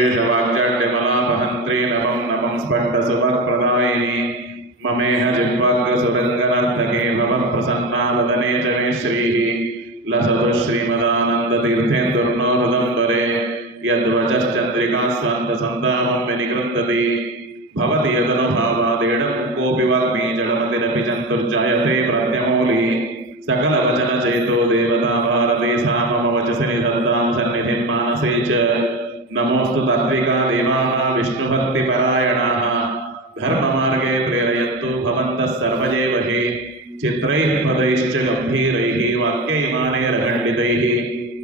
निर्विशेषवाक्चाड्यमलापहन्त्री नमं नमं स्पष्टसुभप्रदायिनी ममेह जिह्वाग्रसुरङ्गनर्तके भवप्रसन्ना वदने च मे श्रीः लसतु श्रीमदानन्दतीर्थेन्दुर्नो हृदम्बरे यद्वचश्चन्द्रिका स्वान्तसन्तामं विनिकृन्तति भवति यदनुभावादेडं कोऽपि वाग्मी जडमतिरपि चन्तुर्जायते प्रत्यमौलिः सकलवचनचेतो देवता भारती सा मम वचसि निधत्तां सन्निधिं मानसे च नमोऽस्तु तात्विका देवाः विष्णुभक्तिपरायणाः धर्ममार्गे प्रेरयन्तु भवन्तः सर्व एव हि चित्रैः पदैश्च गम्भीरैः वाक्यैमानैरखण्डितैः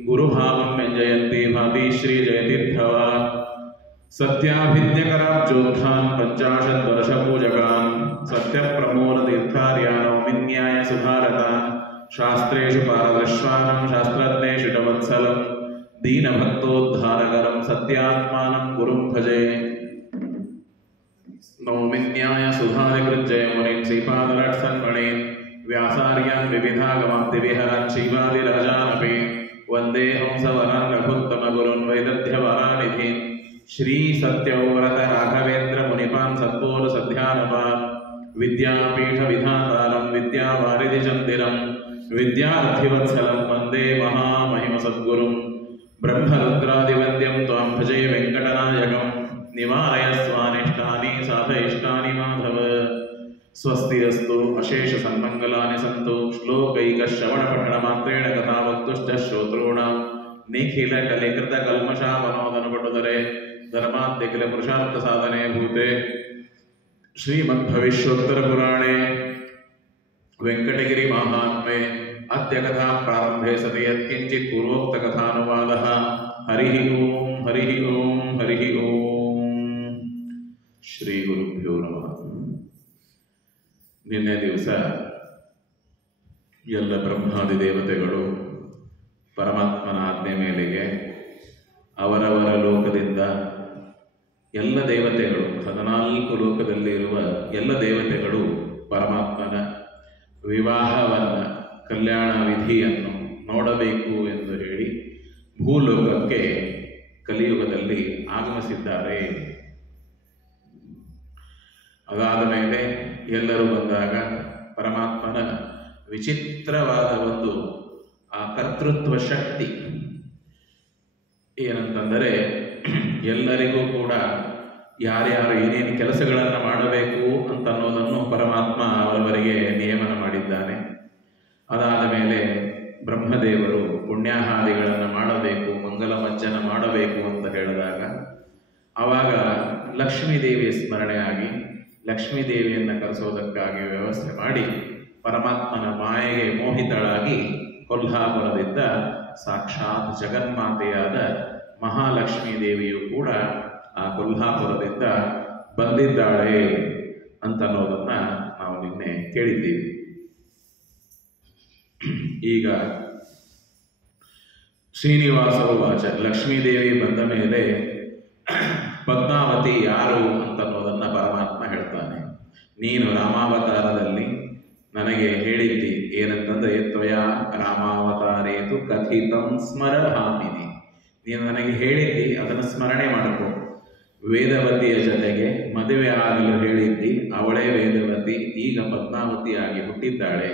गुरुभावं व्यञ्जयन्ति भाति श्रीजयतीर्थवा सत्याभिज्ञकराब्जोत्थान् पञ्चाशद्वर्षपूजकान् सत्यप्रमोदतीर्थार्यानौमिन्याय सुधारतान् शास्त्रेषु पारदर्श्वानं शास्त्रज्ञेषु च वत्सलं दीनभक्तोद्धारकरं सत्यात्मानं गुरुं भजे नौमिन्याय सुधारिकृज्जय मुनिं श्रीपादरट्सन्मणिं व्यासार्यान् विविधागमाब्धिविहरान् श्रीवादिराजानपि वन्दे हंसवरान् रघुत्तमगुरुन् वैदग्ध्यवरानिधिं श्रीसत्यव्रत राघवेन्द्र मुनिपान् सद्गुरुसध्यानपान् विद्यापीठविधातारं विद्यावारिधिचन्दिरं विद्यार्थिवत्सलं वन्दे महामहिमसद्गुरुं ब्रह्मरुद्रादिवन्द्यं त्वां भजे वेङ्कटनायकं निवारयस्वानिष्टानि साधयिष्टानि माधव स्वस्तिरस्तु अशेषसन्मङ्गलानि सन्तु श्लोकैकश्रवणपठनमात्रेण कथावक्तुश्च श्रोतॄणां निखिलकलिकृतकल्मषावनोदनपटुतरे धर्माद्यखिलपुरुषार्थसाधने भूते श्रीमद्भविष्योत्तरपुराणे वेङ्कटगिरिमाहात्म्ये अद्य कथा प्रारम्भे सति यत्किञ्चित् पूर्वोक्तकथानुवादः हरिः ओं हरिः ओं हरिः ओं श्रीगुरुभ्यो नमः। ನಿನ್ನೆ ದಿವಸ ಎಲ್ಲ ಬ್ರಹ್ಮಾದಿ ದೇವತೆಗಳು ಪರಮಾತ್ಮನ ಆಜ್ಞೆ ಮೇಲೆಗೆ ಅವರವರ ಲೋಕದಿಂದ ಎಲ್ಲ ದೇವತೆಗಳು 14 ಲೋಕದಲ್ಲಿ ಇರುವ ಎಲ್ಲ ದೇವತೆಗಳು ಪರಮಾತ್ಮನ ವಿವಾಹವನ್ನು ಕಲ್ಯಾಣ ವಿಧಿಯನ್ನು ನೋಡಬೇಕು ಎಂದು ಹೇಳಿ ಭೂಲೋಕಕ್ಕೆ ಕಲಿಯುಗದಲ್ಲಿ ಆಗಮಿಸಿದ್ದಾರೆ. ಅದಾದ ಮೇಲೆ ಎಲ್ಲರೂ ಬಂದಾಗ ಪರಮಾತ್ಮನ ವಿಚಿತ್ರವಾದ ಒಂದು ಆ ಕರ್ತೃತ್ವ ಶಕ್ತಿ ಏನಂತಂದರೆ ಎಲ್ಲರಿಗೂ ಕೂಡ ಯಾರ್ಯಾರು ಏನೇನು ಕೆಲಸಗಳನ್ನು ಮಾಡಬೇಕು ಅಂತ ಅನ್ನೋದನ್ನು ಪರಮಾತ್ಮ ಅವರವರಿಗೆ ನಿಯಮನ ಮಾಡಿದ್ದಾನೆ. ಅದಾದ ಮೇಲೆ ಬ್ರಹ್ಮದೇವರು ಪುಣ್ಯಾಹಾದಿಗಳನ್ನು ಮಾಡಬೇಕು, ಮಂಗಲಮಜ್ಜನ ಮಾಡಬೇಕು ಅಂತ ಹೇಳಿದಾಗ ಆವಾಗ ಲಕ್ಷ್ಮೀದೇವಿಯ ಸ್ಮರಣೆ ಆಗಿ ಲಕ್ಷ್ಮೀದೇವಿಯನ್ನು ಕರೆಸೋದಕ್ಕಾಗಿ ವ್ಯವಸ್ಥೆ ಮಾಡಿ ಪರಮಾತ್ಮನ ಮಾಯೆಗೆ ಮೋಹಿತಳಾಗಿ ಕೊಲ್ಹಾಪುರದಿಂದ ಸಾಕ್ಷಾತ್ ಜಗನ್ಮಾತೆಯಾದ ಮಹಾಲಕ್ಷ್ಮೀ ದೇವಿಯು ಕೂಡ ಆ ಕೊಲ್ಹಾಪುರದಿಂದ ಬಂದಿದ್ದಾಳೆ ಅಂತನ್ನೋದನ್ನ ನಾವು ನಿನ್ನೆ ಕೇಳಿದ್ದೀವಿ. ಈಗ ಶ್ರೀನಿವಾಸರು ವಾಚ ಲಕ್ಷ್ಮೀದೇವಿ ಬಂದ ಮೇಲೆ ಪದ್ಮಾವತಿ ಯಾರು ಅಂತನ್ನೋದನ್ನ ಪರಮಾತ್ಮ ಹೇಳ್ತಾನೆ. ನೀನು ರಾಮಾವತಾರದಲ್ಲಿ ನನಗೆ ಹೇಳಿದ್ದಿ ಏನಂತಂದ್ರೆ ತ್ವಯ ರಾಮಾವತಾರೇತು ಕಥಿತಂ ಸ್ಮರಭಾಮಿನಿ, ನೀನು ನನಗೆ ಹೇಳಿದ್ದಿ ಅದನ್ನು ಸ್ಮರಣೆ ಮಾಡಿಕೊ. ವೇದವತಿಯ ಜೊತೆಗೆ ಮದುವೆ ಆಗಲು ಹೇಳಿದ್ದಿ, ಅವಳೇ ವೇದವತಿ ಈಗ ಪದ್ಮಾವತಿಯಾಗಿ ಹುಟ್ಟಿದ್ದಾಳೆ,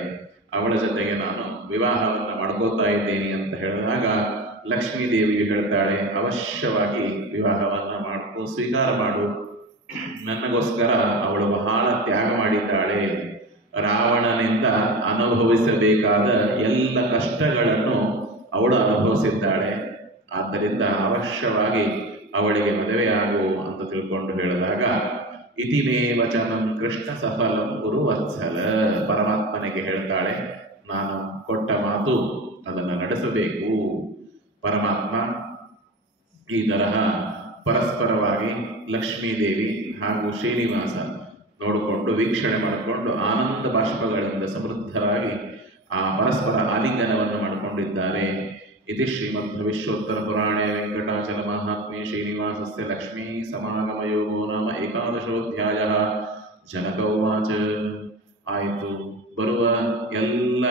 ಅವಳ ಜೊತೆಗೆ ನಾನು ವಿವಾಹವನ್ನು ಮಾಡ್ಕೋತಾ ಇದ್ದೀನಿ ಅಂತ ಹೇಳಿದಾಗ ಲಕ್ಷ್ಮೀದೇವಿಗೆ ಹೇಳ್ತಾಳೆ, ಅವಶ್ಯವಾಗಿ ವಿವಾಹವನ್ನು ಮಾಡ್ಕೋ, ಸ್ವೀಕಾರ ಮಾಡು, ನನಗೋಸ್ಕರ ಅವಳು ಬಹಳ ತ್ಯಾಗ ಮಾಡಿದ್ದಾಳೆ, ರಾವಣನಿಂದ ಅನುಭವಿಸಬೇಕಾದ ಎಲ್ಲ ಕಷ್ಟಗಳನ್ನು ಅವಳು ಅನುಭವಿಸಿದ್ದಾಳೆ, ಆದ್ದರಿಂದ ಅವಶ್ಯವಾಗಿ ಅವಳಿಗೆ ಮದುವೆಯಾಗು ಅಂತ ತಿಳ್ಕೊಂಡು ಹೇಳಿದಾಗ ಇತಿಮೇ ವಚನಂ ಕೃಷ್ಣ ಸಫಲಂ ಗುರುವತ್ಸಲ, ಪರಮಾತ್ಮನಿಗೆ ಹೇಳ್ತಾಳೆ ನಾನು ಕೊಟ್ಟ ಮಾತು ಅದನ್ನು ನಡೆಸಬೇಕು. ಪರಮಾತ್ಮ ಈ ತರಹ ಪರಸ್ಪರವಾಗಿ ಲಕ್ಷ್ಮೀದೇವಿ ಹಾಗೂ ಶ್ರೀನಿವಾಸ ನೋಡಿಕೊಂಡು ವೀಕ್ಷಣೆ ಮಾಡಿಕೊಂಡು ಆನಂದ ಬಾಷ್ಪಗಳಿಂದ ಸಮೃದ್ಧರಾಗಿ ಆ ಪರಸ್ಪರ ಆಲಿಂಗನವನ್ನು ಮಾಡಿಕೊಂಡಿದ್ದಾರೆ. इति श्रीमद्भविष्योत्तरपुराणे वेङ्कटाचलमाहात्म्ये श्रीनिवासस्य लक्ष्मी समागमयोगो नाम 11ोऽध्यायः. जनक उवाच. ಆಯಿತು, ಬರುವ ಎಲ್ಲ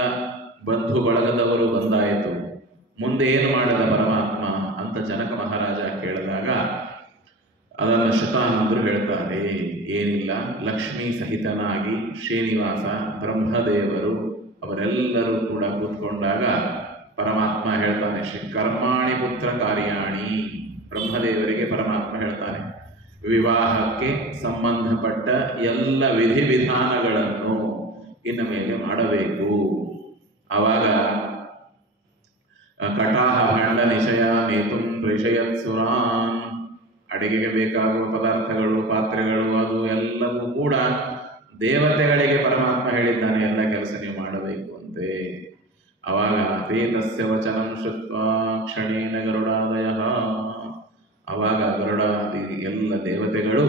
ಬಂಧು ಬಳಗದವರು ಬಂದಾಯಿತು, ಮುಂದೆ ಏನು ಮಾಡಿದ ಪರಮಾತ್ಮ ಅಂತ ಜನಕ ಮಹಾರಾಜ ಕೇಳಿದಾಗ ಶತಾನಂದರು ಹೇಳ್ತಾರೆ, ಏನಿಲ್ಲ, ಲಕ್ಷ್ಮೀ ಸಹಿತನಾಗಿ ಶ್ರೀನಿವಾಸ, ಬ್ರಹ್ಮದೇವರು ಅವರೆಲ್ಲರೂ ಕೂಡ ಕೂತ್ಕೊಂಡಾಗ ಪರಮಾತ್ಮ ಹೇಳ್ತಾನೆ, ಶ್ರೀ ಕರ್ಮಾಣಿ ಪುತ್ರ ಕಾರ್ಯಾಣಿ. ಬ್ರಹ್ಮದೇವರಿಗೆ ಪರಮಾತ್ಮ ಹೇಳ್ತಾನೆ, ವಿವಾಹಕ್ಕೆ ಸಂಬಂಧಪಟ್ಟ ಎಲ್ಲ ವಿಧಿವಿಧಾನಗಳನ್ನು ಇನ್ನು ಮೇಲೆ ಮಾಡಬೇಕು. ಆವಾಗ ಕಟಾಹ ಭಾಂಡ ನಿಶಯ ನೇತುಂ ಪ್ರೇಷಯತ್ ಸುರಾನ್, ಅಡಿಗೆಗೆ ಬೇಕಾಗುವ ಪದಾರ್ಥಗಳು, ಪಾತ್ರೆಗಳು, ಅದು ಎಲ್ಲವೂ ಕೂಡ ದೇವತೆಗಳಿಗೆ ಪರಮಾತ್ಮ ಹೇಳಿದ್ದಾನೆ, ಎಲ್ಲ ಕೆಲಸ ನೀವು ಮಾಡಬೇಕು ಅಂತೆ. ಅವಾಗ ತೇ ತಸ್ಯ ವಚನಂ ಶ್ರುತ್ವಾ ಕ್ಷಣೇನ ಗರುಡಾದಯ, ಅವಾಗ ಗರುಡಾದಿ ಎಲ್ಲ ದೇವತೆಗಳು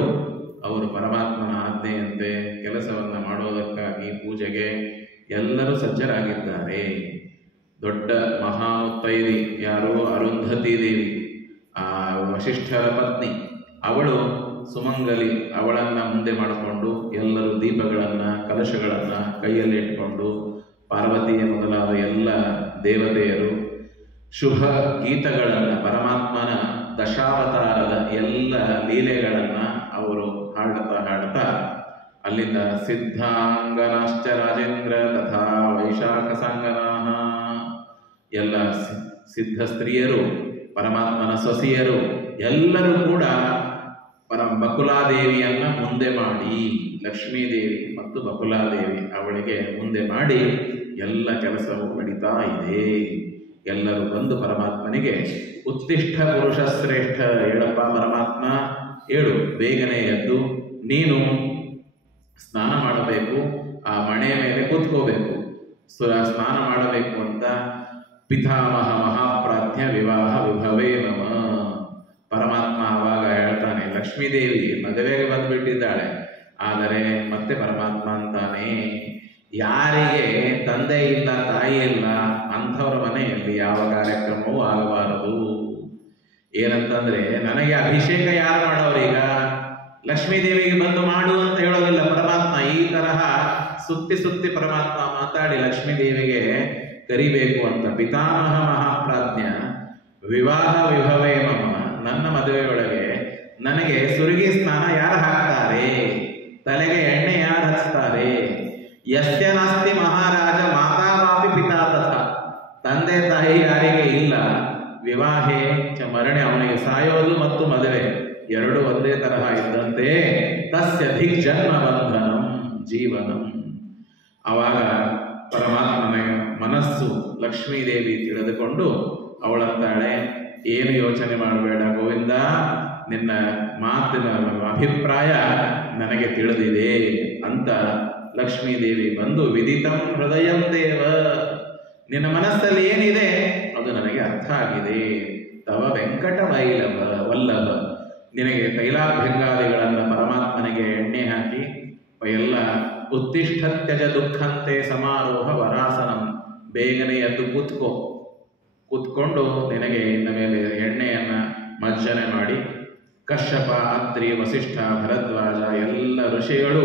ಅವರು ಪರಮಾತ್ಮನ ಆಜ್ಞೆಯಂತೆ ಕೆಲಸವನ್ನು ಮಾಡೋದಕ್ಕಾಗಿ ಪೂಜೆಗೆ ಎಲ್ಲರೂ ಸಜ್ಜರಾಗಿದ್ದಾರೆ. ದೊಡ್ಡ ಮಹಾಮುತ್ತೈದಿ ಯಾರು, ಅರುಂಧತಿ ದೇವಿ, ಆ ವಸಿಷ್ಠರ ಪತ್ನಿ, ಅವಳು ಸುಮಂಗಲಿ, ಅವಳನ್ನ ಮುಂದೆ ಮಾಡಿಕೊಂಡು ಎಲ್ಲರೂ ದೀಪಗಳನ್ನು, ಕಲಶಗಳನ್ನು ಕೈಯಲ್ಲಿ ಇಟ್ಕೊಂಡು, ಪಾರ್ವತಿಯ ಮೊದಲಾದ ಎಲ್ಲ ದೇವತೆಯರು ಶುಭ ಗೀತಗಳನ್ನು, ಪರಮಾತ್ಮನ ದಶಾವತಾರದ ಎಲ್ಲ ಲೀಲೆಗಳನ್ನು ಅವರು ಹಾಡ್ತಾ ಅಲ್ಲಿಂದ ಸಿದ್ಧಾಂಗನಾಶ್ಚ ರಾಜೇಂದ್ರ ತಥಾ ವೈಶಾಖ ಸಾಂಗನಾಹ, ಎಲ್ಲ ಸಿದ್ಧ ಸ್ತ್ರೀಯರು, ಪರಮಾತ್ಮನ ಸೊಸೆಯರು ಎಲ್ಲರೂ ಕೂಡ ಬಕುಲಾದೇವಿಯನ್ನ ಮುಂದೆ ಮಾಡಿ, ಲಕ್ಷ್ಮೀದೇವಿ ಮತ್ತು ಬಕುಲಾದೇವಿ ಅವಳಿಗೆ ಮುಂದೆ ಮಾಡಿ ಎಲ್ಲ ಕೆಲಸವು ನಡೀತಾ ಇದೆ. ಎಲ್ಲರೂ ಬಂದು ಪರಮಾತ್ಮನಿಗೆ, ಉತ್ತಿಷ್ಠ ಪುರುಷ ಶ್ರೇಷ್ಠ, ಹೇಳಪ್ಪ ಪರಮಾತ್ಮ, ಹೇಳು, ಬೇಗನೆ ಎದ್ದು ನೀನು ಸ್ನಾನ ಮಾಡಬೇಕು, ಆ ಮಣೆಯ ಮೇಲೆ ಕೂತ್ಕೋಬೇಕು, ಸ್ನಾನ ಮಾಡಬೇಕು ಅಂತ ಪಿತಾಮಹ ಮಹಾಪ್ರಾಜ್ಞ ವಿವಾಹ ವಿಭವೇ ನಮ. ಪರಮಾತ್ಮ ಆವಾಗ ಹೇಳ್ತಾನೆ, ಲಕ್ಷ್ಮೀದೇವಿ ಮದುವೆಗೆ ಬಂದ್ಬಿಟ್ಟಿದ್ದಾಳೆ, ಆದರೆ ಮತ್ತೆ ಪರಮಾತ್ಮ ಅಂತಾನೆ, ಯಾರಿಗೆ ತಂದೆ ಇಲ್ಲ, ತಾಯಿ ಇಲ್ಲ, ಅಂಥವ್ರ ಮನೆಯಲ್ಲಿ ಯಾವ ಕಾರ್ಯಕ್ರಮವೂ ಆಗಬಾರದು. ಏನಂತಂದ್ರೆ, ನನಗೆ ಅಭಿಷೇಕ ಯಾರು ಮಾಡೋರೀಗ, ಲಕ್ಷ್ಮೀದೇವಿಗೆ ಬಂದು ಮಾಡು ಅಂತ ಹೇಳೋದಿಲ್ಲ ಪರಮಾತ್ಮ. ಈ ತರಹ ಸುತ್ತಿ ಪರಮಾತ್ಮ ಮಾತಾಡಿ ಲಕ್ಷ್ಮೀದೇವಿಗೆ ಕರಿಬೇಕು ಅಂತ. ಪಿತಾಮಹ ಮಹಾಪ್ರಾಜ್ಞ ವಿವಾಹ ವಿಭವೇ ಮಮ, ನನ್ನ ಮದುವೆಯೊಳಗೆ ನನಗೆ ಸುರುಗಿ ಸ್ನಾನ ಯಾರು ಹಾಕ್ತಾರೆ, ತಲೆಗೆ ಎಣ್ಣೆ ಯಾರು ಹಚ್ತಾರೆ, ಯಸ್ಯ ನಾಸ್ತಿ ಮಹಾರಾಜ ಮಾತಾವಾಪಿ ಪಿತಾ ತಥಾ, ತಂದೆ ತಾಯಿ ಯಾರಿಗೆ ಇಲ್ಲ, ವಿವಾಹೇ ಚ ಮರಣೆ, ಅವನಿಗೆ ಸಾಯೋದು ಮತ್ತು ಮದುವೆ ಎರಡು ಒಂದೇ ತರಹ ಇದ್ದಂತೆ, ತಸ್ಯ ಧಿಕ್ ಜನ್ಮ ಬಂಧನಂ ಜೀವನಂ. ಆವಾಗ ಪರಮಾತ್ಮನ ಮನಸ್ಸು ಲಕ್ಷ್ಮೀದೇವಿ ತಿಳಿದುಕೊಂಡು ಅವಳಂತಾಳೆ, ಏನು ಯೋಚನೆ ಮಾಡಬೇಡ ಗೋವಿಂದ, ನಿನ್ನ ಮಾತಿನ ಅಭಿಪ್ರಾಯ ನನಗೆ ತಿಳಿದಿದೆ ಅಂತ ಲಕ್ಷ್ಮೀದೇವಿ ಬಂದು, ವಿದಿತಂ ಹೃದಯಂ ದೇವ, ನಿನ್ನ ಮನಸ್ಸಲ್ಲಿ ಏನಿದೆ ಅದು ನನಗೆ ಅರ್ಥ ಆಗಿದೆ. ತವ ವೆಂಕಟ ವಲ್ಲಭ, ನಿನಗೆ ತೈಲಾಭ್ಯಂಗಾದಿಗಳನ್ನು ಪರಮಾತ್ಮನಿಗೆ ಎಣ್ಣೆ ಹಾಕಿ ಎಲ್ಲ ಉತ್ತಿಷ್ಠತ್ಯಜ ದುಃಖಂತೆ ಸಮಾರೋಹ ವರಾಸನಂ, ಬೇಗನೆ ಎದ್ದು ಕೂತ್ಕೊಂಡು ನಿನಗೆ ಇನ್ನ ಮೇಲೆ ಎಣ್ಣೆಯನ್ನು ಮಜ್ಜನೆ ಮಾಡಿ, ಕಶ್ಯಪ, ಅತ್ರಿ, ವಸಿಷ್ಠ, ಭರದ್ವಾಜ ಎಲ್ಲ ಋಷಿಗಳು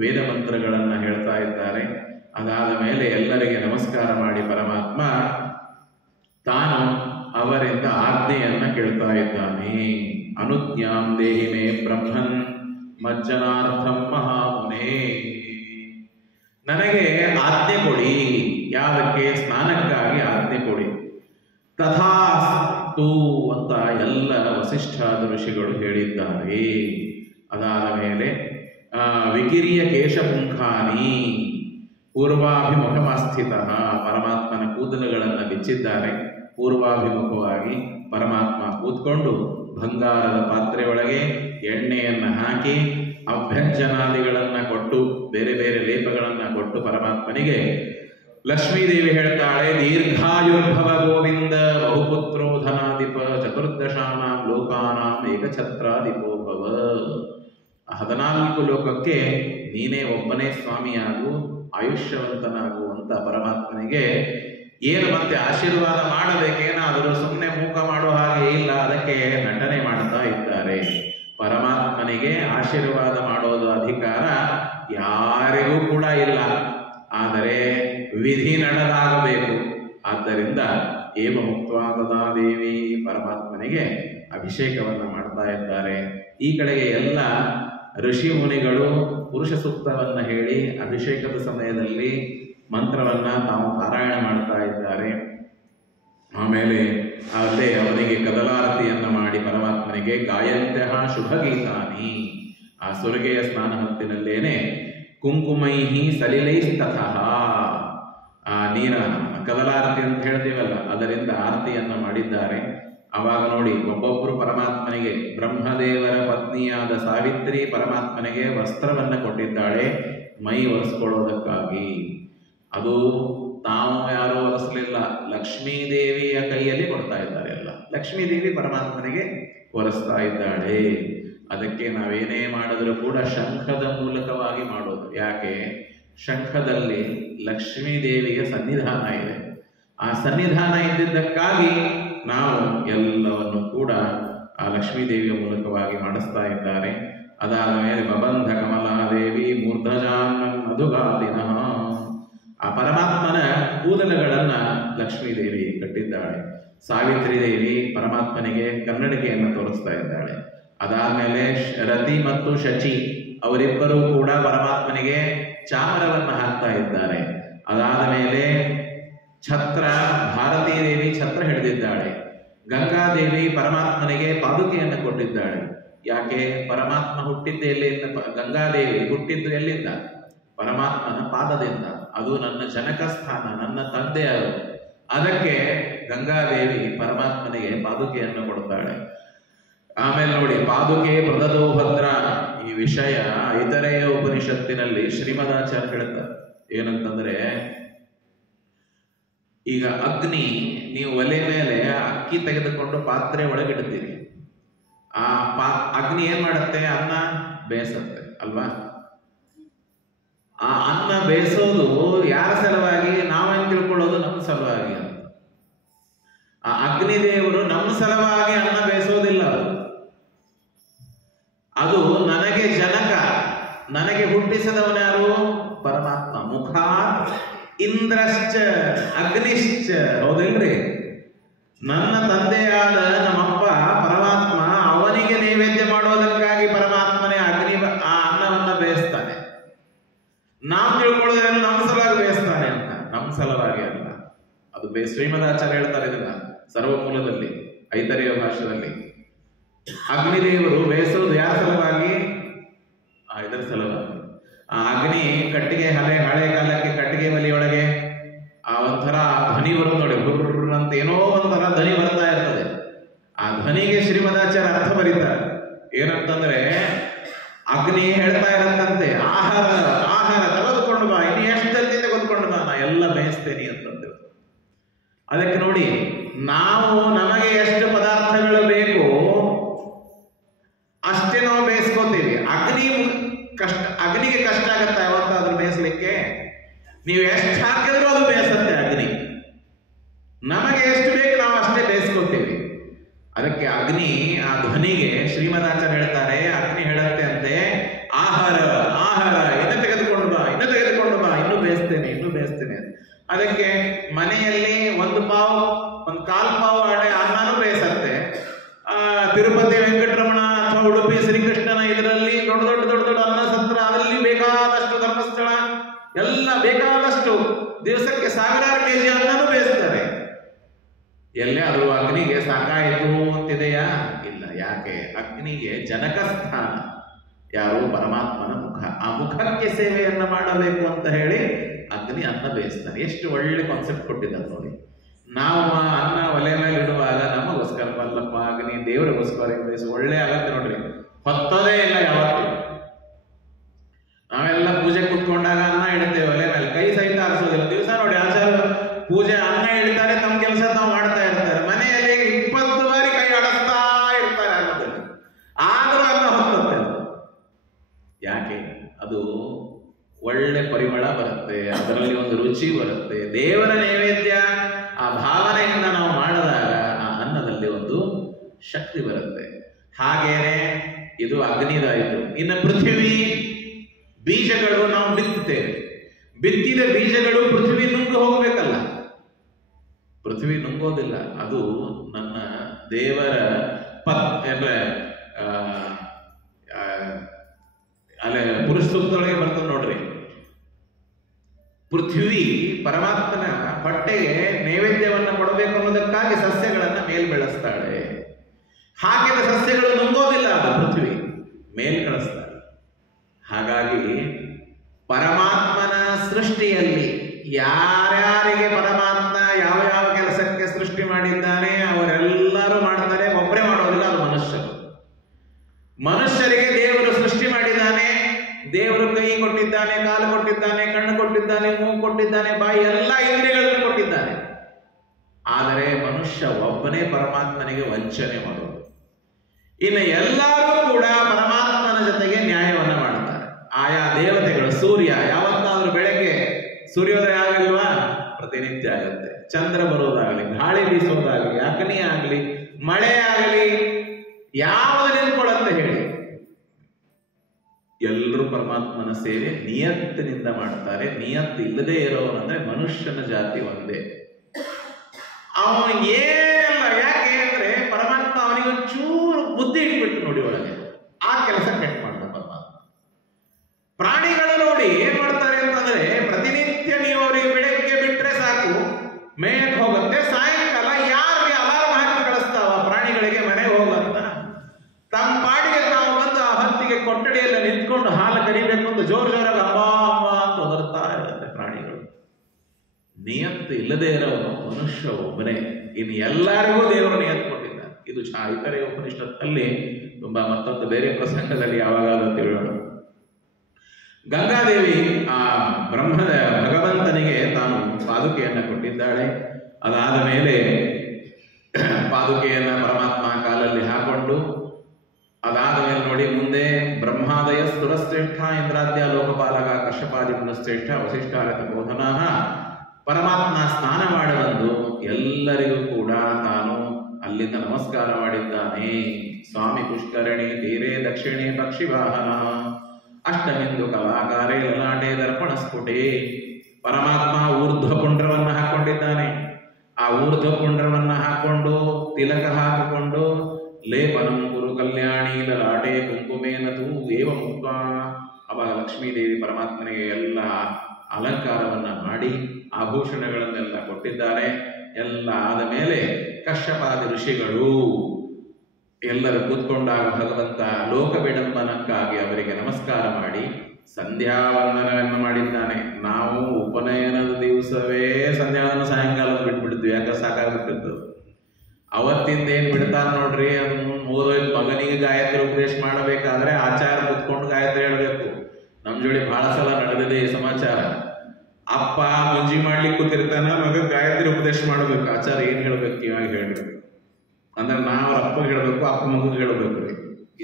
ವೇದ ಮಂತ್ರಗಳನ್ನು ಹೇಳ್ತಾ ಇದ್ದಾರೆ. ಅದಾದ ಮೇಲೆ ಎಲ್ಲರಿಗೆ ನಮಸ್ಕಾರ ಮಾಡಿ ಪರಮಾತ್ಮ ತಾನು ಅವರಿಂದ ಆಜ್ಞೆಯನ್ನು ಕೇಳ್ತಾ ಇದ್ದಾನೆ. ಅನುಜ್ಞಾಂ ದೇಹಿ ಮೇ ಬ್ರಹ್ಮನ್ ಮಜ್ಜನಾರ್ಥಂ ಮಹಾಮುನೇ, ನನಗೆ ಆಜ್ಞೆ ಕೊಡಿ, ಯಾವಕ್ಕೆ, ಸ್ನಾನಕ್ಕಾಗಿ ಆಜ್ಞೆ ಕೊಡಿ. ತಥಾಸ್ತು ಅಂತ ಎಲ್ಲ ವಸಿಷ್ಠಾದ ಋಷಿಗಳು ಹೇಳಿದ್ದಾರೆ. ಅದಾದ ಮೇಲೆ ವಿಕಿರಿಯ ಕೇಶಪುಂಖಾನಿ ಪೂರ್ವಾಭಿಮುಖಮಸ್ಥಿತ, ಪರಮಾತ್ಮನ ಕೂದಲುಗಳನ್ನು ಬಿಚ್ಚಿದ್ದಾರೆ. ಪೂರ್ವಾಭಿಮುಖವಾಗಿ ಪರಮಾತ್ಮ ಕೂತ್ಕೊಂಡು ಬಂಗಾರದ ಪಾತ್ರೆಯೊಳಗೆ ಎಣ್ಣೆಯನ್ನು ಹಾಕಿ ಅಭ್ಯಂಜನಾದಿಗಳನ್ನು ಕೊಟ್ಟು, ಬೇರೆ ಬೇರೆ ಲೇಪಗಳನ್ನು ಕೊಟ್ಟು ಪರಮಾತ್ಮನಿಗೆ ಲಕ್ಷ್ಮೀದೇವಿ ಹೇಳ್ತಾಳೆ, ದೀರ್ಘಾಯುರ್ಭವ ಗೋವಿಂದ ಬಹುಪುತ್ರೋ ಧನಾಧಿಪ ಚತುರ್ದಶಾನಾಂ ಲೋಕಾನಾಂ ಏಕಛತ್ರಾಧಿಪೋ ಭವ. 14 ಲೋಕಕ್ಕೆ ನೀನೇ ಒಬ್ಬನೇ ಸ್ವಾಮಿಯಾಗು, ಆಯುಷ್ಯವಂತನಾಗು ಅಂತ ಪರಮಾತ್ಮನಿಗೆ ಏನು ಮತ್ತೆ ಆಶೀರ್ವಾದ ಮಾಡಬೇಕೇನಾದರೂ, ಸುಮ್ಮನೆ ಮೂಕ ಮಾಡೋ ಹಾಗೆ ಇಲ್ಲ, ಅದಕ್ಕೆ ನಟನೆ ಮಾಡ್ತಾ ಇದ್ದಾರೆ. ಪರಮಾತ್ಮನಿಗೆ ಆಶೀರ್ವಾದ ಮಾಡೋದು ಅಧಿಕಾರ ಯಾರಿಗೂ ಕೂಡ ಇಲ್ಲ, ಆದರೆ ವಿಧಿ ನಡೆದಾಗಬೇಕು. ಆದ್ದರಿಂದ ಏವ ಮುಕ್ತವಾದ ದೇವಿ, ಪರಮಾತ್ಮನಿಗೆ ಅಭಿಷೇಕವನ್ನು ಮಾಡ್ತಾ ಇದ್ದಾರೆ. ಈ ಕಡೆಗೆ ಎಲ್ಲ ಋಷಿ ಮುನಿಗಳು ಪುರುಷ ಸೂಕ್ತವನ್ನು ಹೇಳಿ ಅಭಿಷೇಕದ ಸಮಯದಲ್ಲಿ ಮಂತ್ರವನ್ನ ತಾವು ಪಾರಾಯಣ ಮಾಡ್ತಾ ಇದ್ದಾರೆ. ಆಮೇಲೆ ಅಲ್ಲೇ ಅವನಿಗೆ ಕದಲಾರತಿಯನ್ನು ಮಾಡಿ ಪರಮಾತ್ಮನಿಗೆ ಗಾಯಂತ್ಯ ಶುಭ ಗೀತಾನಿ, ಆ ಸುರಗೆಯ ಸ್ನಾನ ಹೊತ್ತಿನಲ್ಲೇನೆ ಕುಂಕುಮೈಹಿ ಸಲಿಲೈಸ್ತತಃ ಆ ನೀರ ಕದಲಾರತಿ ಅಂತ ಹೇಳ್ತೀವಲ್ಲ, ಅದರಿಂದ ಆರತಿಯನ್ನು ಮಾಡಿದ್ದಾರೆ. ಅವಾಗ ನೋಡಿ, ಒಬ್ಬೊಬ್ಬರು ಪರಮಾತ್ಮನಿಗೆ, ಬ್ರಹ್ಮದೇವರ ಪತ್ನಿಯಾದ ಸಾವಿತ್ರಿ ಪರಮಾತ್ಮನಿಗೆ ವಸ್ತ್ರವನ್ನು ಕೊಟ್ಟಿದ್ದಾಳೆ ಮೈ ಒರೆಸ್ಕೊಳ್ಳೋದಕ್ಕಾಗಿ. ಅದು ತಾವು ಯಾರೂ ಒರೆಸಲಿಲ್ಲ, ಲಕ್ಷ್ಮೀದೇವಿಯ ಕೈಯಲ್ಲಿ ಕೊಡ್ತಾ ಇದ್ದಾರೆ. ಎಲ್ಲ ಲಕ್ಷ್ಮೀದೇವಿ ಪರಮಾತ್ಮನಿಗೆ ಒರೆಸ್ತಾ ಇದ್ದಾಳೆ. ಅದಕ್ಕೆ ನಾವೇನೇ ಮಾಡಿದ್ರೂ ಕೂಡ ಶಂಖದ ಮೂಲಕವಾಗಿ ಮಾಡೋದು. ಯಾಕೆ? ಶಂಖದಲ್ಲಿ ಲಕ್ಷ್ಮೀದೇವಿಯ ಸನ್ನಿಧಾನ ಇದೆ. ಆ ಸನ್ನಿಧಾನ ಇದ್ದಿದ್ದಕ್ಕಾಗಿ ನಾವು ಎಲ್ಲವನ್ನು ಕೂಡ ಆ ಲಕ್ಷ್ಮೀದೇವಿಯ ಮೂಲಕವಾಗಿ ಮಾಡಿಸ್ತಾ ಇದ್ದಾರೆ. ಅದಾದ ಮೇಲೆ ಬಬಂಧ ಕಮಲಾದೇವಿ ಮೂರ್ಧಜಾನ್ ಮಧುಗಾಲಿನಃ, ಆ ಪರಮಾತ್ಮನ ಕೂದಲುಗಳನ್ನ ಲಕ್ಷ್ಮೀದೇವಿ ಕಟ್ಟಿದ್ದಾಳೆ. ಸಾವಿತ್ರಿ ದೇವಿ ಪರಮಾತ್ಮನಿಗೆ ಕನ್ನಡಿಕೆಯನ್ನು ತೋರಿಸ್ತಾ ಇದ್ದಾಳೆ. ಅದಾದ್ಮೇಲೆ ರತಿ ಮತ್ತು ಶಚಿ ಅವರಿಬ್ಬರೂ ಕೂಡ ಪರಮಾತ್ಮನಿಗೆ ಚಾಮರವನ್ನು ಹಾಕ್ತಾ ಇದ್ದಾರೆ. ಅದಾದ ಮೇಲೆ ಛತ್ರ, ಭಾರತೀ ದೇವಿ ಛತ್ರ ಹಿಡಿದಿದ್ದಾಳೆ. ಗಂಗಾದೇವಿ ಪರಮಾತ್ಮನಿಗೆ ಪಾದುಕೆಯನ್ನು ಕೊಟ್ಟಿದ್ದಾಳೆ. ಯಾಕೆ? ಪರಮಾತ್ಮ ಹುಟ್ಟಿದ್ದು ಎಲ್ಲಿಂದ? ಗಂಗಾದೇವಿ ಹುಟ್ಟಿದ್ದು ಎಲ್ಲಿಂದ? ಪರಮಾತ್ಮನ ಪಾದದಿಂದ. ಅದು ನನ್ನ ಜನಕ ಸ್ಥಾನ, ನನ್ನ ತಂದೆಯರು. ಅದಕ್ಕೆ ಗಂಗಾದೇವಿ ಪರಮಾತ್ಮನಿಗೆ ಪಾದುಕೆಯನ್ನು ಕೊಡ್ತಾಳೆ. ಆಮೇಲೆ ನೋಡಿ, ಪಾದುಕೆ ಪ್ರದದೋ ಭದ್ರ, ಈ ವಿಷಯ ಐತರೇಯ ಉಪನಿಷತ್ತಿನಲ್ಲಿ ಶ್ರೀಮದಾಚಾರ್ಯ ಹೇಳ್ತಾರೆ. ಏನಂತಂದ್ರೆ, ಈಗ ಅಗ್ನಿ, ನೀವು ಒಲೆ ಮೇಲೆ ಅಕ್ಕಿ ತೆಗೆದುಕೊಂಡು ಪಾತ್ರೆ ಒಳಗಿಡ್ತೀರಿ. ಆ ಅಗ್ನಿ ಏನ್ ಮಾಡುತ್ತೆ? ಅನ್ನ ಬೇಯಿಸುತ್ತೆ ಅಲ್ವಾ? ಆ ಅನ್ನ ಬೇಯಿಸೋದು ಯಾರ ಸಲುವಾಗಿ? ನಾವೇನ್ ತಿಳ್ಕೊಳ್ಳೋದು ನಮ್ಮ ಸಲುವಾಗಿ ಅಂತ. ಆ ಅಗ್ನಿದೇವರು ನಮ್ಮ ಸಲುವಾಗಿ ಅನ್ನ ಬೇಯಿಸೋದಿಲ್ಲ. ಅದು ನನಗೆ ಜನಕ, ನನಗೆ ಹುಟ್ಟಿಸಿದವನು ಯಾರು? ಪರಮಾತ್ಮ. ಮುಖಾತ್ ಇಂದ್ರಶ್ಚ ಅಗ್ನಿಶ್ಚ, ಹೌದಿಲ್ರಿ? ನನ್ನ ತಂದೆಯಾದ ನಮ್ಮಪ್ಪ ಪರಮಾತ್ಮ, ಅವನಿಗೆ ನೈವೇದ್ಯ ಮಾಡೋದಕ್ಕಾಗಿ ಪರಮಾತ್ಮನೇ ಅಗ್ನಿ ಆ ಅನ್ನವನ್ನ ಬೇಯಿಸ್ತಾನೆ. ನಾವು ತಿಳ್ಕೊಳ್ಳೋದೇನು ನಮ್ಮ ಸಲುವಾಗಿ ಬೇಯಿಸ್ತಾನೆ ಅಂತ. ನಮ್ಮ ಸಲುವಾಗಿ ಅಲ್ಲ. ಅದು ಶ್ರೀಮದಾಚಾರ್ಯ ಹೇಳ್ತಾರೆ ಇದನ್ನ ಸರ್ವಮೂಲದಲ್ಲಿ, ಐತರೇಯ ಭಾಷೆಯಲ್ಲಿ. ಅಗ್ನಿದೇವರು ಬೇಯಿಸೋದು ಯಾರ ಸಲುವಾಗಿ? ಇದರ ಸಲುವಾಗಿ. ಆ ಅಗ್ನಿ ಕಟ್ಟಿಗೆ, ಹಳೆ ಕಾಲಕ್ಕೆ ಕಟ್ಟಿಗೆ ಒಲೆಯೊಳಗೆ ಆ ಒಂಥರ ಧ್ವನಿ ಬರೋದು ನೋಡಿ, ಹುರ್ರ್ ಅಂತ ಏನೋ ಒಂಥರ ಧ್ವನಿ ಬರ್ತಾ ಇರ್ತದೆ. ಆ ಧ್ವನಿಗೆ ಶ್ರೀಮದಾಚಾರ್ಯ ಅರ್ಥ ಬರೀತಾರೆ. ಏನಂತಂದ್ರೆ, ಅಗ್ನಿ ಹೇಳ್ತಾ ಇರತ್ತಂತೆ, ಆಹಾರ ಆಹಾರ ತೆಗೆದುಕೊಂಡು ಬಾ, ಇನ್ನು ಎಷ್ಟು ಜಲ್ದಿ ತೆಗೆದುಕೊಂಡು ಬಾ, ನಾ ಎಲ್ಲ ಬೇಯಿಸ್ತೇನೆ ಅಂತಂದ್ರೆ. ಅದಕ್ಕೆ ನೋಡಿ, ನಾವು ನಮಗೆ ಎಷ್ಟು ಪದಾರ್ಥಗಳು ಬೇಕು ಅಷ್ಟೇ ನಾವು ಬೇಯಿಸ್ಕೋತೀವಿ. ಅಗ್ನಿಗೆ ಕಷ್ಟ ಆಗತ್ತೆ ಯಾವತ್ತಾದ್ರೂ ಬೇಯಿಸ್ಲಿಕ್ಕೆ? ನೀವು ಎಷ್ಟು ಹಾಕಿದ್ರೂ ಅದು ಬೇಯಿಸುತ್ತೆ ಅಗ್ನಿ. ನಮಗೆ ಎಷ್ಟು ಬೇಕು ನಾವು ಅಷ್ಟೇ ಬೇಯಿಸ್ಕೋತೀವಿ. ಅದಕ್ಕೆ ಅಗ್ನಿ ಆ ಧ್ವನಿಗೆ ಶ್ರೀಮದಾಚಾರ್ಯ ಹೇಳ್ತಾರೆ, ಅಗ್ನಿ ಹೇಳುತ್ತೆ ಅಂತೆ, ಆಹಾರ ಆಹಾರ, ಇನ್ನು ತೆಗೆದುಕೊಂಡು ಬಾ, ಇನ್ನು ತೆಗೆದುಕೊಂಡು ಬಾ, ಇನ್ನೂ ಬೇಯಿಸ್ತೇನೆ, ಇನ್ನೂ ಬೇಯಿಸ್ತೇನೆ. ಅದಕ್ಕೆ ಮನೆಯಲ್ಲಿ ಒಂದು ಕಾಲ್ ಪಾವು ಅನ್ನನೂ ಬೇಯಿಸತ್ತೆ. ತಿರುಪತಿ ವೆಂಕಟರಮಣ ಅಥವಾ ಉಡುಪಿ ಶ್ರೀಕೃಷ್ಣನ ಇದರಲ್ಲಿ ದೊಡ್ಡ ದೊಡ್ಡ ಅನ್ನ ಸತ್ರ, ಅದರಲ್ಲಿ ಬೇಕಾದಷ್ಟು ಧರ್ಮಸ್ಥಳ ಎಲ್ಲ ಬೇಕಾದಷ್ಟು ದಿವಸಕ್ಕೆ ಸಾವಿರಾರು ಕೆಜಿ ಅನ್ನನೂ ಬೇಯಿಸ್ತಾರೆ. ಎಲ್ಲೇ ಅದು ಅಗ್ನಿಗೆ ಸಾಕಾಯಿತು ಅಂತಿದೆಯಾ? ಇಲ್ಲ. ಯಾಕೆ? ಅಗ್ನಿಗೆ ಜನಕ ಸ್ಥಾನ ಯಾರು? ಪರಮಾತ್ಮನ ಮುಖ. ಆ ಮುಖಕ್ಕೆ ಸೇವೆಯನ್ನ ಮಾಡಬೇಕು ಅಂತ ಹೇಳಿ ಅಗ್ನಿ ಅನ್ನ ಬೇಯಿಸ್ತಾನೆ. ಎಷ್ಟು ಒಳ್ಳೆ ಕಾನ್ಸೆಪ್ಟ್ ಕೊಟ್ಟಿದ್ದಾರೆ ನೋಡಿ. ನಾವು ಅನ್ನ ಒಲೆ ಮೇಲೆ ಇಡುವಾಗ ನಮಗೋಸ್ಕರ ಬಲ್ಲಪ್ಪ, ಅಗ್ನಿ ದೇವರಿಗೋಸ್ಕರ ಬೇಯಿಸಿ ಒಳ್ಳೆ ಆಗತ್ತೆ ನೋಡ್ರಿ. ಹೊತ್ತೋದೇ ಇಲ್ಲ ಯಾವತ್ತು. ನಾವೆಲ್ಲ ಪೂಜೆ ಕೂತ್ಕೊಂಡಾಗ ಅನ್ನ ಇಡ್ತೇವೆ ಒಲೆ ಮೇಲೆ, ಕೈ ಸಹಿತ ಆರಿಸೋದಿಲ್ಲ. ದಿವಸ ನೋಡಿ ಆಚಾರ ಪೂಜೆ ಅನ್ನ ಇಡ್ತಾರೆ, ತಮ್ಮ ಕೆಲಸ ತಾವು ಮಾಡ್ತಾ ಇರ್ತಾರೆ. ಮನೆಯಲ್ಲಿ 20 ಬಾರಿ ಕೈ ಆಡಿಸ್ತಾ ಇರ್ತಾರೆ ಅನ್ನೋದಲ್ಲಿ, ಆದ್ರೂ ಅನ್ನ ಹೊತ್ತುತ್ತೆ. ಯಾಕೆ? ಅದು ಒಳ್ಳೆ ಪರಿಮಳ ಬರುತ್ತೆ, ಅದರಲ್ಲಿ ಒಂದು ರುಚಿ ಬರುತ್ತೆ. ದೇವರ ನೈವೇದ್ಯ ಆ ಭಾವನೆಯಿಂದ ನಾವು ಮಾಡಿದಾಗ ಆ ಅನ್ನದಲ್ಲಿ ಒಂದು ಶಕ್ತಿ ಬರುತ್ತೆ. ಹಾಗೇನೆ ಇದು ಅಗ್ನಿದಾಯಿತು. ಇನ್ನು ಪೃಥ್ವಿ, ಬೀಜಗಳು ನಾವು ಬಿತ್ತುತ್ತೇವೆ. ಬಿತ್ತಿದ ಬೀಜಗಳು ಪೃಥ್ವಿ ನುಂಗು ಹೋಗ್ಬೇಕಲ್ಲ. ಪೃಥ್ವಿ ನುಂಗೋದಿಲ್ಲ. ಅದು ನನ್ನ ದೇವರ ಅಲ್ಲೇ ಪುರುಷ ಸೂಕ್ತದೊಳಗೆ ಬರ್ತದೆ ನೋಡ್ರಿ. ಪೃಥ್ವಿ ಪರಮಾತ್ಮನ ಹೊಟ್ಟೆಗೆ ನೈವೇದ್ಯವನ್ನು ಕೊಡಬೇಕು ಅನ್ನೋದಕ್ಕಾಗಿ ಸಸ್ಯಗಳನ್ನ ಮೇಲ್ ಬೆಳೆಸ್ತಾಳೆ. ಹಾಕಿದ ಸಸ್ಯಗಳು ನುಂಗೋದಿಲ್ಲ, ಅದು ಪೃಥ್ವಿ ಮೇಲ್ ಕಳಿಸ್ತಾಳೆ. ಹಾಗಾಗಿ ಪರಮಾತ್ಮನ ಸೃಷ್ಟಿಯಲ್ಲಿ ಯಾರ್ಯಾರಿಗೆ ಪರಮಾತ್ಮ ಯಾವ ಯಾವ ಕೆಲಸಕ್ಕೆ ಸೃಷ್ಟಿ ಮಾಡಿದ್ದಾನೆ ಅವರೆಲ್ಲರೂ ಮಾಡ್ತಾರೆ, ಒಬ್ಬರೇ ಮಾಡೋದಿಲ್ಲ. ಅದು ಮನುಷ್ಯರು. ಮನುಷ್ಯರಿಗೆ ದೇವರು ಸೃಷ್ಟಿ ಮಾಡಿದ್ದಾನೆ. ದೇವರು ಕೈ ಕೊಟ್ಟಿದ್ದಾನೆ, ಕಾಲು ಕೊಟ್ಟಿದ್ದಾನೆ, ಕಣ್ಣು ಕೊಟ್ಟಿದ್ದಾನೆ, ಮೂಗು ಕೊಟ್ಟಿದ್ದಾನೆ, ಬಾಯಿ, ಎಲ್ಲ ಇಂದ್ರಿಯಗಳನ್ನು ಕೊಟ್ಟಿದ್ದಾನೆ. ಆದರೆ ಮನುಷ್ಯ ಒಬ್ಬನೇ ಪರಮಾತ್ಮನಿಗೆ ವಂಚನೆ ಮಾಡೋದು. ಇನ್ನು ಎಲ್ಲರೂ ಕೂಡ ಪರಮಾತ್ಮನ ಜೊತೆಗೆ ನ್ಯಾಯವನ್ನು ಮಾಡ್ತಾರೆ. ಆಯಾ ದೇವತೆಗಳು, ಸೂರ್ಯ ಯಾವತ್ತಾದ್ರೂ ಬೆಳಗ್ಗೆ ಸೂರ್ಯೋದಯ ಆಗಲ್ವಾ? ಪ್ರತಿನಿತ್ಯ ಆಗುತ್ತೆ. ಚಂದ್ರ ಬರೋದಾಗಲಿ, ಗಾಳಿ ಬೀಸೋದಾಗಲಿ, ಅಗ್ನಿ ಆಗಲಿ, ಮಳೆ ಆಗಲಿ, ಯಾವುದು ನಿಂತ್ಕೊಳ್ಳಂತ ಹೇಳಿ ಎಲ್ಲರೂ ಪರಮಾತ್ಮನ ಸೇವೆ ನಿಯತ್ತಿನಿಂದ ಮಾಡ್ತಾರೆ. ನಿಯತ್ತು ಇಲ್ಲದೆ ಇರೋವನಂದ್ರೆ ಮನುಷ್ಯನ ಜಾತಿ ಒಂದೇ. ಅವನು ಏನಿಲ್ಲ. ಯಾಕೆ ಅಂದ್ರೆ ಪರಮಾತ್ಮ ಅವನಿಗೆ ಒಂಚೂರು ಬುದ್ಧಿ ಇಟ್ಬಿಟ್ಟು ನೋಡಿ ಒಳಗೆ, ಆ ಕೆಲಸ ಕೆಟ್ಟ ಮಾಡ್ದ ಪರಮಾತ್ಮ. ಪ್ರಾಣಿಗಳು ನೋಡಿ ಏನ್ ಮಾಡ್ತಾರೆ ಅಂತಂದ್ರೆ, ಪ್ರತಿನಿತ್ಯ ನೀವು ಅವರಿಗೆ ಬೆಳಗ್ಗೆ ಬಿಟ್ರೆ ಸಾಕು, ಮೇಯಕ್ಕೆ ಹೋಗುತ್ತೆ. ಸಾಯಂಕಾಲ ಯಾರಿಗೆ ಅಲಾರ್ಮ್ ಹಾಕಿ ಕಳಿಸ್ತಾವ ಪ್ರಾಣಿಗಳಿಗೆ ಮನೆಗೆ ಹೋಗಂತ, ತಮ್ಮ ಪಾಡಿಗೆ ತಾವು ಬಂದು ಆ ಹೊತ್ತಿಗೆ ಕೊಠಡಿಯಲ್ಲಿ ನಿಂತ್ಕೊಂಡು ಹಾಲು ಕರಿಬೇಕು ಅಂತ ಜೋರ್ ಜೋರಾಗಿ ಅಮ್ಮ ಅಮ್ಮ ಅಂತ ಒದರ್ತಾ ಇರುತ್ತೆ ಪ್ರಾಣಿಗಳು. ನಿಯತ್ತು ಇಲ್ಲದೆ ಇರೋನು ಮನುಷ್ಯ ಒಬ್ಬನೇ. ಇನ್ನು ಎಲ್ಲರಿಗೂ ದೇವರು ನಿಯತ್ತು ಕೊಟ್ಟಿದ್ದಾನೆ. ಇದು ಇತರೆ ಉಪನಿಷತ್ತಲ್ಲಿ ತುಂಬಾ ಮತ್ತೊಂದು ಬೇರೆ ಪ್ರಸಂಗದಲ್ಲಿ ಯಾವಾಗಾದ್ರೂ ತಿಳಿಯೋಣ. ಗಂಗಾದೇವಿ ಆ ಬ್ರಹ್ಮದ ಭಗವಂತನಿಗೆ ತಾನು ಪಾದುಕೆಯನ್ನ ಕೊಟ್ಟಿದ್ದಾಳೆ. ಅದಾದ ಮೇಲೆ ಪಾದುಕೆಯನ್ನ ಪರಮಾತ್ಮ ಕಾಲಲ್ಲಿ ಹಾಕೊಂಡು, ಅದಾದ ಮೇಲೆ ನೋಡಿ ಮುಂದೆ ಬ್ರಹ್ಮಾದಯ ಸುರಶ್ರೇಷ್ಠ ಇಂದ್ರಾದ್ಯ ಲೋಕಪಾಲಕ ಕಶ್ಯಪಾದಿ ಪುನಶ್ರೇಷ್ಠ ವಸಿಷ್ಠಾರಥ ಬೋಧನಾ. ಪರಮಾತ್ಮ ಸ್ನಾನ ಮಾಡಿ ಬಂದು ಎಲ್ಲರಿಗೂ ಕೂಡ ತಾನು ಅಲ್ಲಿಂದ ನಮಸ್ಕಾರ ಮಾಡಿದ್ದಾನೆ. ಸ್ವಾಮಿ ಪುಷ್ಕರಣಿ ತೀರೆ ದಕ್ಷಿಣೆ ಪಕ್ಷಿ ವಾಹನ ಅಷ್ಟಮಿಂದು ಕಲಾಕಾರೇ ಲಲಾಟೆ ದರ್ಪಣ ಸ್ಫುಟೆ. ಪರಮಾತ್ಮ ಊರ್ಧ್ವ ಪುಂಡ್ರವನ್ನ ಹಾಕೊಂಡಿದ್ದಾನೆ. ಆ ಊರ್ಧ್ವ ಪುಂಡ್ರವನ್ನ ಹಾಕೊಂಡು ತಿಲಕ ಹಾಕಿಕೊಂಡು ಲೇಪನಂ ಗುರು ಕಲ್ಯಾಣಿ ಲಲಾಟೆ ಕುಂಕುಮೇನ ತೂ ಏವ ಮುಕ್ತ. ಅವಾಗ ಲಕ್ಷ್ಮೀದೇವಿ ಪರಮಾತ್ಮನಿಗೆ ಎಲ್ಲ ಅಲಂಕಾರವನ್ನ ಮಾಡಿ ಆಭೂಷಣಗಳನ್ನೆಲ್ಲ ಕೊಟ್ಟಿದ್ದಾರೆ. ಎಲ್ಲ ಆದ ಮೇಲೆ ಕಶ್ಯಪಾದಿ ಋಷಿಗಳು ಎಲ್ಲರೂ ಕೂತ್ಕೊಂಡಾಗ ಭಗವಂತ ಲೋಕ ವಿಡಂಬನಕ್ಕಾಗಿ ಅವರಿಗೆ ನಮಸ್ಕಾರ ಮಾಡಿ ಸಂಧ್ಯಾವಂದನವನ್ನು ಮಾಡಿದ್ದಾನೆ. ನಾವು ಉಪನಯನದ ದಿವಸವೇ ಸಂಧ್ಯಾವಂದನ ಸಾಯಂಕಾಲ ಬಿಟ್ಬಿಡ್ತೀವಿ, ಯಾಕೆ ಸಾಕಾಗ್ಬಿಟ್ಟಿದ್ದು. ಅವತ್ತಿಂದ ಏನ್ ಬಿಡ್ತಾರ ನೋಡ್ರಿ, ಓದೋದ್ ಮಗನಿಗೆ ಗಾಯತ್ರಿ ಉಪದೇಶ ಮಾಡಬೇಕಾದ್ರೆ ಆಚಾರ ಕೂತ್ಕೊಂಡು ಗಾಯತ್ರಿ ಹೇಳ್ಬೇಕು. ನಮ್ ಜೋಡಿ ಬಹಳ ಸಲ ನಡೆದಿದೆ ಈ ಸಮಾಚಾರ. ಅಪ್ಪ ಮುಂಜಿ ಮಾಡ್ಲಿಕ್ಕೆ ಕೂತಿರ್ತಾನ, ಮಗ ಗಾಯತ್ರಿ ಉಪದೇಶ ಮಾಡ್ಬೇಕು. ಆಚಾರ ಏನ್ ಹೇಳ್ಬೇಕು ಇವಾಗ ಹೇಳ್ಬೇಕು ಅಂದ್ರೆ ನಾವು ಅಪ್ಪಗೆ ಹೇಳ್ಬೇಕು, ಅಪ್ಪ ಮಗುಗೆ ಹೇಳ್ಬೇಕು ರೀ.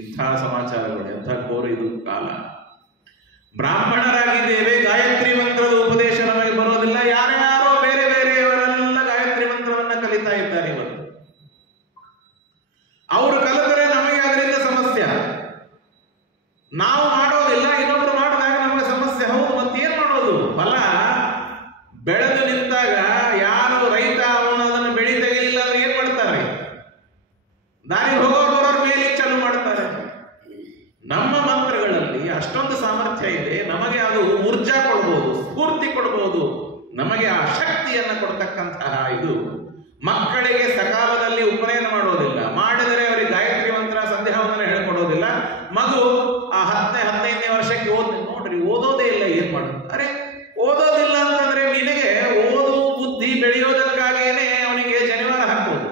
ಇಂಥ ಸಮಾಚಾರಗಳು, ಎಂಥ ಘೋರ ಇದು ಕಾಲ. ಬ್ರಾಹ್ಮಣರಾಗಿದ್ದೇವೆ, ಗಾಯತ್ರಿ ಮಂತ್ರದ ಉಪದೇಶ ನಮಗೆ ಬರೋದಿಲ್ಲ. ಯಾರ್ಯಾರೋ ಬೇರೆ ಬೇರೆಯವರೆಲ್ಲ ಗಾಯತ್ರಿ ಮಂತ್ರವನ್ನ ಕಲಿತಾ ಇದ್ದಾರೆ ಇವತ್ತು. ಅವರು ಕಲಿತರೆ ನಮಗೆ ಅದರಿಂದ ಸಮಸ್ಯೆ. ನಾವು ಮಾಡೋದಿಲ್ಲ, ಇನ್ನೊಬ್ರು ಮಾಡಿದಾಗ ನಮಗೆ ಸಮಸ್ಯೆ. ಹೌದು, ಮತ್ತೇನ್ ಮಾಡೋದು? ಫಲ ಬೆಳೆದು ನಿಂತಾಗ ಯಾರು ರೈತ ಅವನದನ್ನು ಬೆಳಿ ತೆಗಿಲಿಲ್ಲ ಅಂದ್ರೆ ಏನ್ ಮಾಡ್ತಾರೆ? ದಾರಿ ಹೋಗೋರು ಬರೋರ್ ಮೇಲೆ ಚಾಲು ಮಾಡ್ತಾರೆ. ನಮ್ಮ ಮಂತ್ರಗಳಲ್ಲಿ ಅಷ್ಟೊಂದು ಸಾಮರ್ಥ್ಯ ಇದೆ. ನಮಗೆ ಅದು ಊರ್ಜಾ ಕೊಡ್ಬೋದು, ಸ್ಫೂರ್ತಿ ಕೊಡ್ಬೋದು, ನಮಗೆ ಆ ಶಕ್ತಿಯನ್ನ ಕೊಡ್ತಕ್ಕಂತಹ ಇದು. ಮಕ್ಕಳಿಗೆ ಸಕಾಲದಲ್ಲಿ ಉಪನಯನ ಮಾಡೋದಿಲ್ಲ, ಮಾಡಿದರೆ ಅವರಿಗೆ ಗಾಯತ್ರಿ ಮಂತ್ರ ಸಂಧ್ಯಾವಂದನ ಹೇಳ್ಕೊಡೋದಿಲ್ಲ. ಮಗು ಆ 10-15ನೇ ವರ್ಷಕ್ಕೆ ನೋಡ್ರಿ ಓದೋದೇ ಇಲ್ಲ, ಏನ್ ಮಾಡೋದು? ಅರೆ ಓದೋದಿಲ್ಲ ಅಂತಂದ್ರೆ ನಿನಗೆ ಓದು ಬುದ್ಧಿ ಬೆಳೆಯೋದಕ್ಕಾಗಿಯೇ ಅವನಿಗೆ ಜನಿವಾರ ಹಾಕ್ಬೋದು.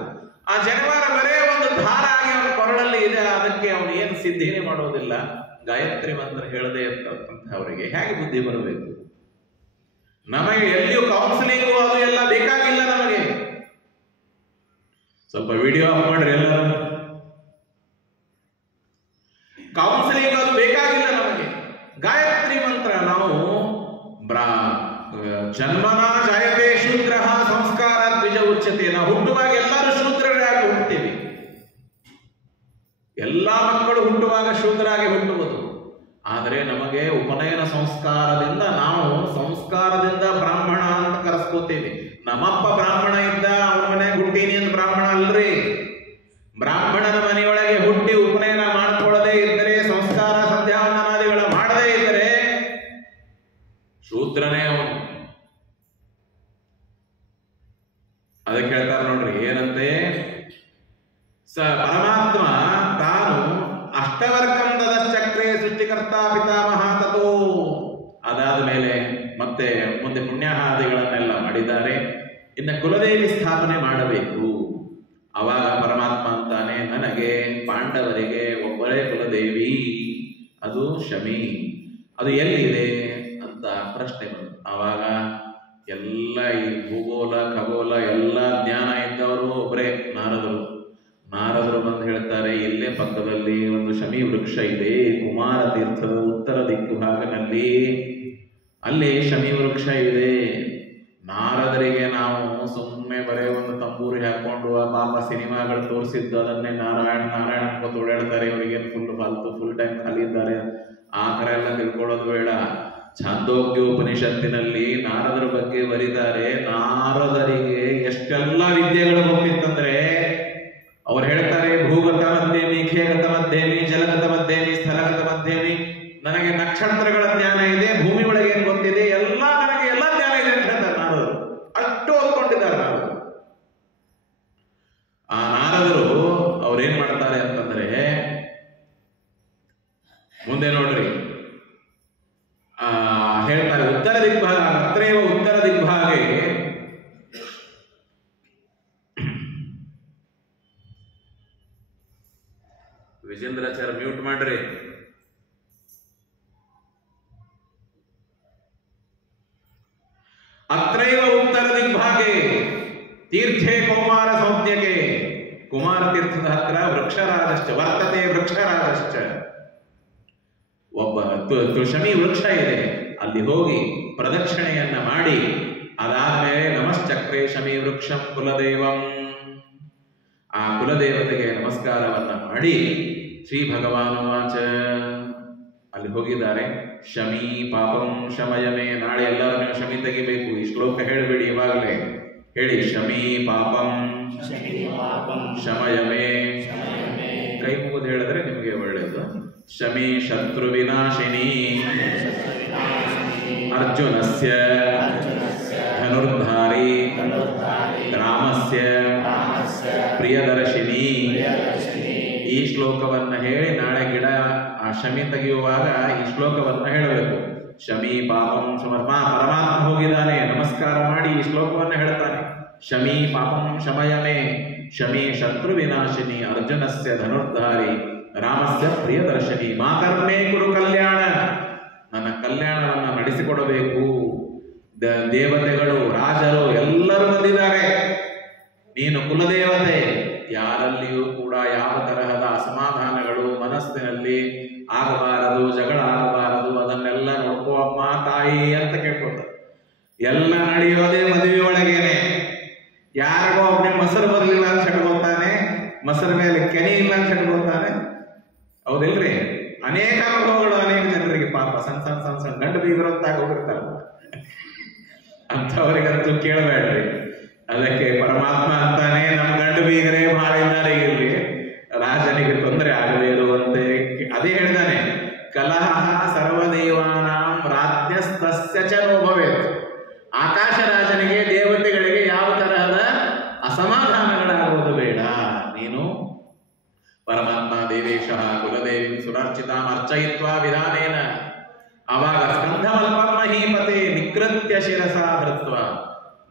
ಆ ಜನಿವಾರ ಬರೇ ಒಂದು ಧಾರ ಆಗಿ ಅವನ ಕೊರಳಲ್ಲಿ ಇದೆ, ಅದಕ್ಕೆ ಅವನು ಏನು ಸಿದ್ಧಿನೇ ಮಾಡೋದಿಲ್ಲ. ಗಾಯತ್ರಿ ಮಂತ್ರ ಹೇಳದೆ ಇರ್ತಕ್ಕಂಥವರಿಗೆ ಹೇಗೆ ಬುದ್ಧಿ ಬರಬೇಕು? ನಮಗೆ ಎಲ್ಲಿಯೂ ಕೌನ್ಸಿಲಿಂಗು ಅದು ಎಲ್ಲ ಬೇಕಾಗಿಲ್ಲ. ನಮಗೆ ಸ್ವಲ್ಪ ವಿಡಿಯೋ ಆಫ್ ಮಾಡ್ರಿ ಎಲ್ಲರೂ. ಕೌನ್ಸಿಲಿಂಗ್ ಅದು ಬೇಕಾಗಿಲ್ಲ ನಮಗೆ. ಗಾಯತ್ರಿ ಮಂತ್ರ ನಾವು ಜನ್ಮನ ಜಾಯತೆ ಶೂದ್ರ ಸಂಸ್ಕಾರ ದ್ವಿಜ ಉಚ್ಯತೆ. ನಾವು ಹುಟ್ಟುವಾಗ ಎಲ್ಲರೂ ಶೂದ್ರರಾಗಿ ಹುಟ್ಟುತ್ತೀವಿ. ಎಲ್ಲಾ ಮಕ್ಕಳು ಹುಟ್ಟುವಾಗ ಶೂದ್ರಾಗಿ ಹುಟ್ಟುವುದು. ಆದರೆ ನಮಗೆ ಉಪನಯನ ಸಂಸ್ಕಾರದಿಂದ ನಾವು ಸಂಸ್ಕಾರದಿಂದ ಬ್ರಾಹ್ಮಣ ಅಂತ ಕರೆಸ್ಕೋತೀವಿ. ನಮ್ಮಪ್ಪ ಬ್ರಾಹ್ಮಣ ಇದ್ದ, ಅವನ ಮನೆಗೆ ಹುಟ್ಟೀನಿ ಅಂತ ಬ್ರಾಹ್ಮಣ ಅಲ್ರಿ. ಬ್ರಾಹ್ಮಣನ ಮನೆಯೊಳಗೆ ಹುಟ್ಟಿ ಉಪನಯನ ಮಾಡಿಕೊಳ್ಳದೇ ಇದ್ದರೆ, ಸಂಸ್ಕಾರ ಸಂಧ್ಯಾವಂದನಾದಿಗಳ ಮಾಡದೇ ಇದ್ದರೆ ಶೂದ್ರನೇ ಅವನು. ಅದಕ್ಕೆ ಹೇಳ್ತಾರೆ ನೋಡ್ರಿ, ಏನಂತೆ, ಪರಮಾತ್ಮ ತಾನು ಅಷ್ಟವರ್ಗಂ ದದಶ್ಚಕ್ರೆ ಸೃಷ್ಟಿಕರ್ತ ಪಿತಾಮಹ ತಥೋ. ಅದಾದ ಮೇಲೆ ಮತ್ತೆ ಮುಂದೆ ಪುಣ್ಯಾಹಾದಿಗಳನ್ನೆಲ್ಲ ಮಾಡಿದ್ದಾರೆ. ಇನ್ನು ಕುಲದೇವಿ ಸ್ಥಾಪನೆ ಮಾಡಬೇಕು. ಅವಾಗ ಪರಮಾತ್ಮ ಅಂತಾನೆ, ನನಗೆ ಪಾಂಡವರಿಗೆ ಒಬ್ಬಳೇ ಕುಲದೇವಿ, ಅದು ಶಮಿ. ಅದು ಎಲ್ಲಿದೆ ಅಂತ ಪ್ರಶ್ನೆ ಬಂತು. ಆವಾಗ ಎಲ್ಲ ಈ ಭೂಗೋಳ ಖಗೋಳ ಎಲ್ಲ ಜ್ಞಾನ ಇದ್ದವರು ಒಬ್ಬರೇ ನಾರದರು ಬಂದು ಹೇಳ್ತಾರೆ, ಇಲ್ಲೇ ಪಕ್ಕದಲ್ಲಿ ಒಂದು ಶಮಿ ವೃಕ್ಷ ಇದೆ, ಕುಮಾರ ತೀರ್ಥದ ಉತ್ತರ ದಿಕ್ಕು ಭಾಗದಲ್ಲಿ, ಅಲ್ಲಿ ಶಮಿ ವೃಕ್ಷ ಇದೆ. ನಾರದರಿಗೆ ನಾವು ಸುಮ್ಮನೆ ಬರೇ ಒಂದು ತಂಬೂರಿ ಹಾಕೊಂಡು ಆ ಪಾಪ ಸಿನಿಮಾಗಳು ತೋರಿಸಿದ್ದು ಅದನ್ನೇ ನಾರಾಯಣ ಅಂತ ಓಡಾಡ್ತಾರೆ. ಇವರಿಗೆ ಫುಲ್ ಟೈಮ್ ಖಾಲಿ ಇದ್ದಾರೆ, ಆ ಥರ ಎಲ್ಲ ತಿಳ್ಕೊಳ್ಳೋದು ಬೇಡ. ಛಾಂದೋಗ್ಯೋಪನಿಷತ್ತಿನಲ್ಲಿ ನಾರದರ ಬಗ್ಗೆ ಬರೀತಾರೆ. ನಾರದರಿಗೆ ಎಷ್ಟೆಲ್ಲ ವಿದ್ಯೆಗಳು ಗೊತ್ತಿತ್ತಂದ್ರೆ, ಅವ್ರು ಹೇಳ್ತಾರೆ, ಭೂಗತ ಮಧ್ಯೇಮಿ, ಖೇಗತ ಮಧ್ಯೇಮಿ, ಜಲಗತ ಮಧ್ಯೇಮಿ, ಸ್ಥಳಗತ ಮಧ್ಯೇಮಿ, ನನಗೆ ನಕ್ಷತ್ರಗಳ ಜ್ಞಾನ ಇದೆ, ಭೂಮಿ ಒಳಗೆ ಏನು ಗೊತ್ತಿದೆ, ನನಗೆ ಎಲ್ಲ ಜ್ಞಾನ ಇದೆ ಅಂತ ಹೇಳ್ತಾರೆ ನಾರದರು. ಅಷ್ಟು ಓದ್ಕೊಂಡಿದ್ದಾರೆ ನಾರದರು. ಆ ನಾರದರು ಅವ್ರೇನ್ ಮಾಡ್ತಾರೆ ಅಂತಂದ್ರೆ, ಮುಂದೆ ನೋಡ್ರಿ, ಹೇಳ್ತಾರೆ, ಉತ್ತರ ದಿಗ್ಭಾಗ ಅತ್ರೇವ ಉತ್ತರ ದಿಗ್ಭಾಗೆ ವಿಜೇಂದ್ರಾಚಾರ್ಯ ಮ್ಯೂಟ್ ಮಾಡ್ರಿ. ಅತ್ರೈವ ಉತ್ತರ ದಿಗ್ಭಾಗೆ ತೀರ್ಥೆ ಕೌಮಾರ ಸಂಜ್ಞಕೆ, ಕುಮಾರ ತೀರ್ಥದ ಹತ್ರ ವೃಕ್ಷರಾಜಶ್ಚ ವರ್ತತೆ, ವೃಕ್ಷರಾಜಶ್ಚ ಒಬ್ಬ ಶಮಿ ವೃಕ್ಷ ಇದೆ, ಅಲ್ಲಿ ಹೋಗಿ ಪ್ರದಕ್ಷಿಣೆಯನ್ನ ಮಾಡಿ, ಅದಾದ್ಮೇಲೆ ನಮಶ್ಚಕ್ರೆ ಶಮಿ ವೃಕ್ಷಂ ಕುಲದೇವಂ, ಆ ಕುಲದೇವತೆಗೆ ನಮಸ್ಕಾರವನ್ನ ಮಾಡಿ, ಶ್ರೀ ಭಗವಾನುವಾಚ, ಅಲ್ಲಿ ಹೋಗಿದ್ದಾರೆ. ಶಮಿ ಪಾಪಂ ಶಮಯಮೇ. ನಾಳೆ ಎಲ್ಲರೂ ನೀವು ಶಮಿ ತೆಗಿಬೇಕು. ಈ ಶ್ಲೋಕ ಹೇಳಬೇಡಿ, ಇವಾಗಲೇ ಹೇಳಿ, ಶಮಿ ಪಾಪಂ ಶಮಯಮೇ. ಕೈ ಮುಗಿದು ಹೇಳಿದ್ರೆ ನಿಮಗೆ ಒಳ್ಳೆಯದು. ಶಮಿ ಶತ್ರು ವಿನಾಶಿನಿ ಅರ್ಜುನಸ್ಯ ಧನುರ್ಧಾರಿ ರಾಮಸ್ಯ ಪ್ರಿಯದರ್ಶಿನಿ. ಈ ಶ್ಲೋಕವನ್ನ ಹೇಳಿ ನಾಳೆ ಗಿಡ ಆ ಶಮಿ ತೆಗೆಯುವಾಗ ಈ ಶ್ಲೋಕವನ್ನ ಹೇಳಬೇಕು. ಶಮಿ ಪಾಪಂ ಪರಮಾತ್ಮ ಹೋಗಿದ್ದಾನೆ, ನಮಸ್ಕಾರ ಮಾಡಿ ಈ ಶ್ಲೋಕವನ್ನ ಹೇಳ್ತಾನೆ. ಶಮಿ ಪಾಪಂ ಶಮಯಮೇ, ಶಮಿ ಶತ್ರು ವಿನಾಶಿನಿ ಅರ್ಜುನಸ್ಯ ಧನುರ್ಧಾರಿ ರಾಮಸ್ಯ ಪ್ರಿಯದರ್ಶಿನಿ. ಮಾಕರ್ಮೇ ಕುರು ಕಲ್ಯಾಣ, ನನ್ನ ಕಲ್ಯಾಣವನ್ನ ನಡೆಸಿಕೊಡಬೇಕು. ದೇವತೆಗಳು ರಾಜರು ಎಲ್ಲರೂ ಬಂದಿದ್ದಾರೆ, ನೀನು ಕುಲದೇವತೆ. ಯಾರಲ್ಲಿಯೂ ಕೂಡ ಯಾವ ತರಹದ ಅಸಮಾಧಾನಗಳು ಮನಸ್ಸಿನಲ್ಲಿ ಆಗಬಾರದು, ಜಗಳ ಆಗಬಾರದು, ಅದನ್ನೆಲ್ಲ ನೋಡ್ಕೋ ಅಮ್ಮ ತಾಯಿ ಅಂತ ಕೇಳ್ಕೊತಾರೆ. ಎಲ್ಲ ನಡೆಯೋದೇ ಮದುವೆ ಒಳಗೇನೆ. ಯಾರಿಗೋ ಒಬ್ಬನೇ ಮೊಸರು ಬರಲಿಲ್ಲ ಅಂತ ಚಟ್ಕೊತಾನೆ, ಮೊಸರು ಮೇಲೆ ಕೆನೆ ಇಲ್ಲ ಅಂತ ಚಟ್ಕೊತಾನೆ. ಹೌದಿಲ್ರಿ? ಅನೇಕ ಅನುಭವಗಳು ಅನೇಕ ಜನರಿಗೆ ಪಾಪ ಸಣ್ಣ ಗಂಡು ಬೀಗರಂತಾಗ ಹೋಗಿರ್ತಾರ. ಅಂಥವರಿಗಂತೂ ಕೇಳಬೇಡ್ರಿ. ಅದಕ್ಕೆ ಪರಮಾತ್ಮ ಅಂತಾನೆ, ನಮ್ಮ ಗಂಡು ಬೀಗರೇ ಬಹಳ ಇದ್ದಾರೆ ಇಲ್ಲಿ, ರಾಜನಿಗೆ ತೊಂದರೆ ಆಗದೇ ಇರುವಂತೆ. ಅದೇ ಹೇಳಿದಾನೆ, ಕಲಹ ಸರ್ವದೇವಾನಾಂ ರಾಜ್ಯಸ್ತಸ್ಯ ಚ ನೋ ಭವೇತ್. ಆಕಾಶ ರಾಜನಿಗೆ ದೇವತೆಗಳಿಗೆ ಯಾವ ತರಹದ ಅಸಮಾಧಾನಗಳಾಗುವುದು ಬೇಡ. ನೀನು ಪರಮಾತ್ಮ ದೇವೇಶ ಕುಲದೇವಿ ಸುರಾರ್ಚಿತಾಂ ಅರ್ಚಯಿತ್ವಾ ವಿಧಾನೇನ. ಅವಾಗ ಸ್ಕಂಧಮಲ್ಪಂ ಮಹೀಪತೆ ನಿಕೃತ್ಯ ಶಿರಸ ಧೃತ್ವ,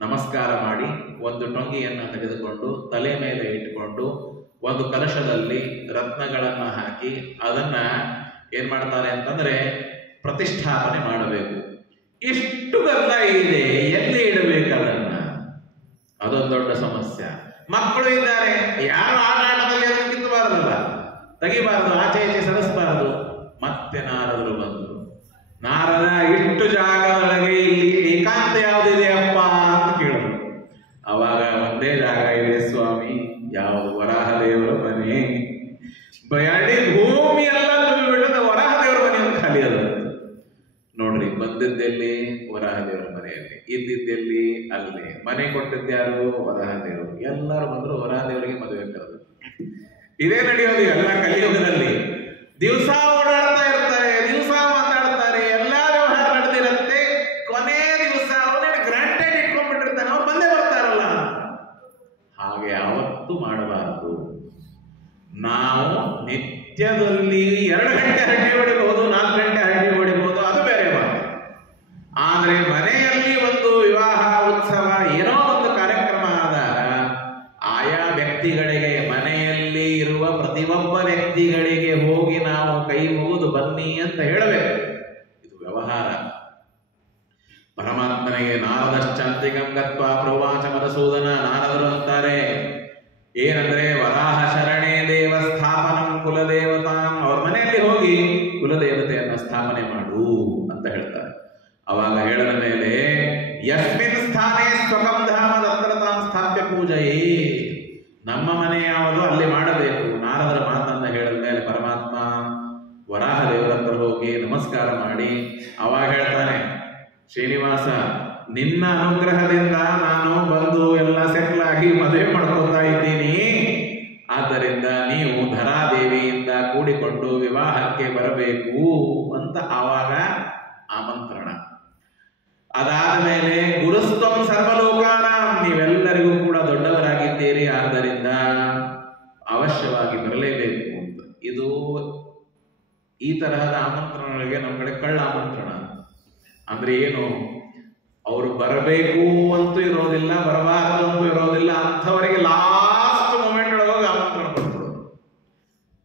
ನಮಸ್ಕಾರ ಮಾಡಿ ಒಂದು ಟೊಂಗಿಯನ್ನು ತೆಗೆದುಕೊಂಡು ತಲೆ ಮೇಲೆ ಇಟ್ಟುಕೊಂಡು ಒಂದು ಕಲಶದಲ್ಲಿ ರತ್ನಗಳನ್ನ ಹಾಕಿ ಅದನ್ನ ಏನ್ ಮಾಡ್ತಾರೆ ಅಂತಂದ್ರೆ ಪ್ರತಿಷ್ಠಾಪನೆ ಮಾಡಬೇಕು. ಇಷ್ಟು ಗಂಧ ಇದೆ, ಎಲ್ಲಿ ಇಡಬೇಕು ಅದನ್ನ? ಅದೊಂದು ದೊಡ್ಡ ಸಮಸ್ಯೆ. ಮಕ್ಕಳು ಇದ್ದಾರೆ, ಯಾರು ಆಟದಲ್ಲಿ ಅದನ್ನು ಕಿತ್ತಬಾರದಲ್ಲ, ತೆಗಿಬಾರದು, ಆಚೆ ಈಚೆ ಸರಿಸಬಾರದು. ಮತ್ತೆ ನಾರದರು ಬಂದರು. ನಾರದ ಇಷ್ಟು ಜಾಗದೊಳಗೆ ಇಲ್ಲಿ ಏಕಾಂತ ಯಾವುದಿದೆ ಅಪ್ಪ ಅಂತ ಕೇಳಿದ್ರು. ಅವಾಗ ಒಂದೇ ಜಾಗ ಇದೆ ಸ್ವಾಮಿ, ಯಾವುದು? ವರಾಹದೇವರ ಮನೆ. ಇಡೀ ಭೂಮಿ ಎಲ್ಲ ತುಂಬಿಬಿಟ್ಟದ ವರಾಹದೇವರ ಮನೆ ಅಂತ ಖಾಲಿ ಅದ. ನೋಡ್ರಿ, ಬಂದಿದ್ದೆಲ್ಲಿ? ವರಾಹದೇವರ ಮನೆಯಲ್ಲಿ. ಇದ್ದಿದ್ದೆಲ್ಲಿ? ಅಲ್ಲಿ. ಮನೆ ಕೊಟ್ಟಿದ್ದ್ಯಾರು? ವರಾಹದೇವರು. ಎಲ್ಲರೂ ಬಂದ್ರು, ವರಾಹದೇವರಿಗೆ ಮದುವೆ ಕರೆದು. ಇದೇ ನಡೆಯೋದು ಎಲ್ಲ ಕಲಿಯುಗದಲ್ಲಿ. ದಿವಸ ಓಡಾಡ್ತಾ ಇರ್ತಾರೆ, ದಿವಸ ಮಾತಾಡ್ತಾರೆ, ಎಲ್ಲ ವ್ಯವಹಾರ ನಡೆದಿರುತ್ತೆ. ಕೊನೆ ದಿವಸ ಅವನೇನು ಗ್ರಾಂಟೆಡ್ ಇಟ್ಕೊಂಡ್ಬಿಟ್ಟಿರ್ತಾನೆ, ಅವ್ರು ಬಂದೇ ಬರ್ತಾರಲ್ಲ. ಹಾಗೆ ಯಾವತ್ತೂ ಮಾಡಬಾರದು. ನಾವು ನಿತ್ಯದಲ್ಲಿ 2 ಗಂಟೆ ಹರಟಿ ಹೊಡಿಬಹುದು, 4 ಗಂಟೆ ಹರಟಿ ಹೊಡಿಬಹುದು, ಅದು ಬೇರೆ ಮಾತು. ಆದರೆ ಮನೆಯಲ್ಲಿ ಒಂದು ವಿವಾಹ ಉತ್ಸವ ಏನೋ ಒಂದು ಕಾರ್ಯಕ್ರಮ ಆದಾಗ ಆಯಾ ವ್ಯಕ್ತಿಗಳಿಗೆ, ಮನೆಯಲ್ಲಿ ಇರುವ ಪ್ರತಿಯೊಬ್ಬ ವ್ಯಕ್ತಿಗಳಿಗೆ ಹೋಗಿ ನಾವು ಕೈ ಮುಗಿದು ಬನ್ನಿ ಅಂತ ಹೇಳಬೇಕು. ಇದು ವ್ಯವಹಾರ. ಪರಮಾತ್ಮನಿಗೆ ನಾರದಶ್ಚಾಂತಿಕಂ ಗತ್ವಾ ಪ್ರವಾಚ ಮಧುಸೂದನ, ನಾರದರು ಅಂತಾರೆ ಏನಂದ್ರೆ ವರಾಹ ಶರಣೇ ದೇವ ಸ್ಥಾಪನಂ ಕುಲದೇವತಾಂ, ಅವ್ರ ಮನೆಯಲ್ಲಿ ಹೋಗಿ ಕುಲದೇವತೆಯನ್ನ ಸ್ಥಾಪನೆ ಮಾಡು ಅಂತ ಹೇಳ್ತಾರೆ. ಅವಾಗ ಹೇಳಿದ ಮೇಲೆ ಯಸ್ಮಿನ್ ಸ್ಥಾನೇ ಸ್ವಕಂ ಧಾಮ ತತ್ರ ತಾಂ ಸ್ಥಾಪ್ಯ ಪೂಜೆಯೇ, ನಮ್ಮ ಮನೆ ಯಾವುದು ಅಲ್ಲಿ ಮಾಡಬೇಕು. ನಾರದರ ಮಾತನ್ನ ಹೇಳಿದ ಮೇಲೆ ಪರಮಾತ್ಮ ವರಾಹ ದೇವರ ಹತ್ರ ಹೋಗಿ ನಮಸ್ಕಾರ ಮಾಡಿ ಅವಾಗ ಹೇಳ್ತಾನೆ, ಶ್ರೀನಿವಾಸ ನಿನ್ನ ಅನುಗ್ರಹದಿಂದ ನಾನು ಬಂದು ಎಲ್ಲ ಸೆಟ್ಲ್ ಆಗಿ ಮದುವೆ ಮಾಡ್ಕೊತಾ ಇದ್ದೀನಿ. ಆದ್ದರಿಂದ ನೀವು ಧರಾದೇವಿಯಿಂದ ಕೂಡಿಕೊಂಡು ವಿವಾಹಕ್ಕೆ ಬರಬೇಕು ಅಂತ ಆವಾಗ ಆಮಂತ್ರಣ. ಅದಾದ ಮೇಲೆ ಗುರುಸ್ತಂ ಸರ್ವಲೋಕಾನ, ನೀವೆಲ್ಲರಿಗೂ ಕೂಡ ದೊಡ್ಡವರಾಗಿದ್ದೀರಿ, ಆದ್ದರಿಂದ ಅವಶ್ಯವಾಗಿ ಬರಲೇಬೇಕು ಅಂತ. ಇದು ಈ ತರಹದ ಆಮಂತ್ರಣಗಳಿಗೆ ನಮ್ಮ ಕಡೆ ಕಳ್ಳ ಆಮಂತ್ರಣ ಅಂದ್ರೆ ಏನು, ಅವರು ಬರಬೇಕು ಅಂತೂ ಇರೋದಿಲ್ಲ, ಬರಬಾರದು ಅಂತೂ ಇರೋದಿಲ್ಲ, ಅಂಥವರಿಗೆ ಲಾಸ್ಟ್ ಮೂಮೆಂಟ್ ಒಳಗೆ ಆಮಂತ್ರಣ ಕೊಟ್ಬಿಡೋದು.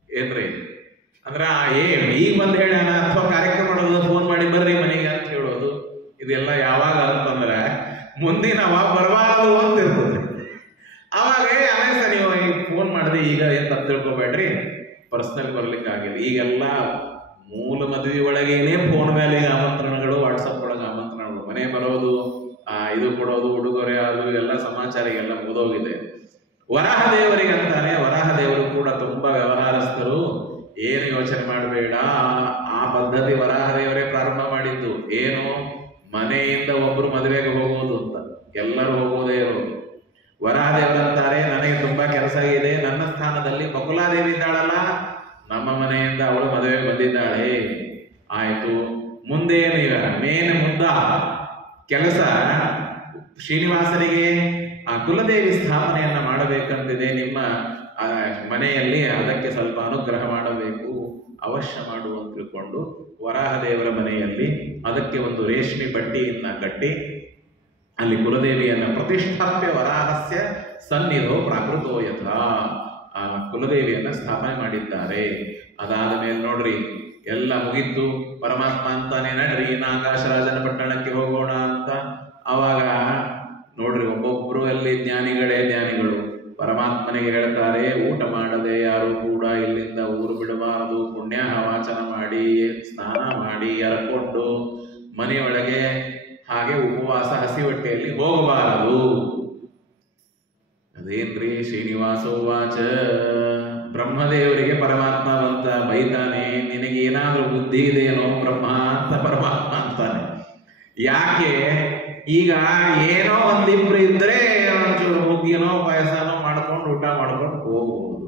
ಏನ್ರಿ ಅಂದ್ರೆ ಈಗ ಬಂದು ಹೇಳ್ಯಾನ ಅಥವಾ ಕಾರ್ಯಕ್ರಮ ಮಾಡೋದು, ಫೋನ್ ಮಾಡಿ ಬರ್ರಿ ಮನೆಗೆ ಅಂತ ಹೇಳೋದು. ಇದೆಲ್ಲ ಯಾವಾಗ ಅಂತಂದ್ರೆ ಮುಂದಿನ ಬರಬಾರದು ಅಂತ ಇರ್ತದೆ. ಅವಾಗ ಆಮೇಲೆ ನೀವು ಈಗ ಫೋನ್ ಮಾಡಿದೆ, ಈಗ ಏನ್ ತಪ್ಪು ತಿಳ್ಕೊಬೇಡ್ರಿ, ಪರ್ಸನಲ್ ಬರ್ಲಿಕ್ಕೆ ಆಗಿಲ್ಲ. ಈಗೆಲ್ಲ ಮೂಲ ಮದುವೆ ಒಳಗೇನೆ ಫೋನ್ ಮೇಲೆ ಈಗ ಆಮಂತ್ರಣಗಳು, ವಾಟ್ಸಪ್ ಒಳಗೆ ಆಮಂತ್ರಣಗಳು, ಮನೆ ಬರೋದು, ಇದು ಕೊಡೋದು, ಉಡುಗೊರೆ, ಅದು ಎಲ್ಲ ಸಮಾಚಾರ ಎಲ್ಲ ಮುಗಿದೋಗಿದೆ. ವರಾಹ ದೇವರಿಗೆ ಅಂತಾನೆ, ವರಾಹ ದೇವರು ಕೂಡ ತುಂಬಾ ವ್ಯವಹಾರಸ್ಥರು, ಏನು ಯೋಚನೆ ಮಾಡಬೇಡ. ಆ ಪದ್ಧತಿ ವರಾಹ ದೇವರೇ ಪ್ರಾರಂಭ ಮಾಡಿದ್ದು. ಏನು, ಮನೆಯಿಂದ ಒಬ್ರು ಮದುವೆಗೆ ಹೋಗೋದು ಅಂತ, ಎಲ್ಲರೂ ಹೋಗೋದೇ ಇರೋದು. ವರಾಹ ದೇವರಂತಾರೆ, ನನಗೆ ತುಂಬಾ ಕೆಲಸ ಇದೆ, ನನ್ನ ಸ್ಥಾನದಲ್ಲಿ ಬಕುಲಾದೇವಿ ಇದ್ದಾಳಲ್ಲ, ನಮ್ಮ ಮನೆಯಿಂದ ಅವಳು ಮದುವೆಗೆ ಬಂದಿದ್ದಾಳೆ, ಆಯ್ತು, ಮುಂದೇನು ಈಗ ಮೇನ್ ಮುದ್ದ ಕೆಲಸ ಶ್ರೀನಿವಾಸನಿಗೆ ಆ ಕುಲದೇವಿ ಸ್ಥಾಪನೆಯನ್ನ ಮಾಡಬೇಕಂತಿದೆ ನಿಮ್ಮ ಮನೆಯಲ್ಲಿ, ಅದಕ್ಕೆ ಸ್ವಲ್ಪ ಅನುಗ್ರಹ ಮಾಡಬೇಕು, ಅವಶ್ಯ ಮಾಡು ಅಂತ ತಿಳ್ಕೊಂಡು ವರಾಹ ದೇವರ ಮನೆಯಲ್ಲಿ ಅದಕ್ಕೆ ಒಂದು ರೇಷ್ಮೆ ಬಟ್ಟೆಯನ್ನ ಕಟ್ಟಿ ಅಲ್ಲಿ ಕುಲದೇವಿಯನ್ನ ಪ್ರತಿಷ್ಠಾಪ್ಯ ವರಾಹಸ್ಯ ಸನ್ನಿಧೋ ಪ್ರಾಕೃತೋ ಯಥಾ, ಆ ಕುಲದೇವಿಯನ್ನ ಸ್ಥಾಪನೆ ಮಾಡಿದ್ದಾರೆ. ಅದಾದ ಮೇಲೆ ನೋಡ್ರಿ ಎಲ್ಲ ಮುಗಿದ್ದು ಪರಮಾತ್ಮ ಅಂತಾನೆ, ನಡ್ರಿ ಆಕಾಶರಾಜನ ಪಟ್ಟಣಕ್ಕೆ ಹೋಗೋಣ ಅಂತ. ಅವಾಗ ನೋಡ್ರಿ ಒಬ್ಬೊಬ್ರು ಅಲ್ಲಿ ಜ್ಞಾನಿಗಳೇ ಜ್ಞಾನಿಗಳು ಪರಮಾತ್ಮನಿಗೆ ಹೇಳ್ತಾರೆ, ಊಟ ಮಾಡದೆ ಯಾರು ಕೂಡ ಇಲ್ಲಿಂದ ಊರು ಬಿಡಬಾರದು, ಪುಣ್ಯ ವಾಚನ ಮಾಡಿ ಸ್ನಾನ ಮಾಡಿ ಎರಕೊಂಡು ಮನೆಯೊಳಗೆ ಹಾಗೆ ಉಪವಾಸ ಹಸಿ ಹೊಟ್ಟೆಯಲ್ಲಿ ಹೋಗಬಾರದು. ಅದೇನ್ರಿ ಶ್ರೀನಿವಾಸೋವಾಚ, ಬ್ರಹ್ಮದೇವರಿಗೆ ಪರಮಾತ್ಮ ಅಂತ ಬೈತಾನೆ, ನಿನಗೇನಾದ್ರೂ ಬುದ್ಧಿ ಇದೆಯೇನೋ ಬ್ರಹ್ಮ ಅಂತ ಪರಮಾತ್ಮ ಅಂತಾನೆ. ಯಾಕೆ, ಈಗ ಏನೋ ಒಂದಿಬ್ರು ಇದ್ರೆ ಒಂಚೂರು ಮುಗ್ಗಿನೋ ಪಾಯಸನೋ ಮಾಡ್ಕೊಂಡು ಊಟ ಮಾಡ್ಕೊಂಡು ಹೋಗಬಹುದು.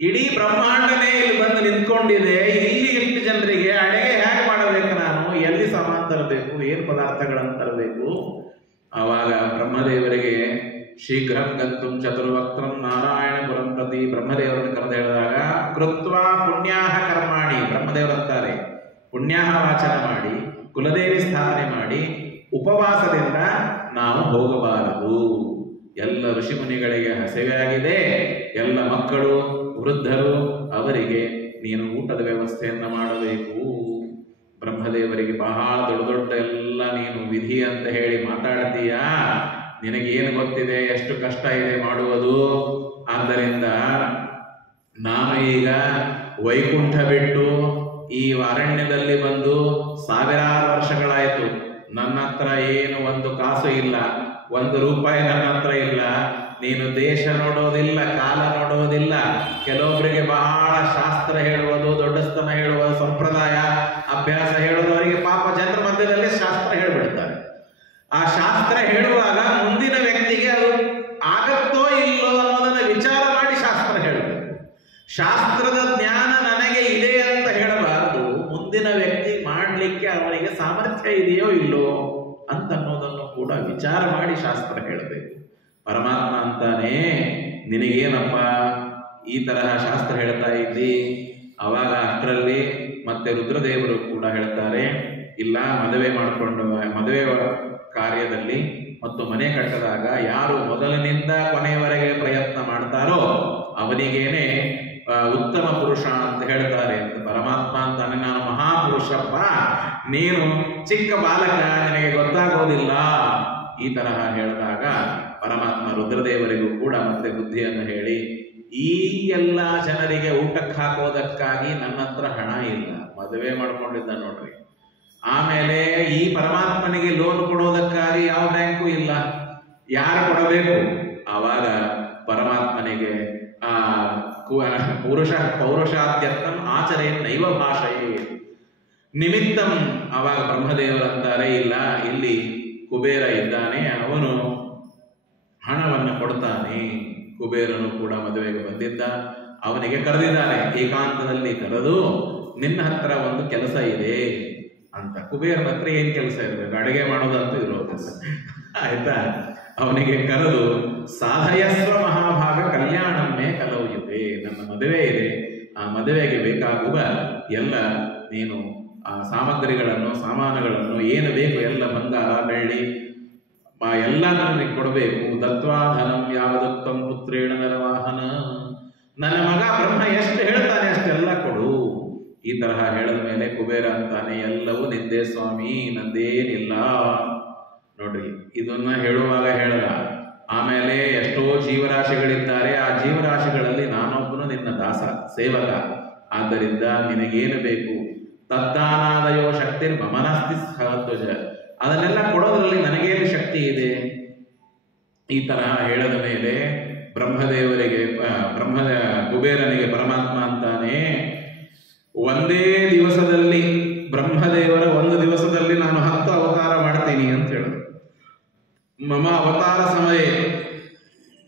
ಇಡೀ ಬ್ರಹ್ಮಾಂಡನೇ ಇಲ್ಲಿ ಬಂದು ನಿಂತ್ಕೊಂಡಿದೆ, ಇಲ್ಲಿ ಇಷ್ಟು ಜನರಿಗೆ ಅಡುಗೆ ಹೇಗೆ ಮಾಡಬೇಕು, ನಾನು ಎಲ್ಲಿ ಸಾಮಾನು ತರಬೇಕು, ಏನು ಪದಾರ್ಥಗಳನ್ನು ತರಬೇಕು. ಆವಾಗ ಬ್ರಹ್ಮದೇವರಿಗೆ ಶೀಘ್ರಂ ಗಂತುಂ ಚತುರ್ವಕ್ತ್ರಂ ನಾರಾಯಣಪುರಂ ಪ್ರತಿ ಬ್ರಹ್ಮದೇವರನ್ನು ಕರೆದು ಹೇಳಿದಾಗ, ಕೃತ್ವಾ ಪುಣ್ಯಾಹ ಕರ್ಮಾಣಿ, ಬ್ರಹ್ಮದೇವರಂತಾರೆ ಪುಣ್ಯಾಹ ವಾಚನ ಮಾಡಿ ಕುಲದೇವಿ ಸ್ಥಾಪನೆ ಮಾಡಿ ಉಪವಾಸದಿಂದ ನಾವು ಹೋಗಬಾರದು. ಎಲ್ಲ ಋಷಿಮುನಿಗಳಿಗೆ ಹಸಿವೆಯಾಗಿದೆ, ಎಲ್ಲ ಮಕ್ಕಳು ವೃದ್ಧರು, ಅವರಿಗೆ ನೀನು ಊಟದ ವ್ಯವಸ್ಥೆಯನ್ನ ಮಾಡಬೇಕು. ಬ್ರಹ್ಮದೇವರಿಗೆ ಬಹಳ ದೊಡ್ಡ ದೊಡ್ಡ ಎಲ್ಲ ನೀನು ವಿಧಿ ಅಂತ ಹೇಳಿ ಮಾತಾಡ್ತೀಯಾ, ನಿನಗೇನು ಗೊತ್ತಿದೆ, ಎಷ್ಟು ಕಷ್ಟ ಇದೆ ಮಾಡುವುದು. ಆದ್ದರಿಂದ ನಾನು ಈಗ ವೈಕುಂಠ ಬಿಟ್ಟು ಈ ಅರಣ್ಯದಲ್ಲಿ ಬಂದು ಸಾವಿರಾರು ವರ್ಷಗಳಾಯಿತು, ನನ್ನ ಹತ್ರ ಏನು ಒಂದು ಕಾಸು ಇಲ್ಲ, 1 ರೂಪಾಯಿ ನನ್ನ ಹತ್ರ ಇಲ್ಲ. ನೀನು ದೇಶ ನೋಡೋದಿಲ್ಲ, ಕಾಲ ನೋಡೋದಿಲ್ಲ. ಕೆಲವೊಬ್ಬರಿಗೆ ಬಹಳ ಶಾಸ್ತ್ರ ಹೇಳುವುದು, ದೊಡ್ಡಸ್ತನ ಹೇಳುವ ಸಂಪ್ರದಾಯ ಅಭ್ಯಾಸ ಹೇಳೋದು, ಅವರಿಗೆ ಪಾಪ ಜನರ ಮಧ್ಯದಲ್ಲೇ ಶಾಸ್ತ್ರ ಹೇಳ್ಬಿಡ್ತಾರೆ. ಆ ಶಾಸ್ತ್ರ ಹೇಳುವಾಗ ಮುಂದಿನ ವ್ಯಕ್ತಿಗೆ ಅದು ಆಗತ್ತೋ ಇಲ್ಲೋ ಅನ್ನೋದನ್ನ ವಿಚಾರ ಮಾಡಿ ಶಾಸ್ತ್ರ ಹೇಳಬೇಕು. ಸಾಮರ್ಥ್ಯ ಇದೆಯೋ ಇಲ್ಲೋ ಅಂತನ್ನೋದನ್ನು ಕೂಡ ವಿಚಾರ ಮಾಡಿ ಶಾಸ್ತ್ರ ಹೇಳಬೇಕು. ಪರಮಾತ್ಮ ಅಂತಾನೆ, ನಿನಗೇನಪ್ಪ ಈ ತರಹ ಶಾಸ್ತ್ರ ಹೇಳ್ತಾ ಇದ್ದಿ? ಅವಾಗ ಅಷ್ಟರಲ್ಲಿ ಮತ್ತೆ ರುದ್ರದೇವರು ಕೂಡ ಹೇಳ್ತಾರೆ, ಇಲ್ಲ, ಮದುವೆ ಕಾರ್ಯದಲ್ಲಿ ಮತ್ತು ಮನೆ ಕಟ್ಟದಾಗ ಯಾರು ಮೊದಲಿನಿಂದ ಕೊನೆಯವರೆಗೆ ಪ್ರಯತ್ನ ಮಾಡ್ತಾರೋ ಅವನಿಗೇನೆ ಉತ್ತಮ ಪುರುಷ ಅಂತ ಹೇಳ್ತಾರೆ ಅಂತ. ಪರಮಾತ್ಮ ಅಂತಾನೆ, ನಾನು ಮಹಾಪುರುಷಪ್ಪ, ನೀನು ಚಿಕ್ಕ ಬಾಲಕ, ನಿನಗೆ ಗೊತ್ತಾಗೋದಿಲ್ಲ. ಈ ತರಹ ಹೇಳಿದಾಗ ಪರಮಾತ್ಮ ರುದ್ರದೇವರಿಗೂ ಕೂಡ ಮತ್ತೆ ಬುದ್ಧಿಯನ್ನು ಹೇಳಿ, ಈ ಎಲ್ಲ ಜನರಿಗೆ ಊಟಕ್ಕೆ ಹಾಕೋದಕ್ಕಾಗಿ ನನ್ನ ಹತ್ರ ಹಣ ಇಲ್ಲ, ಮದುವೆ ಮಾಡ್ಕೊಂಡಿದ್ದ ನೋಡ್ರಿ. ಆಮೇಲೆ ಈ ಪರಮಾತ್ಮನಿಗೆ ಲೋನ್ ಕೊಡೋದಕ್ಕಾಗಿ ಯಾವ ಬ್ಯಾಂಕು ಇಲ್ಲ, ಯಾರು ಕೊಡಬೇಕು? ಆವಾಗ ಪರಮಾತ್ಮನಿಗೆ ಪೌರುಷಾದ್ಯರ್ಥಂ ಆಚರೇನ್ ನೈವ ಭಾಷೆಯೇ ನಿಮಿತ್ತಂ. ಆವಾಗ ಬ್ರಹ್ಮದೇವರಂತಾರೆ, ಇಲ್ಲ, ಇಲ್ಲಿ ಕುಬೇರ ಇದ್ದಾನೆ, ಅವನು ಹಣವನ್ನು ಕೊಡ್ತಾನೆ. ಕುಬೇರನು ಕೂಡ ಮದುವೆಗೆ ಬಂದಿದ್ದ, ಅವನಿಗೆ ಕರೆದಿದ್ದಾನೆ, ಏಕಾಂತದಲ್ಲಿ ಕರೆದು ನಿನ್ನ ಹತ್ರ ಒಂದು ಕೆಲಸ ಇದೆ ಅಂತ. ಕುಬೇರನ ಹತ್ರ ಏನ್ ಕೆಲಸ ಇರಬೇಕು? ಅಡುಗೆ ಮಾಡೋದಂತೂ ಇರೋದಿಲ್ಲ, ಆಯ್ತಾ? ಅವನಿಗೆ ಕರೆದು, ಸಾಧಯಸ್ವ ಮಹಾಭಾಗ ಕಲ್ಯಾಣಮ್ಮೆ ಕಲೌಯುದೆ, ನನ್ನ ಮದುವೆ ಇದೆ, ಆ ಮದುವೆಗೆ ಬೇಕಾಗುವ ಎಲ್ಲ ನೀನು ಆ ಸಾಮಗ್ರಿಗಳನ್ನು, ಸಾಮಾನುಗಳನ್ನು, ಏನು ಬೇಕು ಎಲ್ಲ, ಬಂಗಾರ ಬೆಳ್ಳಿ ಎಲ್ಲ ನನಗೆ ಕೊಡಬೇಕು. ದತ್ವಾಧನಂ ಯಾವದತ್ತಂ ಪುತ್ರೇಣ ನರವಾಹನ, ನನ್ನ ಮಗ ಬ್ರಹ್ಮ ಎಷ್ಟು ಹೇಳ್ತಾನೆ ಅಷ್ಟೆಲ್ಲ ಕೊಡು. ಈ ತರಹ ಹೇಳಿದ ಮೇಲೆ ಕುಬೇರ ಅಂತಾನೆ, ಎಲ್ಲವೂ ನಿಂದೆ ಸ್ವಾಮಿ, ನಂದೇನಿಲ್ಲ. ನೋಡ್ರಿ, ಇದನ್ನ ಹೇಳುವಾಗ ಹೇಳಲ್ಲ. ಆಮೇಲೆ ಎಷ್ಟೋ ಜೀವರಾಶಿಗಳಿದ್ದಾರೆ, ಆ ಜೀವರಾಶಿಗಳಲ್ಲಿ ನಾನೊಬ್ಬನು ನಿನ್ನ ದಾಸ, ಸೇವಕ. ಆದ್ದರಿಂದ ನಿನಗೇನು ಬೇಕು? ತದ್ದಾನಾದಯೋ ಶಕ್ತಿರ್ ಮಮನಾಸ್ತಿ ಸಹಧ್ವಜ, ಅದನ್ನೆಲ್ಲ ಕೊಡೋದ್ರಲ್ಲಿ ನನಗೇನು ಶಕ್ತಿ ಇದೆ? ಈ ತರಹ ಹೇಳಿದ ಮೇಲೆ ಬ್ರಹ್ಮದೇವರಿಗೆ ಕುಬೇರನಿಗೆ ಪರಮಾತ್ಮ ಅಂತಾನೆ, ಒಂದೇ ದಿವಸದಲ್ಲಿ ಬ್ರಹ್ಮದೇವರ ಒಂದು ದಿವಸದಲ್ಲಿ ನಾನು 10 ಅವತಾರ ಮಾಡ್ತೀನಿ ಅಂತ ಹೇಳೋದು. ಮಮ ಅವತಾರ ಸಮಯ,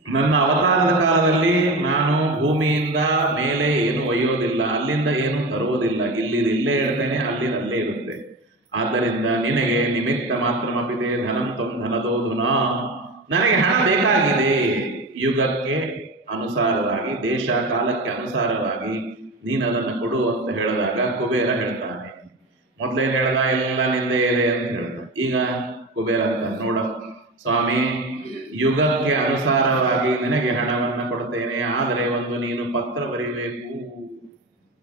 ನನ್ನ ಅವತಾರದ ಕಾಲದಲ್ಲಿ ನಾನು ಭೂಮಿಯಿಂದ ಮೇಲೆ ಏನು ಒಯ್ಯೋದಿಲ್ಲ, ಅಲ್ಲಿಂದ ಏನು ತರುವುದಿಲ್ಲ, ಇಲ್ಲೇ ಇರ್ತೇನೆ, ಅಲ್ಲೇ ಇರುತ್ತೆ. ಆದ್ದರಿಂದ ನಿನಗೆ ನಿಮಿತ್ತ ಮಾತ್ರಮಪಿದೆ ಧನಂ ತ್ವಂ ಧನದೋಧುನಾ, ನನಗೆ ಹಣ ಬೇಕಾಗಿದೆ, ಯುಗಕ್ಕೆ ಅನುಸಾರವಾಗಿ, ದೇಶ ಕಾಲಕ್ಕೆ ಅನುಸಾರವಾಗಿ ನೀನು ಅದನ್ನು ಕೊಡು ಅಂತ ಹೇಳಿದಾಗ ಕುಬೇರ ಹೇಳ್ತಾನೆ. ಮೊದಲೇನು ಹೇಳ್ದ? ಎಲ್ಲ ನಿಂದೆ ಇದೆ ಅಂತ ಹೇಳ್ದ. ಈಗ ಕುಬೇರ ಅಂತ, ನೋಡ ಸ್ವಾಮಿ, ಯುಗಕ್ಕೆ ಅನುಸಾರವಾಗಿ ನಿನಗೆ ಹಣವನ್ನು ಕೊಡ್ತೇನೆ, ಆದರೆ ಒಂದು ನೀನು ಪತ್ರ ಬರೀಬೇಕು.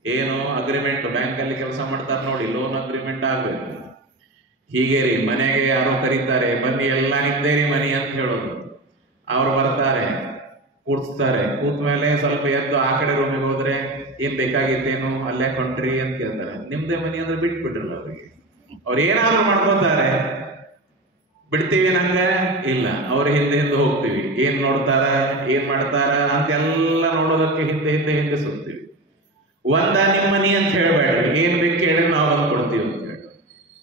ಏನು ಅಗ್ರಿಮೆಂಟ್? ಬ್ಯಾಂಕಲ್ಲಿ ಕೆಲಸ ಮಾಡ್ತಾರೆ ನೋಡಿ, ಲೋನ್ ಅಗ್ರಿಮೆಂಟ್ ಆಗಬೇಕು. ಹೀಗೆ ರೀ, ಮನೆಗೆ ಯಾರೋ ಕರೀತಾರೆ, ಬನ್ನಿ ಎಲ್ಲ ನಿಂದೇ ರೀ ಮನಿ ಅಂತ ಹೇಳೋದು. ಅವ್ರು ಬರ್ತಾರೆ, ಕೂಡ್ಸ್ತಾರೆ, ಕೂತ ಮೇಲೆ ಸ್ವಲ್ಪ ಎದ್ದು ಆ ಕಡೆ ರೂಮಿಗೆ ಹೋದ್ರೆ, ಏನ್ ಬೇಕಾಗಿತ್ತೇನು, ಅಲ್ಲೇ ಕೊಂಟ್ರಿ ಅಂತ ಕೇಳ್ತಾರೆ. ನಿಮ್ದೇ ಮನಿ ಅಂದ್ರೆ ಬಿಟ್ಬಿಟ್ರಲ್ಲ ಅವರಿಗೆ. ಅವ್ರು ಏನಾದ್ರು ಮಾಡ್ಕೊತಾರೆ, ಬಿಡ್ತೀವಿ ನಂಗ ಇಲ್ಲ, ಅವ್ರ ಹಿಂದೆ ಹೋಗ್ತೀವಿ, ಏನ್ ನೋಡ್ತಾರ, ಏನ್ ಮಾಡ್ತಾರ ಅಂತೆಲ್ಲ ನೋಡೋದಕ್ಕೆ ಹಿಂದೆ ಸುತ್ತೀವಿ. ನಿಮ್ಮ ಮನಿ ಅಂತ ಹೇಳ್ಬೇಡ್ರಿ, ಏನ್ ಬೇಕು ಕೇಳಿ ನಾವು ಬಂದು ಕೊಡ್ತೀವಿ ಅಂತ ಹೇಳಿ.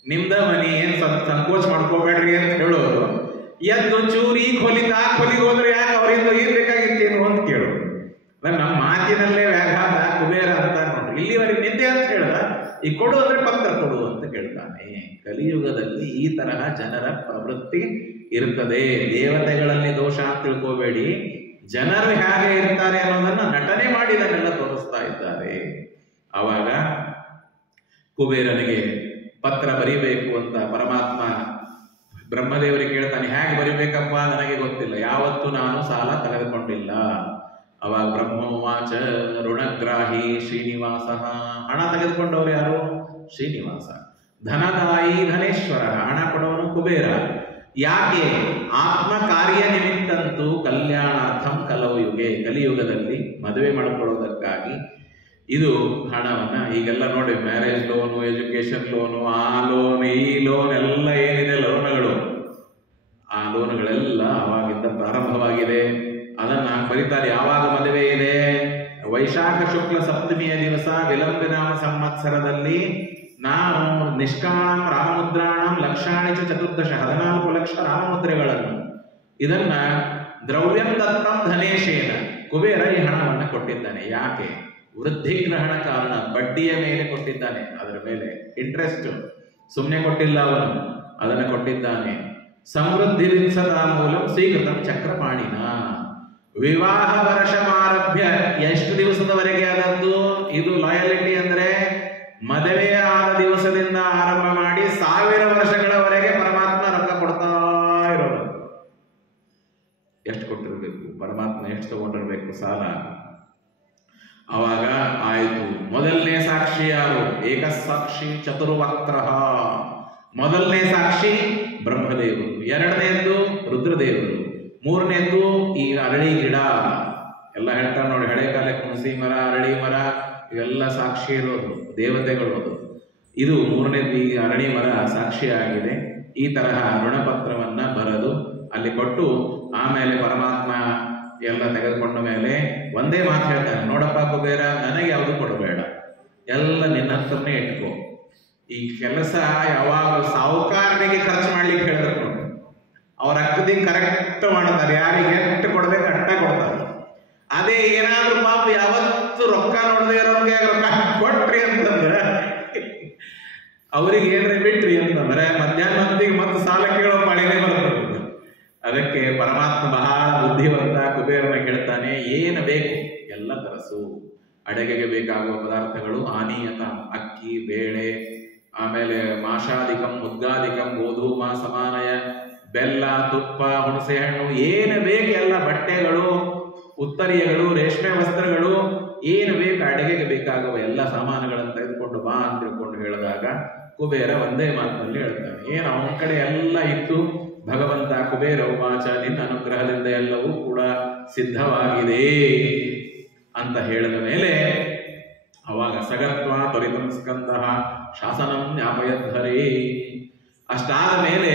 ನಿಮ್ದ ಮನಿ, ಏನ್ ಸಂಕೋಚ ಮಾಡ್ಕೋಬೇಡ್ರಿ ಅಂತ ಹೇಳೋರು. ಎದ್ದು ಚೂರಿ ಕೊಲಿಗೆ ಹೋದ್ರೆ ಯಾಕೆ ಅವರಿಂದ ಏನ್ ಬೇಕಾಗಿತ್ತೇನು ಅಂತ ಕೇಳೋರು. ನಮ್ಮ ಮಾತಿನಲ್ಲೇ ವ್ಯಾಘಾತ. ಕುಬೇರ ಅಂತ ನೋಡ್ರಿ, ಇಲ್ಲಿವರೆಗೆ ನಿದ್ದೆ ಅಂತ ಹೇಳ್ದ, ಈ ಕೊಡು ಅಂದ್ರೆ ಪತ್ರ ಕೊಡು ಅಂತ ಕೇಳ್ತಾನೆ. ಕಲಿಯುಗದಲ್ಲಿ ಈ ತರಹ ಜನರ ಪ್ರವೃತ್ತಿ ಇರುತ್ತದೆ. ದೇವತೆಗಳಲ್ಲಿ ದೋಷ ಅಂತ ತಿಳ್ಕೋಬೇಡಿ, ಜನರು ಹೇಗೆ ಇರ್ತಾರೆ ಅನ್ನೋದನ್ನ ನಟನೆ ಮಾಡಿ ಇದನ್ನೆಲ್ಲ ತೋರಿಸ್ತಾ ಇದ್ದಾರೆ. ಆವಾಗ ಕುಬೇರನಿಗೆ ಪತ್ರ ಬರಿಬೇಕು ಅಂತ ಪರಮಾತ್ಮ ಬ್ರಹ್ಮದೇವರಿಗೆ ಕೇಳ್ತಾನೆ. ಹೇಗೆ ಬರಿಬೇಕಪ್ಪ? ನನಗೆ ಗೊತ್ತಿಲ್ಲ, ಯಾವತ್ತೂ ನಾನು ಸಾಲ ತೆಗೆದುಕೊಂಡಿಲ್ಲ. ಅವಾಗ ಬ್ರಹ್ಮೋವಾಚ ಋಣಗ್ರಾಹಿ ಶ್ರೀನಿವಾಸ, ಹಣ ತೆಗೆದುಕೊಂಡವರು ಯಾರು? ಶ್ರೀನಿವಾಸ. ಧನದಾಯಿ ಧನೇಶ್ವರ, ಹಣ ಕೊಡೋನು ಕುಬೇರ. ಯಾಕೆ? ಆತ್ಮ ಕಾರ್ಯ ನಿಮಿತ್ತಂತೂ ಕಲ್ಯಾಣಾರ್ಥಂ ಕಲವು ಯುಗೆ, ಕಲಿಯುಗದಲ್ಲಿ ಮದುವೆ ಮಾಡಿಕೊಳ್ಳೋದಕ್ಕಾಗಿ ಇದು ಹಣವನ್ನ, ಈಗೆಲ್ಲ ನೋಡಿ, ಮ್ಯಾರೇಜ್ ಲೋನು, ಎಜುಕೇಶನ್ ಲೋನು, ಆ ಲೋನ್, ಈ ಲೋನ್ ಎಲ್ಲ ಏನಿದೆ ಲೋನ್ಗಳು, ಆ ಲೋನ್ಗಳೆಲ್ಲ ಅವಾಗಿಂದ ಪ್ರಾರಂಭವಾಗಿದೆ. ಅದನ್ನ ಬರೀತಾರೆ. ಯಾವಾಗ ಮದುವೆ ಇದೆ? ವೈಶಾಖ ಶುಕ್ಲ ಸಪ್ತಮಿಯ ದಿವಸ ವಿಲಂಬಿನ ಸಂವತ್ಸರದಲ್ಲಿ ನಾನು ನಿಷ್ಕಾಂ ರಾಮಮುದ್ರಾಣಂ ಲಕ್ಷಾಣಿ ಚತುರ್ದಶ, 14 ಲಕ್ಷ ರಾಮಮುದ್ರೆಗಳನ್ನು, ಇದನ್ನ ದ್ರವ್ಯಂ ದತ್ತಂ ಧನೇಶೇನ, ಕುಬೇರ ಈ ಹಣವನ್ನು ಕೊಟ್ಟಿದ್ದಾನೆ. ಯಾಕೆ? ವೃದ್ಧಿ ಗ್ರಹಣ ಕಾರಣ, ಬಡ್ಡಿಯ ಮೇಲೆ ಕೊಟ್ಟಿದ್ದಾನೆ, ಅದರ ಮೇಲೆ ಇಂಟ್ರೆಸ್ಟ್. ಸುಮ್ಮನೆ ಕೊಟ್ಟಿಲ್ಲ ಅವನು, ಅದನ್ನು ಕೊಟ್ಟಿದ್ದಾನೆ. ಸಮೃದ್ಧಿರಿತ್ಸದಾ ಮೂಲಂ ಸ್ವೀಕೃತಂ ಚಕ್ರಪಾಣಿನ. ವಿವಾಹ ವರ್ಷಮಾರಭ್ಯ, ಎಷ್ಟು ದಿವಸದವರೆಗೆ ಆದದ್ದು ಇದು ಲಾಯಲಿಟಿ ಅಂದ್ರೆ? ಮದುವೆ ಆದ ದಿವಸದಿಂದ ಆರಂಭ ಮಾಡಿ 1000 ವರ್ಷಗಳವರೆಗೆ ಪರಮಾತ್ಮ ರೊಕ್ಕ ಕೊಡ್ತಾ ಇರೋದು. ಎಷ್ಟು ಕೊಟ್ಟಿರಬೇಕು ಪರಮಾತ್ಮ, ಎಷ್ಟು ತಗೊಂಡಿರ್ಬೇಕು ಸಾಲ? ಅವಾಗ ಆಯಿತು. ಮೊದಲನೇ ಸಾಕ್ಷಿ ಯಾರು? ಏಕಸಾಕ್ಷಿ ಚತುರ್ವಕ್ತ್ರ. ಮೊದಲನೇ ಸಾಕ್ಷಿ ಬ್ರಹ್ಮದೇವರು, ಎರಡನೇದ್ದು ರುದ್ರದೇವರು, ಮೂರನೇದ್ದು ಈ ಅರಳಿ ಗಿಡ ಎಲ್ಲ ಹೇಳ್ತಾರೆ ನೋಡಿ. ಹಳೆ ಕಾಲಕ್ಕೆ ಹುಣಸಿ ಮರ, ಅರಳಿ ಮರ ಇವೆಲ್ಲ ಸಾಕ್ಷಿ ಇರೋದು, ದೇವತೆಗಳು. ಇದು ಮೂರನೇದು ಈ ಅರಳಿ ಮರ ಸಾಕ್ಷಿಯಾಗಿದೆ. ಈ ತರಹ ಋಣಪತ್ರವನ್ನ ಬರೆದು ಅಲ್ಲಿ ಕೊಟ್ಟು ಆಮೇಲೆ ಪರಮಾತ್ಮ ಎಲ್ಲ ತೆಗೆದುಕೊಂಡ ಮೇಲೆ ಒಂದೇ ಮಾತು ಹೇಳ್ತಾನೆ, ನೋಡಪ್ಪ ಕುಬೇರ, ನನಗೆ ಯಾವುದು ಕೊಡಬೇಡ, ಎಲ್ಲ ನಿನ್ನ ಹತ್ರನೇ ಇಟ್ಕೋ. ಈ ಕೆಲಸ ಯಾವಾಗ ಸಾಹುಕಾರನಿಗೆ ಖರ್ಚು ಮಾಡ್ಲಿಕ್ಕೆ ಹೇಳಿದ್ರು, ಅವ್ರ ಅಕ್ಕದಿ ಕರೆಕ್ಟ್ ಮಾಡ್ತಾರೆ, ಯಾರಿಗೆ ಎಷ್ಟು ಕೊಡ್ಬೇಕು ಅಷ್ಟ ಕೊಡ್ತಾರೆ. ಅದೇ ಏನಾದ್ರೂ ಪಾಪ ಯಾವತ್ತು ರೊಕ್ಕ ನೋಡದೆ ಇರೋನ್ಗೆ ರೊಕ್ಕ ಕೊಟ್ರಿ ಅಂತಂದ್ರೆ, ಅವ್ರಿಗೆ ಏನ್ರಿ ಬಿಟ್ರಿ ಅಂತಂದ್ರೆ ಮಧ್ಯಾಹ್ನ ಹೊತ್ತಿಗೆ ಮತ್ತೆ ಸಾಲ ಕೇಳೋ ಮಳೆನೇ ಬರ್ತದೆ. ಅದಕ್ಕೆ ಪರಮಾತ್ಮ ಬಹಳ ಬುದ್ಧಿವಂತ. ಕುಬೇರನ ಹೇಳ್ತಾನೆ, ಏನು ಬೇಕು ಎಲ್ಲ ತರಸು. ಅಡುಗೆಗೆ ಬೇಕಾಗುವ ಪದಾರ್ಥಗಳು ಆನೀಯತ, ಅಕ್ಕಿ, ಬೇಳೆ, ಆಮೇಲೆ ಮಾಷಾದಿಕಂ, ಮುದ್ಗಾದಿಕಂ, ಗೋಧೂಮ ಸಮಾನಯ, ಬೆಲ್ಲ, ತುಪ್ಪ, ಹುಣಸೆ ಹಣ್ಣು, ಏನು ಬೇಕು ಎಲ್ಲ, ಬಟ್ಟೆಗಳು, ಉತ್ತರೀಯಗಳು, ರೇಷ್ಮೆ ವಸ್ತ್ರಗಳು, ಏನು ಬೇಕು ಅಡುಗೆಗೆ ಬೇಕಾಗುವ ಎಲ್ಲ ಸಾಮಾನುಗಳನ್ನು ತೆಗೆದುಕೊಂಡು ಬಾ ಅಂತ ತಿಳ್ಕೊಂಡು ಹೇಳಿದಾಗ ಕುಬೇರ ಒಂದೇ ಮಾತಿನಲ್ಲಿ ಹೇಳ್ತಾನೆ, ಏನು ಅವನ ಕಡೆ ಎಲ್ಲ ಇತ್ತು. ಭಗವಂತ ಕುಬೇರ ಉವಾಚ, ನಿನ್ನ ಅನುಗ್ರಹದಿಂದ ಎಲ್ಲವೂ ಕೂಡ ಸಿದ್ಧವಾಗಿದೆ ಅಂತ ಹೇಳಿದ ಮೇಲೆ ಅವಾಗ ಸಗತ್ವ ತ್ವರಿತಂ ಸ್ಕಂದಃ ಶಾಸನಂ ಜ್ಞಾಪಯದ್ಧರೇ. ಅಷ್ಟಾದ ಮೇಲೆ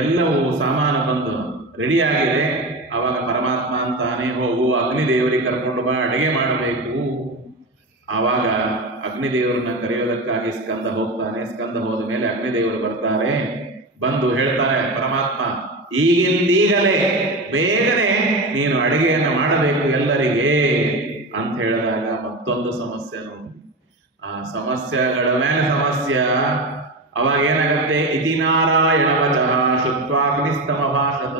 ಎಲ್ಲವೂ ಸಾಮಾನು ಬಂದು ರೆಡಿಯಾಗಿದೆ. ಅವಾಗ ಪರಮಾತ್ಮ ಅಂತಾನೆ, ಹೋಗು ಅಗ್ನಿದೇವರಿಗೆ ಕರ್ಕೊಂಡು ಬಾ, ಅಡುಗೆ ಮಾಡಬೇಕು. ಆವಾಗ ಅಗ್ನಿದೇವರನ್ನ ಕರೆಯೋದಕ್ಕಾಗಿ ಸ್ಕಂದ ಹೋಗ್ತಾನೆ. ಸ್ಕಂದ ಹೋದ ಮೇಲೆ ಅಗ್ನಿದೇವರು ಬರ್ತಾರೆ. ಬಂದು ಹೇಳ್ತಾರೆ, ಪರಮಾತ್ಮ ಈಗಿಂದೀಗಲೇ ಬೇಗನೆ ನೀನು ಅಡುಗೆಯನ್ನು ಮಾಡಬೇಕು ಎಲ್ಲರಿಗೆ ಅಂತ ಹೇಳಿದಾಗ ಮತ್ತೊಂದು ಸಮಸ್ಯೆ ನೋಡಿ. ಆ ಸಮಸ್ಯೆಗಳ ಮೇಲೆ ಸಮಸ್ಯೆ. ಅವಾಗ ಏನಾಗತ್ತೆ? ಇತಿ ನಾರಾಯಣ ವಚಃ ಶುತ್ವಾಗ್ನಿಸ್ತಮ ಭಾಷತ.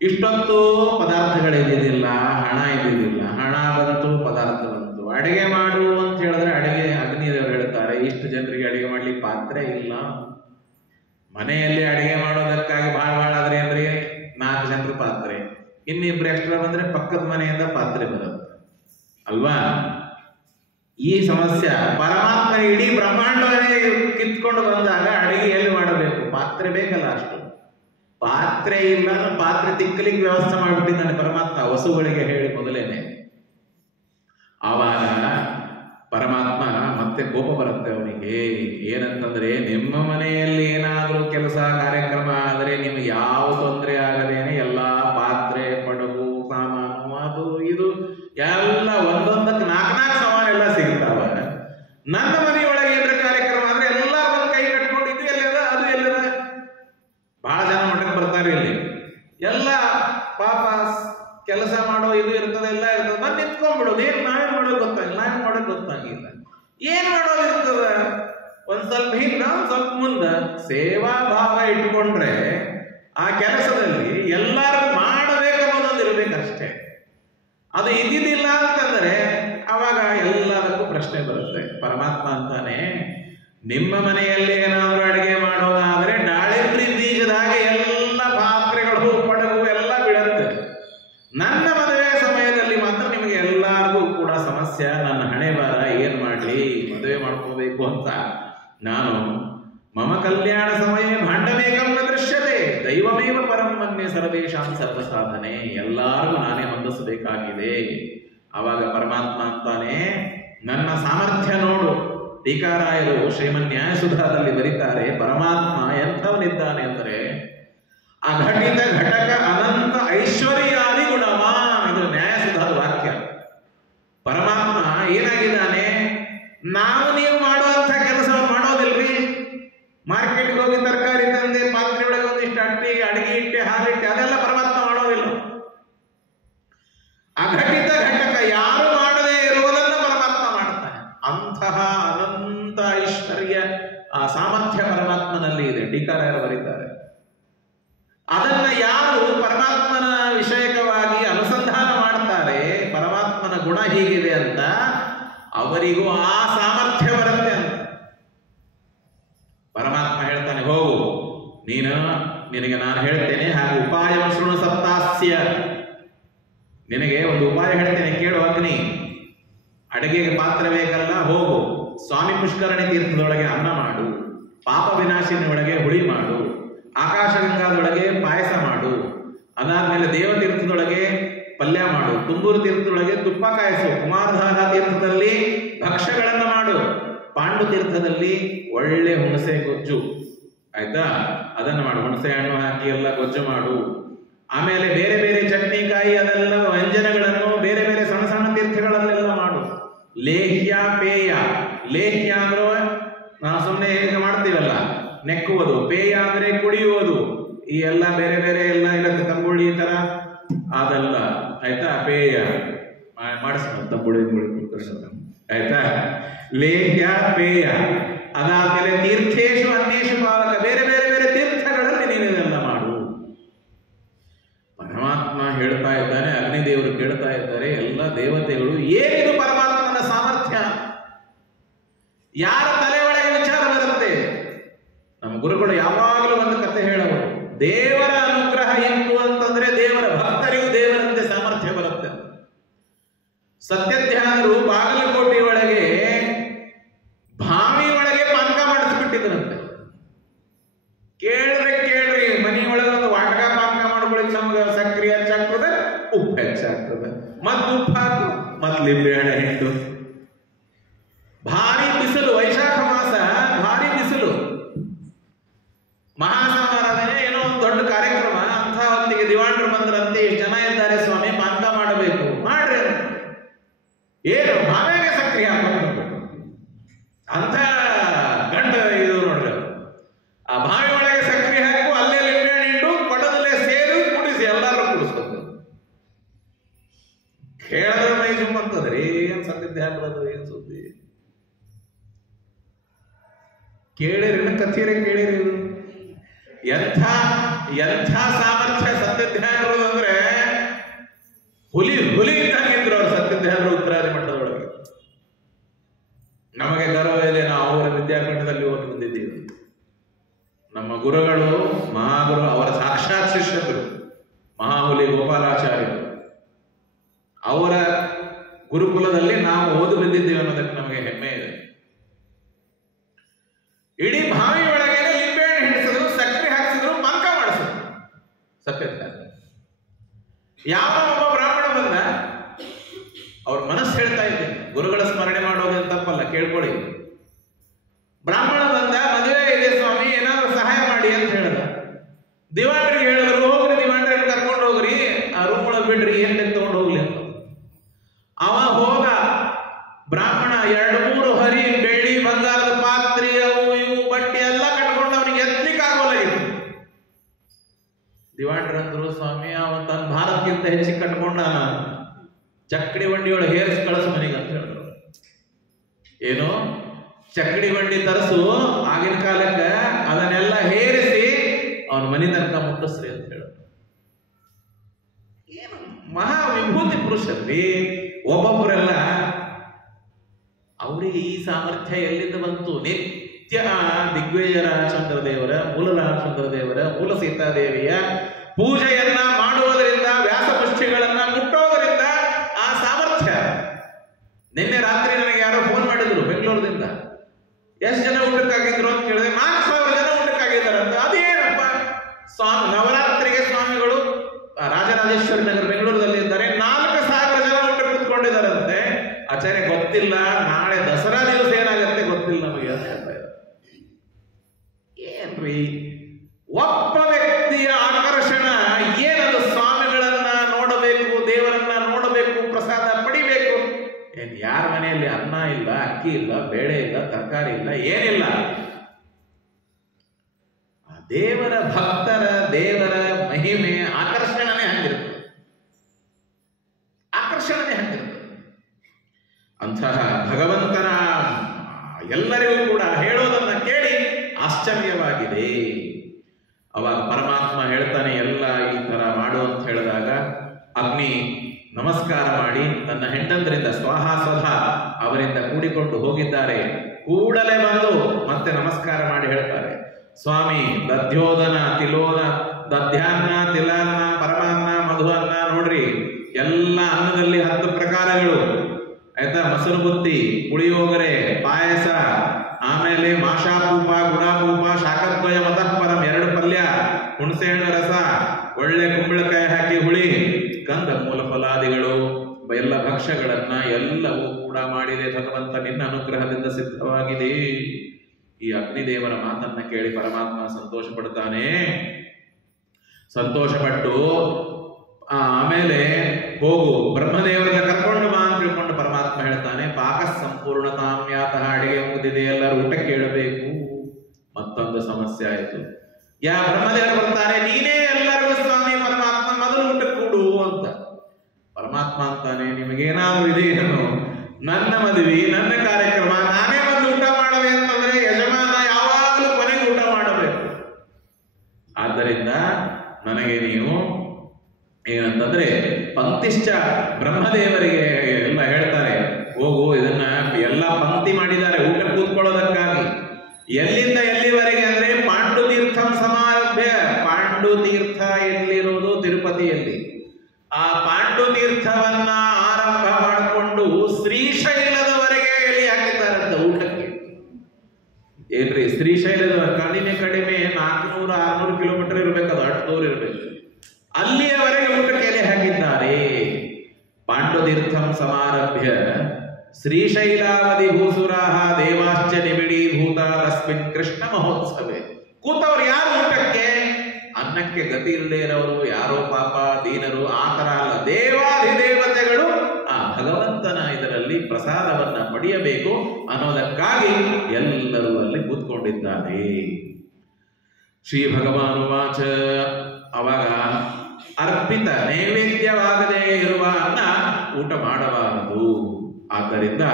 ಇಷ್ಟೊತ್ತು ಪದಾರ್ಥಗಳಿದ್ದಿದ್ದಿಲ್ಲ, ಹಣ ಇದ್ದಿದ್ದಿಲ್ಲ, ಹಣ ಬಂತು, ಪದಾರ್ಥ ಬಂತು, ಅಡುಗೆ ಮಾಡು ಅಂತ ಹೇಳಿದ್ರೆ ಅಡುಗೆ ಅಗ್ನಿದೇವರು ಹೇಳ್ತಾರೆ, ಇಷ್ಟು ಜನರಿಗೆ ಅಡುಗೆ ಮಾಡ್ಲಿಕ್ಕೆ ಪಾತ್ರೆ ಇಲ್ಲ. ಮನೆಯಲ್ಲಿ ಅಡುಗೆ ಮಾಡೋದಕ್ಕಾಗಿ ಭಾಳ ಆದ್ರೆ ಅಂದ್ರೆ 4 ಜನರು ಪಾತ್ರೆ, ಇನ್ನಿಬ್ರು ಎಕ್ಸ್ಟ್ರಾ ಬಂದ್ರೆ ಪಕ್ಕದ ಮನೆಯಿಂದ ಪಾತ್ರೆ ಬರುತ್ತೆ ಅಲ್ವಾ? ಈ ಸಮಸ್ಯೆ ಪರಮಾತ್ಮ ಇಡೀ ಬ್ರಹ್ಮಾಂಡವನ್ನೇ ಕಿತ್ಕೊಂಡು ಬಂದಾಗ ಅಡುಗೆ ಎಲ್ಲಿ ಮಾಡಬೇಕು? ಪಾತ್ರೆ ಬೇಕಲ್ಲ. ಅಷ್ಟು ಪಾತ್ರೆ ಇಲ್ಲ, ಪಾತ್ರೆ ತಿಕ್ಕಲಿಕ್ಕೆ ವ್ಯವಸ್ಥೆ ಮಾಡಿಬಿಟ್ಟಿದ್ದಾನೆ ಪರಮಾತ್ಮ ವಸುಗಳಿಗೆ ಹೇಳಿ ಮೊದಲೇನೆ. ಆವಾಗ ಪರಮಾತ್ಮ ಮತ್ತೆ ಕೋಪ ಬರುತ್ತೆ ಅವನಿಗೆ. ಏನಂತಂದ್ರೆ, ನಿಮ್ಮ ಮನೆಯಲ್ಲಿ ಏನಾದರೂ ಕೆಲಸ ಕಾರ್ಯಕ್ರಮ ಆದರೆ ನಿಮ್ಗೆ ಯಾವ ತೊಂದರೆ ಆಗದೇನೆ ಎಲ್ಲ ಪಾತ್ರೆ, ಪಡಗು, ಸಾಮಾನು, ಅದು ಇದು ಎಲ್ಲ ಒಂದೊಂದಕ್ಕೆ 4 ಸಾಮಾನು ಎಲ್ಲ ಸಿಗ್ತಾವ. ನನ್ನ ಮನೆಯೊಳಗೆ ಏನಾರ ಕಾರ್ಯಕ್ರಮ ಅಂದ್ರೆ ಎಲ್ಲ ಒಂದು ಕೈ ಕಟ್ಕೊಂಡು ಇದು ಎಲ್ಲದ ಅದು ಎಲ್ಲದ. ಬಹಳ ಜನ ಮಠಕ್ಕೆ ಬರ್ತಾರೆ ಇಲ್ಲಿ, ಎಲ್ಲ ಪಾಪ ಕೆಲಸ ಮಾಡೋ ಇದು ಇರ್ತದೆ, ಎಲ್ಲ ಇರ್ತದೆ. ನಾನು ನಿಂತ್ಕೊಂಡ್ಬಿಡೋದು, ಏನ್ ನಾವೇನ್ ಮಾಡೋದು ಗೊತ್ತಾಗಿಲ್ಲ, ನಾವೇನ್ ಮಾಡೋದು ಗೊತ್ತಾಗಿಲ್ಲ, ಏನ್ ಮಾಡೋದು ಇರ್ತದ. ಒಂದ್ ಸ್ವಲ್ಪ ಹಿಂದ ಒಂದ್ ಸ್ವಲ್ಪ ಮುಂದ ಸೇವಾ ಭಾವ ಇಟ್ಕೊಂಡ್ರೆ ಆ ಕೆಲಸದಲ್ಲಿ ಎಲ್ಲರೂ ಮಾಡಬೇಕನ್ನೋದೊಂದು ಇರ್ಬೇಕಷ್ಟೇ. ಅದು ಇದ್ದಿದ್ದಿಲ್ಲ ಅಂತಂದ್ರೆ ಅವಾಗ ಎಲ್ಲದಕ್ಕೂ ಪ್ರಶ್ನೆ ಬರುತ್ತೆ. ಪರಮಾತ್ಮ ಅಂತಾನೆ, ನಿಮ್ಮ ಮನೆಯಲ್ಲಿ ಏನಾದರೂ ಅಡುಗೆ ಮಾಡೋದಾದ್ರೆ ದಾಳಿಂಬ್ರಿ ಬೀಜದಾಗ ಎಲ್ಲ ಪಾತ್ರೆಗಳು, ಪಡಗು ಎಲ್ಲ ಬೀಳುತ್ತೆ. ನನ್ನ ಮದುವೆ ಸಮಯದಲ್ಲಿ ಮಾತ್ರ ನಿಮಗೆ ಎಲ್ಲರಿಗೂ ಕೂಡ ಸಮಸ್ಯೆ. ನನ್ನ ಹಣೆ ಬಾರ, ಏನ್ ಮಾಡ್ಲಿ, ಮದುವೆ ಮಾಡ್ಕೋಬೇಕು ಅಂತ ನಾನು ಮಮ ಕಲ್ಯಾಣ ಸಮಯ ಭಾಂಡಮೇಕಂ ನ ದೃಶ್ಯತೆ ದೈವಮೇವ ಪರಂ ಮನ್ಯೆ ಸರ್ವೇಷಾಂ ಸರ್ವಸಾಧನೆ. ಎಲ್ಲರಿಗೂ ನಾನೇ ಹೊಂದಿಸಬೇಕಾಗಿದೆ. ಆವಾಗ ಪರಮಾತ್ಮ ಅಂತಾನೆ, ನನ್ನ ಸಾಮರ್ಥ್ಯ ನೋಡು. ಟೀಕಾರಾಯರು ಶ್ರೀಮನ್ ನ್ಯಾಯಸುಧಾದಲ್ಲಿ ಬರೀತಾರೆ, ಪರಮಾತ್ಮ ಎಂಥವನಿದ್ದಾನೆ ಅಂದರೆ ಅಘಟಿತ ಘಟಕ ಅನಂತ ಐಶ್ವರ್ಯಾದಿ ಗುಣವಾನ್. ಇದು ನ್ಯಾಯಸುಧಾದ ವಾಕ್ಯ. ಪರಮಾತ್ಮ ಏನಾಗಿದ್ದಾನೆ, ನಾವು ನೀವು ಮಾಡುವಂತ ಕೆಲಸ ಮಾಡೋದಿಲ್ರಿ. ಮಾರ್ಕೆಟ್ಗೆ ಹೋಗಿ ತರಕಾರಿ ತಂದೆ, ಪಾತ್ರೆ ಒಳಗೆ ಒಂದಿಷ್ಟು ಅಡಿಗೆ ಇಟ್ಟೆ, ಹಾಲಿಟ್ಟೆ, ಅದೆಲ್ಲ ಪರಮಾತ್ಮ ಮಾಡೋದಿಲ್ಲ. ಅಘಟಿತ ಘಟಕ ಯಾರು ಮಾಡದೇ ಇರುವುದನ್ನು ಪರಮಾತ್ಮ ಮಾಡ್ತಾನೆ. ಅಂತಹ ಅನಂತ ಐಶ್ವರ್ಯ ಆ ಸಾಮರ್ಥ್ಯ ಪರಮಾತ್ಮನಲ್ಲಿ ಇದೆ. ಟೀಕಾರಾಯರು ಬರೀತಾರೆ. ಅದನ್ನ ಯಾರು ಪರಮಾತ್ಮನ ವಿಷಯಕವಾಗಿ ಅನುಸಂಧಾನ ಮಾಡ್ತಾರೆ, ಪರಮಾತ್ಮನ ಗುಣ ಹೀಗಿದೆ ಅಂತ, ಅವರಿಗೂ ಆ ಸಾಮರ್ಥ್ಯ ಬರುತ್ತೆ ಅಂತ. ಪರಮಾತ್ಮ ಹೇಳ್ತಾನೆ, ಹೋಗು ನಿನಗೆ ನಾನು ಹೇಳ್ತೇನೆ, ಹಾಗೆ ಉಪಾಯ ಶೃಣು ಸಪ್ತಾಸ್ಯ, ನಿನಗೆ ಒಂದು ಉಪಾಯ ಹೇಳ್ತೇನೆ ಕೇಳು ಅಗ್ನಿ. ಅಡುಗೆಗೆ ಪಾತ್ರ ಬೇಕಲ್ಲ, ಹೋಗು ಸ್ವಾಮಿ ಪುಷ್ಕರಣಿ ತೀರ್ಥದೊಳಗೆ ಅನ್ನ ಮಾಡು, ಪಾಪ ವಿನಾಶಿನಿಯೊಳಗೆ ಹುಳಿ ಮಾಡು, ಆಕಾಶಗಂಗಾದೊಳಗೆ ಪಾಯಸ ಮಾಡು, ಅದಾದ್ಮೇಲೆ ದೇವತೀರ್ಥದೊಳಗೆ ಪಲ್ಯ ಮಾಡು, ತುಂಬೂರು ತೀರ್ಥದೊಳಗೆ ತುಪ್ಪ ಕಾಯಿಸು, ಕುಮಾರಧಾರ ತೀರ್ಥದಲ್ಲಿ ಭಕ್ಷ್ಯಗಳನ್ನು ಮಾಡು, ಪಾಂಡು ತೀರ್ಥದಲ್ಲಿ ಒಳ್ಳೆ ಹುಣಸೆ ಗೊಜ್ಜು, ಆಯ್ತಾ, ಅದನ್ನು ಮಾಡು, ಹುಣಸೆ ಹಣ್ಣು ಹಾಕಿ ಎಲ್ಲ ಗೊಜ್ಜು ಮಾಡು. ಆಮೇಲೆ ಬೇರೆ ಬೇರೆ ಚಟ್ನಿ ಕಾಯಿ ಅದೆಲ್ಲ ವ್ಯಂಜನಗಳನ್ನು ಬೇರೆ ಬೇರೆ ಸಣ್ಣ ಸಣ್ಣ ತೀರ್ಥಗಳಲ್ಲೆಲ್ಲ ಮಾಡು. ಲೇಹ್ಯ ಪೇಯ, ಲೇಹ್ಯ ಅಂದ್ರೆ ನಾವು ಸುಮ್ಮನೆ ಹೇಗೆ ಮಾಡ್ತೀವಲ್ಲ ನೆಕ್ಕುವುದು, ಪೇಯ ಅಂದ್ರೆ ಕುಡಿಯುವುದು, ಈ ಎಲ್ಲ ಬೇರೆ ಬೇರೆ ಎಲ್ಲ ಇರುತ್ತೆ, ತಂಬುಳಿ ತರ ಅದೆಲ್ಲ, ಆಯ್ತಾ, ಪೇಯ ಮಾಡಿಸ್ಬೋದು, ತಂಬುಳಿ ಆಯ್ತಾ, ಲೇಹ್ಯ ಪೇಯ. ಅದಾದ್ಮೇಲೆ ತೀರ್ಥೇಶು ಅನ್ಯೇಷು ಪಾವಕ, ಬೇರೆ ಬೇರೆ ಬೇರೆ ತೀರ್ಥಗಳಲ್ಲಿ ನೀನೆಲ್ಲ ಮಾಡು. ಪರಮಾತ್ಮ ಹೇಳ್ತಾ ಇದ್ದಾನೆ, ಅಗ್ನಿದೇವರು ಕೇಳ್ತಾ ಇದ್ದಾರೆ, ಎಲ್ಲ ದೇವತೆಗಳು ಏನಿದು ಪರಮಾತ್ಮನ ಸಾಮರ್ಥ್ಯ, ಯಾರ ತಲೆ ಒಳಗೆ ವಿಚಾರ ಬರುತ್ತೆ? ನಮ್ಮ ಗುರುಗಳು ಯಾವಾಗಲೂ ಒಂದು ಕಥೆ ಹೇಳೋರು, ದೇವರ ಅನುಗ್ರಹ ಇತ್ತು ಅಂತಂದ್ರೆ ದೇವರ ಭಕ್ತರಿಗೂ ದೇವರಂತೆ ಸಾಮರ್ಥ್ಯ ಬರುತ್ತೆ. ಸತ್ಯಧ್ಯಾನರು ಬಾಗಲಕೋಟೆ ಒಳಗೆ ಬಾವಿ ಒಳಗೆ ಪಾನಕ ಮಾಡಿಸ್ಬಿಟ್ಟಿದ್ರಂತೆ. ಕೇಳ್ರಿ ಮನೆಯೊಳಗೆ ಒಂದು ವಾಟಕ ಪಾನಕ ಮಾಡ್ಕೊಳ್ಳಿಕ್ಕೆ ನಮ್ಗೆ ಸಕ್ರೆ ಹೆಚ್ಚಾಗ್ತದೆ, ಉಪ್ಪು ಹೆಚ್ಚಾಗ್ತದೆ, ಮತ್ ಉಪ್ಪು ಹಾಕು, ಮತ್ ಲಿಂಬೆ ಹಣ್ಣು ಹಿಂಡು. ಭಾರಿ ಬಿಸಿಲು, ವೈಶಾಖ ಮಾಸ ಭಾರಿ ಬಿಸಿಲು, ಮಹಾಸಮಾರಾಧನೆ ಏನೋ ಒಂದು ದೊಡ್ಡ ಕಾರ್ಯಕ್ರಮ, ಅಂತ ಹೊತ್ತಿಗೆ ದಿವಾಣರು ಬಂದ್ರಂತೆ, ಎಷ್ಟು ಜನ ಇದ್ದಾರೆ ಸ್ವಾಮಿ, ಪಾನಕ ಮಾಡಬೇಕು, ಮಾಡ್ರಿ ಏನು ಬಾವಿಗೆ ಸಕ್ರಿಯ ಅಂತ ಗಂಡ ಇದು ನೋಡ್ರಿ, ಆ ಬಾವಿ ಒಳಗೆ ಸಕ್ರೆ ಹಾಕು, ಅಲ್ಲೇ ಲಿಂಬೆ ಇಟ್ಟು ಕೊಡದಲ್ಲೇ ಸೇರಿ ಕುಡಿಸಿ, ಎಲ್ಲರೂ ಕುಡಿಸ್ಬೇಕು. ಕೇಳಿದ್ರೆ ಮೈ ಸುಮ್ಮಂತದ್ರಿ, ಏನ್ ಸತ್ಯಧ್ಯಾನ ಬರೋದು, ಏನ್ ಸುದ್ದಿ ಕೇಳಿರಿ, ಕಥೆರೆ ಕೇಳಿರಿ. ಎಂಥ ಸಾಮರ್ಥ್ಯ ಸತ್ಯಧ್ಯಾನರು ಅಂದ್ರೆ ಹುಲಿ ಇದ್ದಾಗಿದ್ರು ಅವ್ರು ಸತ್ಯಧ್ಯಾನರು ಉತ್ತರಾದಿ ಮಠದೊಳಗೆ. ನಮಗೆ ಗರ್ವ ಇದೆ, ನಾವು ಅವರ ವಿದ್ಯಾಪೀಠದಲ್ಲಿ ಓದಿ ಬಂದಿದ್ದೀವಿ. ನಮ್ಮ ಗುರುಗಳು ಮಹಾಗುರು, ಅವರ ಸಾಕ್ಷಾತ್ ಶಿಷ್ಯರು ಮಹಾಹುಲಿ ಗೋಪಾಲಾಚಾರ್ಯರು, ಅವರ ಗುರುಕುಲದಲ್ಲಿ ನಾವು ಓದಿ ಬಂದಿದ್ದೀವಿ ಅನ್ನೋದಕ್ಕೆ ನಮಗೆ ಹೆಮ್ಮೆ ಇದೆ. ಇಡೀ ಬಾವಿ ಒಳಗೆ ಲಿಂಬೆಹಣ್ಣು ಹಿಡಿಸಿದ್ರು, ಸಕ್ಕರೆ ಹಾಕಿಸಿದ್ರು, ಪಾನಕ ಮಾಡಿಸಿದ್ರು ಸತ್ಯಧ್ಯಾನ. ಯಾವ ಒಬ್ಬ ಬ್ರಾಹ್ಮಣ ಬಂದ, ಅವ್ರ ಮನಸ್ಸು ಹೇಳ್ತಾ ಇದ್ದೇನೆ, ಗುರುಗಳ ಸ್ಮರಣೆ ಮಾಡೋದೇನು ತಪ್ಪಲ್ಲ, ಕೇಳ್ಕೊಳ್ಳಿ. ಬ್ರಾಹ್ಮಣ ಬಂದ, ಮದುವೆ ಇದೆ ಸ್ವಾಮಿ, ಏನಾದ್ರು ಸಹಾಯ ಮಾಡಿ ಅಂತ ಹೇಳ್ದ. ದಿವಾಣರಿಗೆ ಹೇಳಿದ್ರು, ಹೋಗ್ರಿ ದಿವಾಣರಿಗೆ ಕರ್ಕೊಂಡು ಹೋಗ್ರಿ, ಆ ರೂಮ್ ಒಳಗೆ ಬಿಡ್ರಿ, ಏನ್ ತಗೊಂಡು ಹೋಗ್ಲಿ ಅಂತ. ಅವ ಹೋದ, ಬ್ರಾಹ್ಮಣ 2-3 ಹರಿ ಬೆಳ್ಳಿ ಬಂಗಾರದ ಪಾತ್ರೆ ಅವು ಇವು ಬಟ್ಟೆ ಎಲ್ಲ ಕಟ್ಕೊಂಡು ಅವನಿಗೆ ಎತ್ತಲಿಕ್ಕೆ ಆಗೋಲಾಗಿತ್ತು. ದಿವಾಣರಂದ್ರು, ಸ್ವಾಮಿ ಅವ ತನ್ನ ಭಾರತಕ್ಕಿಂತ ಹೆಚ್ಚಿಗೆ ಕಟ್ಕೊಂಡ, ಚಕ್ಕಡಿ ಬಂಡಿಯೊಳಗೆ ಹೇರಿಸಿ ಕಳಿಸು ಮನೆಗೆ ಅಂತ ಹೇಳಿದ್ರು. ಏನು ಚಕ್ಕಡಿ ಬಂಡಿ ತರಿಸು, ಆಗಿನ ಕಾಲಕ್ಕೆ ಅದನ್ನೆಲ್ಲ ಹೇರಿಸಿ ಅವನ ಮನೆ ತನಕ ಮುಟ್ಟಿಸ್ರಿ ಅಂತ ಹೇಳಿದ್ರು. ಏನು ಮಹಾ ವಿಭೂತಿ ಪುರುಷರ್ರಿ ಒಬ್ಬೊಬ್ಬರೆಲ್ಲ. ಅವರಿಗೆ ಈ ಸಾಮರ್ಥ್ಯ ಎಲ್ಲಿಂದ ಬಂತು? ನಿತ್ಯ ದಿಗ್ವಿಜಯ ರಾಮಚಂದ್ರ ದೇವರ, ಮೂಲ ರಾಮಚಂದ್ರ ದೇವರ, ಮೂಲ ಸೀತಾದೇವಿಯ ಪೂಜೆಯನ್ನ ಮಾಡುವುದರಿಂದ, ವ್ಯಾಸಪುಷ್ಟಿಗಳನ್ನ ಮುಟ್ಟೋದರಿಂದ ಆ ಸಾಮರ್ಥ್ಯ. ನಿನ್ನೆ ರಾತ್ರಿ ನನಗೆ ಯಾರೋ ಫೋನ್ ಮಾಡಿದ್ರು ಬೆಂಗಳೂರಿನಿಂದ, ಎಷ್ಟು ಜನ ಊಟಕ್ಕಾಗಿದ್ರು ಅಂತ ಕೇಳಿದೆ. 4,000 ಜನ ಊಟಕ್ಕಾಗಿದ್ದಾರಂತ. ಅದೇನಪ್ಪ, ನವರಾತ್ರಿಗೆ ಸ್ವಾಮಿಗಳು ರಾಜರಾಜೇಶ್ವರಿ ನಗರ ಬೆಂಗಳೂರಿನಲ್ಲಿ ಇದ್ದಾರೆ, 4,000 ಜನ ಊಟ ಕೂತ್ಕೊಂಡಿದ್ದಾರಂತೆ. ಆಚಾರ್ಯ ಗೊತ್ತಿಲ್ಲ, ನಾಳೆ ದಸರಾ ದಿವಸ ಏನಾಗುತ್ತೆ ಗೊತ್ತಿಲ್ಲ ನಮಗೆ ಅಂತ ಹೇಳ್ತಾ ಇದ್ದಾರೆ. ಏನ್ರಿ ಒಬ್ಬ ವ್ಯಕ್ತಿಯ ಆಕರ್ಷಣ ಏನದು? ಸ್ವಾಮಿಗಳನ್ನ ನೋಡಬೇಕು, ದೇವರನ್ನ ನೋಡಬೇಕು, ಪ್ರಸಾದ ಪಡಿಬೇಕು. ಏನ್ ಯಾರ ಮನೆಯಲ್ಲಿ ಅನ್ನ ಇಲ್ಲ, ಅಕ್ಕಿ ಇಲ್ಲ, ಬೇಳೆ ಇಲ್ಲ, ತರಕಾರಿ ಇಲ್ಲ, ಏನಿಲ್ಲ, ಆ ದೇವರ ಭಕ್ತರ, ದೇವರ ಮಹಿಮೆ ಆಕರ್ಷಣೆ ಹಂಗಿರ್ತದೆ, ಆಕರ್ಷಣೆ ಹಂಗಿರ್ತದೆ. ಅಂತಹ ಭಗವಂತನ ಎಲ್ಲರಿಗೂ ಕೂಡ ಹೇಳೋದನ್ನ ಕೇಳಿ ಆಶ್ಚರ್ಯವಾಗಿದೆ. ಅವಾಗ ಪರಮಾತ್ಮ ಹೇಳ್ತಾನೆ, ಎಲ್ಲ ಈ ತರ ಮಾಡು ಅಂತ ಹೇಳಿದಾಗ ಅಗ್ನಿ ನಮಸ್ಕಾರ ಮಾಡಿ ತನ್ನ ಹೆಂಡಂದರಿಂದ ಸ್ವಾಹ ಸ್ವಧ ಅವರಿಂದ ಕೂಡಿಕೊಂಡು ಹೋಗಿದ್ದಾರೆ. ಕೂಡಲೇ ಬಂದು ಮತ್ತೆ ನಮಸ್ಕಾರ ಮಾಡಿ ಹೇಳ್ತಾರೆ, ಸ್ವಾಮಿ ದಧ್ಯೋದನ ತಿಲೋನ ದಧ್ಯಾನ್ನ ತಿಲಾನ್ನ ಪರಮಾನ್ನ ಮಧು ಅನ್ನ ನೋಡ್ರಿ, ಎಲ್ಲ ಅನ್ನದಲ್ಲಿ 10 ಪ್ರಕಾರಗಳು ಆಯ್ತಾ. ಮೊಸರು ಬುತ್ತಿ, ಪುಳಿಯೋಗರೆ, ಪಾಯಸ, ಆಮೇಲೆ ಮಾಷಾಪೂಪ, ಗುಡಾಪೂಪ, ಶಾಖದ್ವಯ ಮತಃಪರಂ 2 ಪಲ್ಯ, ಹುಣಸೆಹಣ್ಣು ರಸ, ಒಳ್ಳೆ ಕುಂಬಳಕಾಯಿ ಹಾಕಿ ಹುಳಿ, ಕಂದ ಮೂಲ ಫಲಾದಿಗಳು, ಎಲ್ಲ ಭಕ್ಷ್ಯಗಳನ್ನ ಎಲ್ಲವೂ ಕೂಡ ಮಾಡಿದೆ. ಭಗವಂತ ನಿನ್ನ ಅನುಗ್ರಹದಿಂದ ಸಿದ್ಧವಾಗಿದೆ. ಈ ಅಗ್ನಿದೇವರ ಮಾತನ್ನ ಕೇಳಿ ಪರಮಾತ್ಮ ಸಂತೋಷ ಪಡ್ತಾನೆ. ಸಂತೋಷಪಟ್ಟು ಆಮೇಲೆ ಹೋಗು ಬ್ರಹ್ಮದೇವರನ್ನ ಕರ್ಕೊಂಡು ಬಾ ಅಂತ ತಿಳ್ಕೊಂಡು ಪರಮಾತ್ಮ ಹೇಳ್ತಾನೆ, ಪಾಕ ಸಂಪೂರ್ಣತಾಮ್ಯಾತಃ, ಅಡಿಗೆ ಮುಗಿದಿದೆ, ಎಲ್ಲರೂ ಊಟಕ್ಕೆ ಕೇಳಬೇಕು. ಮತ್ತೊಂದು ಸಮಸ್ಯೆ ಆಯಿತು. ಬ್ರಹ್ಮದೇವರು ಬರ್ತಾರೆ, ನೀನೇ ಎಲ್ಲರಿಗೂ ಸ್ವಾಮಿ ಪರಮಾತ್ಮ ಮೊದಲು ಊಟಕ್ಕೆ ಕೊಡು ಅಂತ. ಪರಮಾತ್ಮ ಅಂತಾನೆ, ನಿಮಗೇನಾದ್ರೂ ಇದೇನು, ನನ್ನ ಮದುವೆ ನನ್ನ ಕಾರ್ಯಕ್ರಮ ನಾನೇ ಒಂದು ಊಟ ಮಾಡಬೇಕು ಅಂತಂದ್ರೆ ಯಜಮಾನ ಯಾವಾಗಲೂ ಕೊನೆಗೆ ಊಟ ಮಾಡಬೇಕು. ಆದ್ದರಿಂದ ನನಗೆ ನೀವು ಏನಂತಂದ್ರೆ ಪಂಕ್ತಿಶ್ಚ, ಬ್ರಹ್ಮದೇವರಿಗೆ ಎಲ್ಲ ಹೇಳ್ತಾರೆ, ಹೋಗು ಇದನ್ನ ಎಲ್ಲ ಪಂಕ್ತಿ ಮಾಡಿದ್ದಾರೆ ಊಟ ಕೂತ್ಕೊಳ್ಳೋದಕ್ಕಾಗಿ. ಎಲ್ಲಿಂದ ಎಲ್ಲಿವರೆಗೆ ಅಂದ್ರೆ ಪಾಂಡು ತೀರ್ಥಂ ಸಮಾರಭ್ಯ. ಪಾಂಡು ತೀರ್ಥ ಎಲ್ಲಿರೋದು? ತಿರುಪತಿಯಲ್ಲಿ. ಆ ಪಾಂಡು ತೀರ್ಥವನ್ನ ಆರಂಭ ಮಾಡಿಕೊಂಡು ಶ್ರೀಶೈಲದವರೆಗೆ ಎಲ್ಲಿ ಹಾಕಿದ್ದಾರಂತ ಊಟಕ್ಕೆ. ಏನ್ರಿ ಶ್ರೀಶೈಲದ ಕಡಿಮೆ 400-600 ಕಿಲೋಮೀಟರ್ ಇರ್ಬೇಕು, ಅದು ಅಷ್ಟು ದೂರ ಇರ್ಬೇಕು. ಅಲ್ಲಿಯವರೆಗೆ ಊಟಕ್ಕೆ ಎಲೆ ಹಾಕಿದ್ದಾರೆ. ಪಾಂಡುತೀರ್ಥಂ ಸಮಾರಭ್ಯ ಶ್ರೀಶೈಲಾವಧಿ ಭೂಸುರಾಹ ದೇವಾಶ್ಚ ನಿಬಿಡೀಭೂತ ತಸ್ಮಿನ್ ಕೃಷ್ಣ ಮಹೋತ್ಸವೇ. ಕೂತವ್ರು ಯಾರು ಊಟಕ್ಕೆ? ಅನ್ನಕ್ಕೆ ಗತಿ ಇಲ್ಲದೆ ಇರೋರು, ಯಾರೋ ಪಾಪ ದೀನರು, ಆ ತರ ಅಲ್ಲ. ದೇವಾಧಿದೇವತೆಗಳು ಆ ಭಗವಂತನ ಇದರಲ್ಲಿ ಪ್ರಸಾದವನ್ನ ಪಡೆಯಬೇಕು ಅನ್ನೋದಕ್ಕಾಗಿ ಎಲ್ಲರೂ ಅಲ್ಲಿ ಕೂತ್ಕೊಂಡಿದ್ದಾರೆ. ಶ್ರೀ ಭಗವಾನುವಾಚ, ಅವಾಗ ಅರ್ಪಿತ ನೈವೇದ್ಯವಾಗದೇ ಇರುವ ಅನ್ನ ಊಟ ಮಾಡಬಾರದು. ಆದ್ದರಿಂದ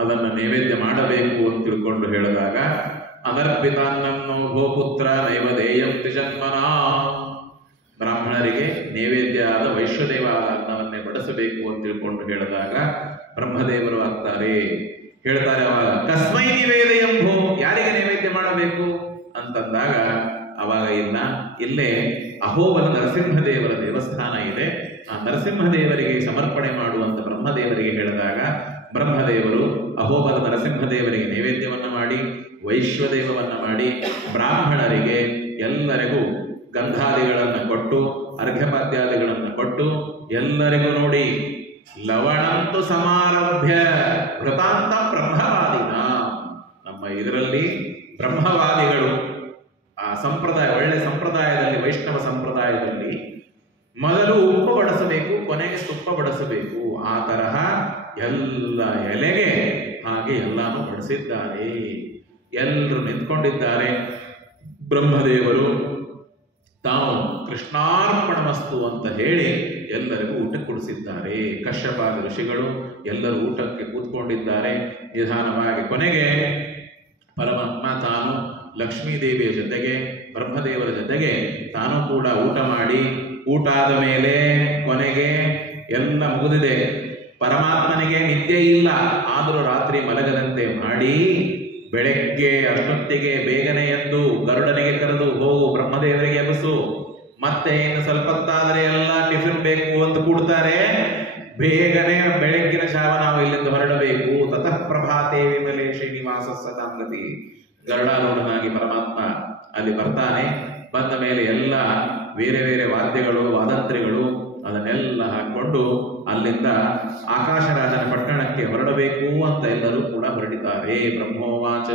ಅದನ್ನು ನೈವೇದ್ಯ ಮಾಡಬೇಕು ಅಂತ ತಿಳ್ಕೊಂಡು ಹೇಳಿದಾಗ, ಅನರ್ಪಿತಾನ್ನೋ ಭೋಪುತ್ರ ನೈವೇದೇಯಂ ತ್ರಿಜನ್ಮನ, ಬ್ರಾಹ್ಮಣರಿಗೆ ನೈವೇದ್ಯ ಆದ ವೈಶ್ವದೇವ ಅನ್ನವನ್ನೇ ಬಡಿಸಬೇಕು ಅಂತ ತಿಳ್ಕೊಂಡು ಹೇಳಿದಾಗ ಬ್ರಹ್ಮದೇವರು ಆಗ್ತಾರೆ. ಹೇಳ್ತಾರೆ ಅವಾಗ, ಕಸ್ಮೈ ನಿವೇದಯಂ ಭೋ, ಯಾರಿಗೆ ನೈವೇದ್ಯ ಮಾಡಬೇಕು ಅಂತಂದಾಗ ಅವಾಗ ಇಲ್ಲೇ ಅಹೋಬಲ ನರಸಿಂಹದೇವರ ದೇವಸ್ಥಾನ ಇದೆ, ಆ ನರಸಿಂಹದೇವರಿಗೆ ಸಮರ್ಪಣೆ ಮಾಡುವಂತ ಬ್ರಹ್ಮದೇವರಿಗೆ ಹೇಳಿದಾಗ ಬ್ರಹ್ಮದೇವರು ಅಹೋಬಲ ನರಸಿಂಹದೇವರಿಗೆ ನೈವೇದ್ಯವನ್ನ ಮಾಡಿ ವೈಶ್ವದೇವವನ್ನ ಮಾಡಿ ಬ್ರಾಹ್ಮಣರಿಗೆ ಎಲ್ಲರಿಗೂ ಗಂಧಾದಿಗಳನ್ನು ಕೊಟ್ಟು ಅರ್ಘ್ಯಪಾದ್ಯಾದಿಗಳನ್ನು ಕೊಟ್ಟು ಎಲ್ಲರಿಗೂ ನೋಡಿ ಲವಣಂತು ಸಮಾರಭ್ಯ ವೃತಾಂತ ಬ್ರಹ್ಮವಾದಿನ, ನಮ್ಮ ಇದರಲ್ಲಿ ಬ್ರಹ್ಮವಾದಿಗಳು ಆ ಸಂಪ್ರದಾಯ, ಒಳ್ಳೆ ಸಂಪ್ರದಾಯದಲ್ಲಿ, ವೈಷ್ಣವ ಸಂಪ್ರದಾಯದಲ್ಲಿ ಮೊದಲು ಉಪ್ಪು ಬಡಿಸಬೇಕು, ಕೊನೆಗೆ ತುಪ್ಪ ಬಡಿಸಬೇಕು. ಆ ತರಹ ಎಲ್ಲ ಎಲೆಗೆ ಹಾಗೆ ಎಲ್ಲಾನು ಬಡಿಸಿದ್ದಾರೆ. ಎಲ್ಲರೂ ನಿಂತ್ಕೊಂಡಿದ್ದಾರೆ. ಬ್ರಹ್ಮದೇವರು ತಾವು ಕೃಷ್ಣಾರ್ಪಣಮಸ್ತು ಅಂತ ಹೇಳಿ ಎಲ್ಲರಿಗೂ ಊಟ ಕೊಡಿಸಿದ್ದಾರೆ. ಕಶ್ಯಪಾದ ಋಷಿಗಳು ಎಲ್ಲರೂ ಊಟಕ್ಕೆ ಕೂತ್ಕೊಂಡಿದ್ದಾರೆ ನಿಧಾನವಾಗಿ. ಕೊನೆಗೆ ಪರಮಾತ್ಮ ತಾನು ಲಕ್ಷ್ಮೀದೇವಿಯ ಜೊತೆಗೆ ಬ್ರಹ್ಮದೇವರ ಜೊತೆಗೆ ತಾನು ಕೂಡ ಊಟ ಮಾಡಿ, ಊಟ ಆದ ಮೇಲೆ ಕೊನೆಗೆ ಎಲ್ಲ ಮುಗಿದಿದೆ. ಪರಮಾತ್ಮನಿಗೆ ನಿದ್ದೆ ಇಲ್ಲ, ಆದರೂ ರಾತ್ರಿ ಮಲಗದಂತೆ ಮಾಡಿ ಬೆಳಗ್ಗೆ ಅಷ್ಟೊತ್ತಿಗೆ ಬೇಗನೆ ಎದ್ದು ಗರುಡನಿಗೆ ಕರೆದು, ಹೋಗು ಬ್ರಹ್ಮದೇವರಿಗೆ ಎಬಸು, ಮತ್ತೆ ಇನ್ನು ಸ್ವಲ್ಪ ಹೊತ್ತಾದರೆ ಎಲ್ಲ ಟಿಫಿನ್ ಬೇಕು ಅಂತ ಕೂಡ್ತಾರೆ. ಬೇಗನೆ ಬೆಳಗ್ಗಿನ ಜಾವ ನಾವು ಇಲ್ಲಿಂದ ಹೊರಡಬೇಕು. ತತಃ ಪ್ರಭಾತೆ ವಿಮಲೆ ಶ್ರೀನಿವಾಸ ಸತಾಂಗತಿ. ಗರುಡಾರೂಢನಾಗಿ ಪರಮಾತ್ಮ ಅಲ್ಲಿ ಬರ್ತಾನೆ. ಬಂದ ಮೇಲೆ ಎಲ್ಲ ಬೇರೆ ಬೇರೆ ವಾದ್ಯಗಳು, ವಾದಂತ್ರಿಗಳು ಅದನ್ನೆಲ್ಲ ಹಾಕೊಂಡು ಅಲ್ಲಿಂದ ಆಕಾಶರಾಜನ ಪಟ್ಟಣಕ್ಕೆ ಹೊರಡಬೇಕು ಅಂತ ಎಲ್ಲರೂ ಕೂಡ ಹೊರಟಿದ್ದಾರೆ. ಬ್ರಹ್ಮೋವಾಚ,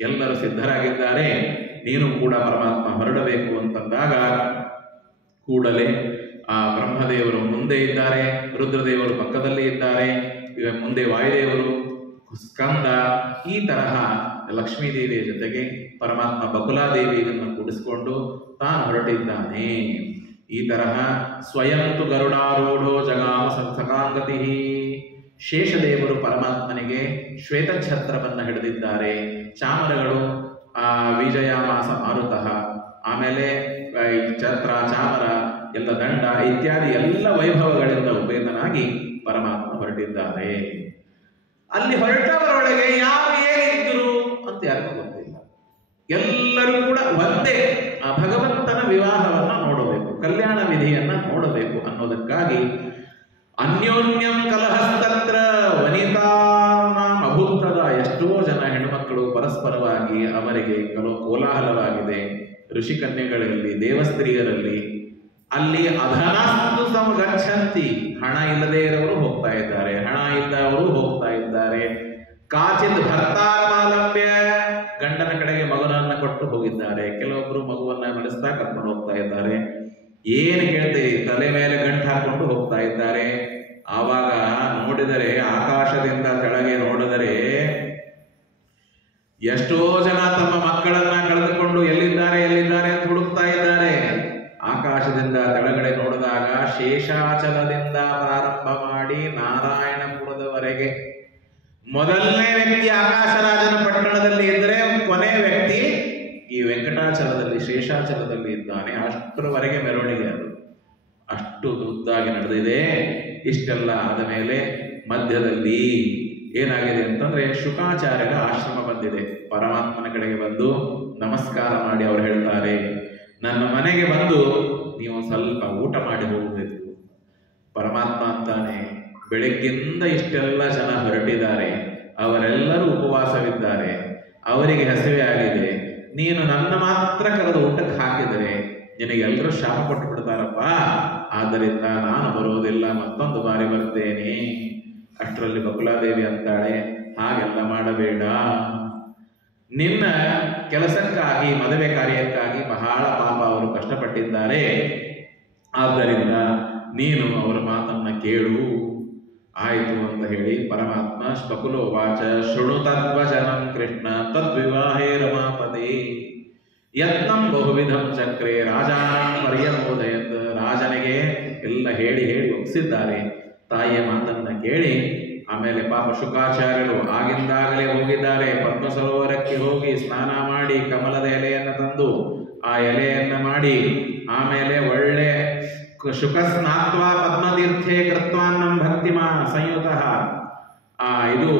ಎಲ್ಲರೂ ಸಿದ್ಧರಾಗಿದ್ದಾರೆ, ನೀನು ಕೂಡ ಪರಮಾತ್ಮ ಹೊರಡಬೇಕು ಅಂತಂದಾಗ ಕೂಡಲೇ ಆ ಬ್ರಹ್ಮದೇವರು ಮುಂದೆ ಇದ್ದಾರೆ, ರುದ್ರದೇವರು ಪಕ್ಕದಲ್ಲಿ ಇದ್ದಾರೆ, ಮುಂದೆ ವಾಯುದೇವರು, ಸ್ಕಂದ, ಈ ತರಹ ಲಕ್ಷ್ಮೀದೇವಿಯ ಜೊತೆಗೆ ಪರಮಾತ್ಮ ಬಕುಲಾದೇವಿಯನ್ನು ಕೂಡಿಸಿಕೊಂಡು ತಾನು ಹೊರಟಿದ್ದಾನೆ. ಈ ತರಹ ಸ್ವಯಂತು ಗರುಡಾರೂಢೋ ಜಗಾಮ ಸಕಾಂಗತಿ. ಶೇಷದೇವರು ಪರಮಾತ್ಮನಿಗೆ ಶ್ವೇತಛತ್ರವನ್ನು ಹಿಡಿದಿದ್ದಾರೆ. ಚಾಮರಗಳು ವಿಜಯಮಾಸ ಮಾರುತಃ, ಆಮೇಲೆ ಛತ್ರ, ಚಾಮರ, ಎಲ್ಲ ದಂಡ ಇತ್ಯಾದಿ ಎಲ್ಲ ವೈಭವಗಳಿಂದ ಉಪೇತನಾಗಿ ಪರಮಾತ್ಮ ಹೊರಟಿದ್ದಾರೆ. ಅಲ್ಲಿ ಹೊರಟವರೊಳಗೆ ಯಾರು ಏನಿದ್ರು ಅಂತ ಯಾರಿಗೂ ಗೊತ್ತಿಲ್ಲ. ಎಲ್ಲರೂ ಕೂಡ ಒಂದೇ ಆ ಭಗವಂತನ ವಿವಾಹವನ್ನ ನೋಡಬೇಕು, ಕಲ್ಯಾಣ ವಿಧಿಯನ್ನ ನೋಡಬೇಕು ಅನ್ನೋದಕ್ಕಾಗಿ ಅನ್ಯೋನ್ಯಂ ಕಲಹಸ್ತತ್ರ ವನಿತಾನಾಂ ಅಭೂತದ ಎಷ್ಟೋ ಜನ ಹೆಣ್ಣುಮಕ್ಕಳು ಪರಸ್ಪರವಾಗಿ ಅವರಿಗೆ ಕೋಲಾಹಲವಾಗಿದೆ. ಋಷಿಕನ್ಯೆಗಳಲ್ಲಿ, ದೇವಸ್ತ್ರೀಯರಲ್ಲಿ ಅಲ್ಲಿ ಅಧನಾಸ್ತು ಸಮಗಚ್ಚಂತಿ, ಹಣ ಇಲ್ಲದೆ ಇರೋರು ಹೋಗ್ತಾ ಇದ್ದಾರೆ, ಹಣ ಇದ್ದವರು ಹೋಗ್ತಾ ಇದ್ದಾರೆ. ಕಾಚಿತ್ ಭರ್ತಾರಮಾಲಂಬ್ಯ, ಗಂಡನ ಕಡೆಗೆ ಮಗನನ್ನ ಕೊಟ್ಟು ಹೋಗಿದ್ದಾರೆ. ಕೆಲವೊಬ್ರು ಮಗುವನ್ನ ನಡೆಸ್ತಾ ಕರ್ಕೊಂಡು ಹೋಗ್ತಾ ಇದ್ದಾರೆ. ಏನು ಕೇಳ್ತೀರಿ, ತಲೆ ಮೇಲೆ ಗಂಟು ಹಾಕೊಂಡು ಹೋಗ್ತಾ ಇದ್ದಾರೆ. ಆವಾಗ ನೋಡಿದರೆ, ಆಕಾಶದಿಂದ ಕೆಳಗೆ ನೋಡಿದರೆ ಎಷ್ಟೋ ಜನ ತಮ್ಮ ಮಕ್ಕಳನ್ನ ಕಳೆದುಕೊಂಡು ಎಲ್ಲಿದ್ದಾರೆ ಅಂತ ಹುಡುಕ್ತಾ ಇದ್ದಾರೆ. ಆಕಾಶದಿಂದ ಕೆಳಗಡೆ ನೋಡಿದಾಗ ಶೇಷಾಚಲದಿಂದ ಪ್ರಾರಂಭ ಮಾಡಿ ನಾರಾಯಣಪುರದವರೆಗೆ ಮೊದಲನೇ ವ್ಯಕ್ತಿ ಆಕಾಶರಾಜನ ಪಟ್ಟಣದಲ್ಲಿ ಇದ್ದರೆ ಕೊನೆ ವ್ಯಕ್ತಿ ಈ ವೆಂಕಟಾಚಲದಲ್ಲಿ, ಶೇಷಾಚಲದಲ್ಲಿ ಇದ್ದಾನೆ. ಅಷ್ಟರವರೆಗೆ ಮೆರವಣಿಗೆ ಅದು ಅಷ್ಟು ಉದ್ದಾಗಿ ನಡೆದಿದೆ. ಇಷ್ಟೆಲ್ಲ ಆದ ಮೇಲೆ ಮಧ್ಯದಲ್ಲಿ ಏನಾಗಿದೆ ಅಂತಂದ್ರೆ, ಶುಕಾಚಾರ್ಯರ ಆಶ್ರಮ ಬಂದಿದೆ. ಪರಮಾತ್ಮನ ಕಡೆಗೆ ಬಂದು ನಮಸ್ಕಾರ ಮಾಡಿ ಅವರು ಹೇಳ್ತಾರೆ, ನನ್ನ ಮನೆಗೆ ಬಂದು ನೀವು ಸ್ವಲ್ಪ ಊಟ ಮಾಡಿ ಹೋಗಬೇಕು. ಪರಮಾತ್ಮ ಅಂತಾನೆ, ಬೆಳಗ್ಗಿಂದ ಇಷ್ಟೆಲ್ಲ ಜನ ಹೊರಟಿದ್ದಾರೆ, ಅವರೆಲ್ಲರೂ ಉಪವಾಸವಿದ್ದಾರೆ, ಅವರಿಗೆ ಹಸಿವೆ ಆಗಿದೆ, ನೀನು ನನ್ನ ಮಾತ್ರ ಕರೆದು ಊಟಕ್ಕೆ ಹಾಕಿದರೆ ನಿನಗೆಲ್ಲರೂ ಶಾಪ ಕೊಟ್ಟು ಬಿಡ್ತಾರಪ್ಪ, ಆದ್ದರಿಂದ ನಾನು ಬರೋದಿಲ್ಲ, ಮತ್ತೊಂದು ಬಾರಿ ಬರ್ತೇನೆ. ಅಷ್ಟರಲ್ಲಿ ಬಕುಲಾದೇವಿ ಅಂತಾಳೆ, ಹಾಗೆಲ್ಲ ಮಾಡಬೇಡ, ನಿನ್ನ ಕೆಲಸಕ್ಕಾಗಿ, ಮದುವೆ ಕಾರ್ಯಕ್ಕಾಗಿ ಬಹಳ ಪಾಪ ಅವರು ಕಷ್ಟಪಟ್ಟಿದ್ದಾರೆ, ಆದ್ದರಿಂದ ನೀನು ಅವರ ಮಾತನ್ನ ಕೇಳು. ಆಯಿತು ಅಂತ ಹೇಳಿ ಪರಮಾತ್ಮ ಬಕುಲೋ ವಾಚ ಶೃಣು ತದ್ವಚನಂ ಕೃಷ್ಣ ತದ್ವಿವಾಹೇ ರಮಾಪದೇ ಯತ್ನಂ ಬಹುವಿಧಂ ಚಕ್ರೆ ರಾಜಾನ್ ಪರ್ಯಮೋದಯತ್. ರಾಜನಿಗೆ ಎಲ್ಲ ಹೇಳಿ ಒಪ್ಪಿಸಿದ್ದಾರೆ. ತಾಯಿಯ ಮಾತನ್ನ ಕೇಳಿ ಆಮೇಲೆ ಪಾಪ ಶುಕಾಚಾರ್ಯರು ಆಗಿಂದಾಗಲೇ ಹೋಗಿದ್ದಾರೆ. ಪದ್ಮ ಸರೋವರಕ್ಕೆ ಹೋಗಿ ಸ್ನಾನ ಮಾಡಿ ಕಮಲದ ಎಲೆಯನ್ನು ತಂದು ಆ ಎಲೆಯನ್ನ ಮಾಡಿ ಆಮೇಲೆ ಒಳ್ಳೆ ಶುಕಸ್ನಾತ್ವಾ ಪದ್ಮತೀರ್ಥೇ ಕೃತ್ವಾನ್ನಂ ಭಕ್ತಿಮಾ ಸಂಯುತಃ ಇದು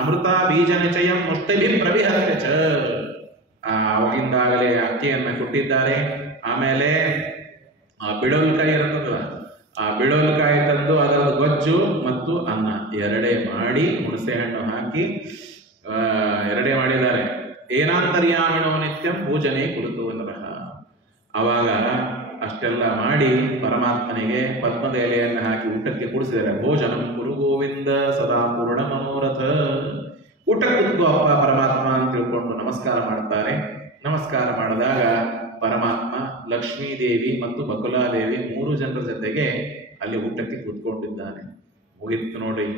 ಅಮೃತ ಬೀಜ ನಿಚಯಂ ಮುಷ್ಟಿಭಿ ಪ್ರವಿಹತ್ಯ ಚ. ಅವಾಗಿಂದಾಗಲೇ ಅಕ್ಕಿಯನ್ನ ಕೊಟ್ಟಿದ್ದಾರೆ. ಆಮೇಲೆ ಆ ಬಿಡೋಲ್ಕಾಯಿ ಇರುತ್ತಲ್ಲ, ಆ ಬಿಡೋಲ್ಕಾಯಿ ತಂದು ಅದರ ಗೊಜ್ಜು ಮತ್ತು ಅನ್ನ ಎರಡೇ ಮಾಡಿ, ಹುಣಸೆ ಹಣ್ಣು ಹಾಕಿ ಎರಡೇ ಮಾಡಿದ್ದಾರೆ. ಏನಾಂತರ್ಯಾಮಿಣೋ ನಿತ್ಯಂ ಪೂಜನೆ ಕುರಿತು ನರಹ. ಆವಾಗ ಅಷ್ಟೆಲ್ಲ ಮಾಡಿ ಪರಮಾತ್ಮನಿಗೆ ಪದ್ಮದ ಎಲೆಯನ್ನು ಹಾಕಿ ಊಟಕ್ಕೆ ಕೂಡಿಸಿದ್ದಾರೆ. ಭೋಜನಂ ಕುರು ಗೋವಿಂದ ಸದಾ ಪೂರ್ಣ ಮನೋರಥ. ಊಟಕ್ಕೆ ಕೂತ್ಕೋ ಅಪ್ಪ ಪರಮಾತ್ಮ ಅಂತ ತಿಳ್ಕೊಂಡು ನಮಸ್ಕಾರ ಮಾಡ್ತಾರೆ. ನಮಸ್ಕಾರ ಮಾಡಿದಾಗ ಪರಮಾತ್ಮ ಲಕ್ಷ್ಮೀದೇವಿ ಮತ್ತು ಬಕುಲಾದೇವಿ 3 ಜನರ ಜೊತೆಗೆ ಅಲ್ಲಿ ಊಟಕ್ಕೆ ಕೂತ್ಕೊಂಡಿದ್ದಾನೆ. ಮುಗಿತ್ತು ನೋಡಿ,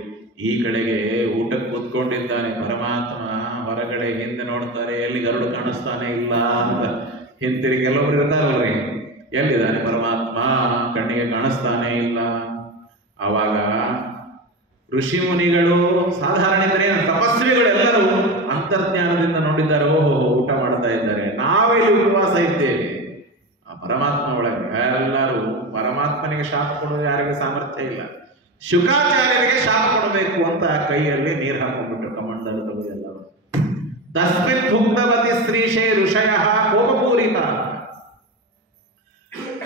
ಈ ಕಡೆಗೆ ಊಟಕ್ಕೆ ಕೂತ್ಕೊಂಡಿದ್ದಾನೆ ಪರಮಾತ್ಮ. ಹೊರಗಡೆ ಹಿಂದೆ ನೋಡ್ತಾರೆ, ಎಲ್ಲಿ ಗರುಡು ಕಾಣಿಸ್ತಾನೆ ಇಲ್ಲ ಅಂತ. ಹಿಂತಿರಿ ಕೆಲವೊಬ್ರು ಇರ್ತಾರಲ್ರಿ, ಎಲ್ಲಿದ್ದಾನೆ ಪರಮಾತ್ಮ, ಕಣ್ಣಿಗೆ ಕಾಣಿಸ್ತಾನೆ ಇಲ್ಲ. ಆವಾಗ ಋಷಿ ಮುನಿಗಳು, ಸಾಧಾರಣ ತಪಸ್ವಿಗಳು ಎಲ್ಲರೂ ಅಂತರ್ಜ್ಞಾನದಿಂದ ನೋಡಿದ್ದಾರೆ. ಓಹೋ, ಊಟ ಮಾಡ್ತಾ ಇದ್ದಾರೆ, ನಾವೆಲ್ಲಿ ಉಪವಾಸ ಇದ್ದೇವೆ. ಆ ಪರಮಾತ್ಮ ಒಳಗೆ ಎಲ್ಲರೂ ಪರಮಾತ್ಮನಿಗೆ ಶಾಪ ಕೊಡೋದು ಯಾರಿಗೆ ಸಾಮರ್ಥ್ಯ ಇಲ್ಲ. ಶುಕಾಚಾರ್ಯರಿಗೆ ಶಾಪ ಕೊಡಬೇಕು ಅಂತ ಕೈಯಲ್ಲಿ ನೀರು ಹಾಕೊಂಡ್ಬಿಟ್ರು, ಕಮಂಡಲ ಎಲ್ಲರೂ. ತಸ್ಮಿನ್ ಭುಕ್ತವತಿ ಸ್ತ್ರೀಶೇ ಋಷಯ ಕೋಪಪೂರಿತ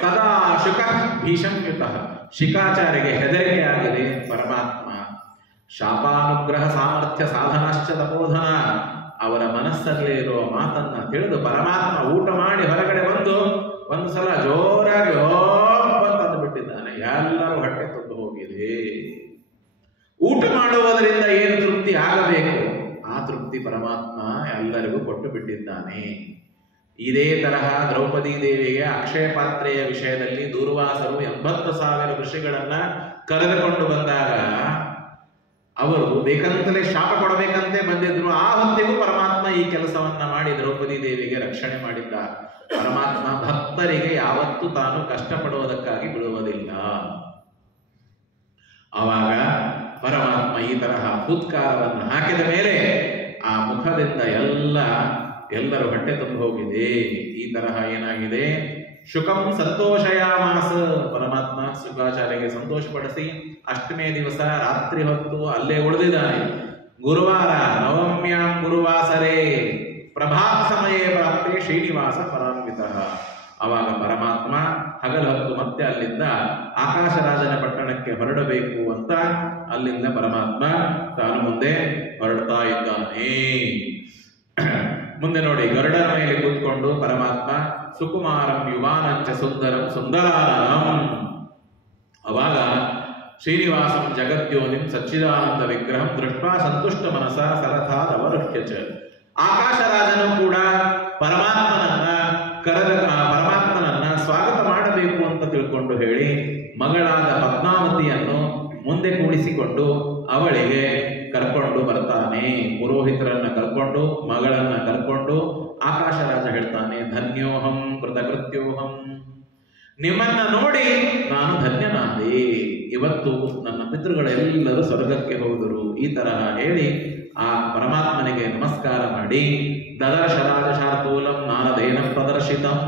ತದಾ ಶುಕ ಭೀಷಂಯುತ. ಶುಕಾಚಾರ್ಯರಿಗೆ ಹೆದರಿಕೆ ಆಗಿದೆ. ಪರಮಾತ್ಮ ಶಾಪಾನುಗ್ರಹ ಸಾಮರ್ಥ್ಯ ಸಾಧನಾಶ್ಚ ತಪೋಧನ, ಅವರ ಮನಸ್ಸಲ್ಲಿ ಇರುವ ಮಾತನ್ನ ತಿಳಿದು ಪರಮಾತ್ಮ ಊಟ ಮಾಡಿ ಹೊರಗಡೆ ಬಂದು ಒಂದು ಸಲ ಜೋರಾಗಿ ತಂದು ಬಿಟ್ಟಿದ್ದಾನೆ. ಎಲ್ಲರೂ ಹೊಟ್ಟೆ ತುಂಬ ಹೋಗಿದೆ. ಊಟ ಮಾಡುವುದರಿಂದ ಏನು ತೃಪ್ತಿ ಆಗಬೇಕು, ಆ ತೃಪ್ತಿ ಪರಮಾತ್ಮ ಎಲ್ಲರಿಗೂ ಕೊಟ್ಟು ಬಿಟ್ಟಿದ್ದಾನೆ. ಇದೇ ತರಹ ದ್ರೌಪದಿ ದೇವಿಗೆ ಅಕ್ಷಯ ಪಾತ್ರೆಯ ವಿಷಯದಲ್ಲಿ ದೂರ್ವಾಸರು 80,000 ಋಷಿಗಳನ್ನ ಕರೆದುಕೊಂಡು ಬಂದಾಗ ಅವರು ಬೇಕಂತಲೇ ಶಾಪ ಕೊಡಬೇಕಂತೆ ಬಂದಿದ್ರು. ಆ ಹೊತ್ತಿಗೂ ಪರಮಾತ್ಮ ಈ ಕೆಲಸವನ್ನ ಮಾಡಿ ದ್ರೌಪದಿ ದೇವಿಗೆ ರಕ್ಷಣೆ ಮಾಡಿದ್ದ. ಪರಮಾತ್ಮ ಭಕ್ತರಿಗೆ ಯಾವತ್ತೂ ತಾನು ಕಷ್ಟಪಡುವುದಕ್ಕಾಗಿ ಬಿಡುವುದಿಲ್ಲ. ಆವಾಗ ಪರಮಾತ್ಮ ಈ ತರಹ ಫುತ್ಕಾರವನ್ನು ಹಾಕಿದ ಮೇಲೆ ಆ ಮುಖದಿಂದ ಎಲ್ಲರೂ ಹೊಟ್ಟೆ ತುಂಬ ಹೋಗಿದೆ. ಈ ತರಹ ಏನಾಗಿದೆ, ಶುಕಂ ಸಂತೋಷಯಾಮಾಸ, ಪರಮಾತ್ಮ ಶುಕಾಚಾರ್ಯಗೆ ಸಂತೋಷಪಡಿಸಿ ಅಷ್ಟಮೇ ದಿವಸ ರಾತ್ರಿ ಹೊತ್ತು ಅಲ್ಲೇ ಉಳಿದಿದ್ದಾನೆ. ಗುರುವಾರ ನವಮ್ಯಾಂ ಗುರುವಾಸರೇ ಪ್ರಭಾತ್ ಸಮಯೇ ಪ್ರಾಪ್ತೆ ಶ್ರೀನಿವಾಸ ಪರಾನ್ವಿತ. ಆವಾಗ ಪರಮಾತ್ಮ ಹಗಲ ಹೊತ್ತು ಮತ್ತೆ ಅಲ್ಲಿಂದ ಆಕಾಶರಾಜನ ಪಟ್ಟಣಕ್ಕೆ ಹೊರಡಬೇಕು ಅಂತ ಅಲ್ಲಿಂದ ಪರಮಾತ್ಮ ತಾನು ಮುಂದೆ ಹೊರಡ್ತಾ ಇದ್ದಾನೆ. ಮುಂದೆ ನೋಡಿ, ಗರುಡನ ಮೇಲೆ ಕೂತ್ಕೊಂಡು ಪರಮಾತ್ಮ ಸುಕುಮಾರಂ ಯುವಾನಂಚ ಸುಂದರಂ ಸುಂದರಾನನಂ. ಅವಾಗ ಶ್ರೀನಿವಾಸಂ ಜಗದ್ಯೋನಿಂ ಸಚ್ಚಿದಾನಂದ ವಿಗ್ರಹಂ ದೃಷ್ಟ್ವಾ ಸಂತುಷ್ಟ ಮನಸ ಸರಥಾದವರುಹ್ಯಚ. ಆಕಾಶರಾಜನು ಕೂಡ ಪರಮಾತ್ಮನನ್ನ ಸ್ವಾಗತ ಮಾಡಬೇಕು ಅಂತ ತಿಳ್ಕೊಂಡು ಹೇಳಿ ಮಗಳಾದ ಪದ್ಮಾವತಿಯನ್ನು ಮುಂದೆ ಕೂಡಿಸಿಕೊಂಡು ಅವಳಿಗೆ ಕರ್ಕೊಂಡು ಬರ್ತಾನೆ. ಪುರೋಹಿತರನ್ನ ಕರ್ಕೊಂಡು ಮಗಳನ್ನ ಕರ್ಕೊಂಡು ಆಕಾಶರಾಜ ಹೇಳ್ತಾನೆ, ಧನ್ಯೋಹಂ ಕೃತಕೃತ್ಯೋಹಂ, ನಿಮ್ಮನ್ನ ನೋಡಿ ನಾನು ಧನ್ಯನಾದೆ. ಇವತ್ತು ನನ್ನ ಪಿತೃಗಳೆಲ್ಲರೂ ಸ್ವರ್ಗಕ್ಕೆ ಹೋದರು. ಈ ತರಹ ಹೇಳಿ ಆ ಪರಮಾತ್ಮನಿಗೆ ನಮಸ್ಕಾರ ಮಾಡಿ ದದರ್ಶ ರಾಜಶಾರ್ತೂಲಂ ನಾರದೇನ ಪ್ರದರ್ಶಿತಂ.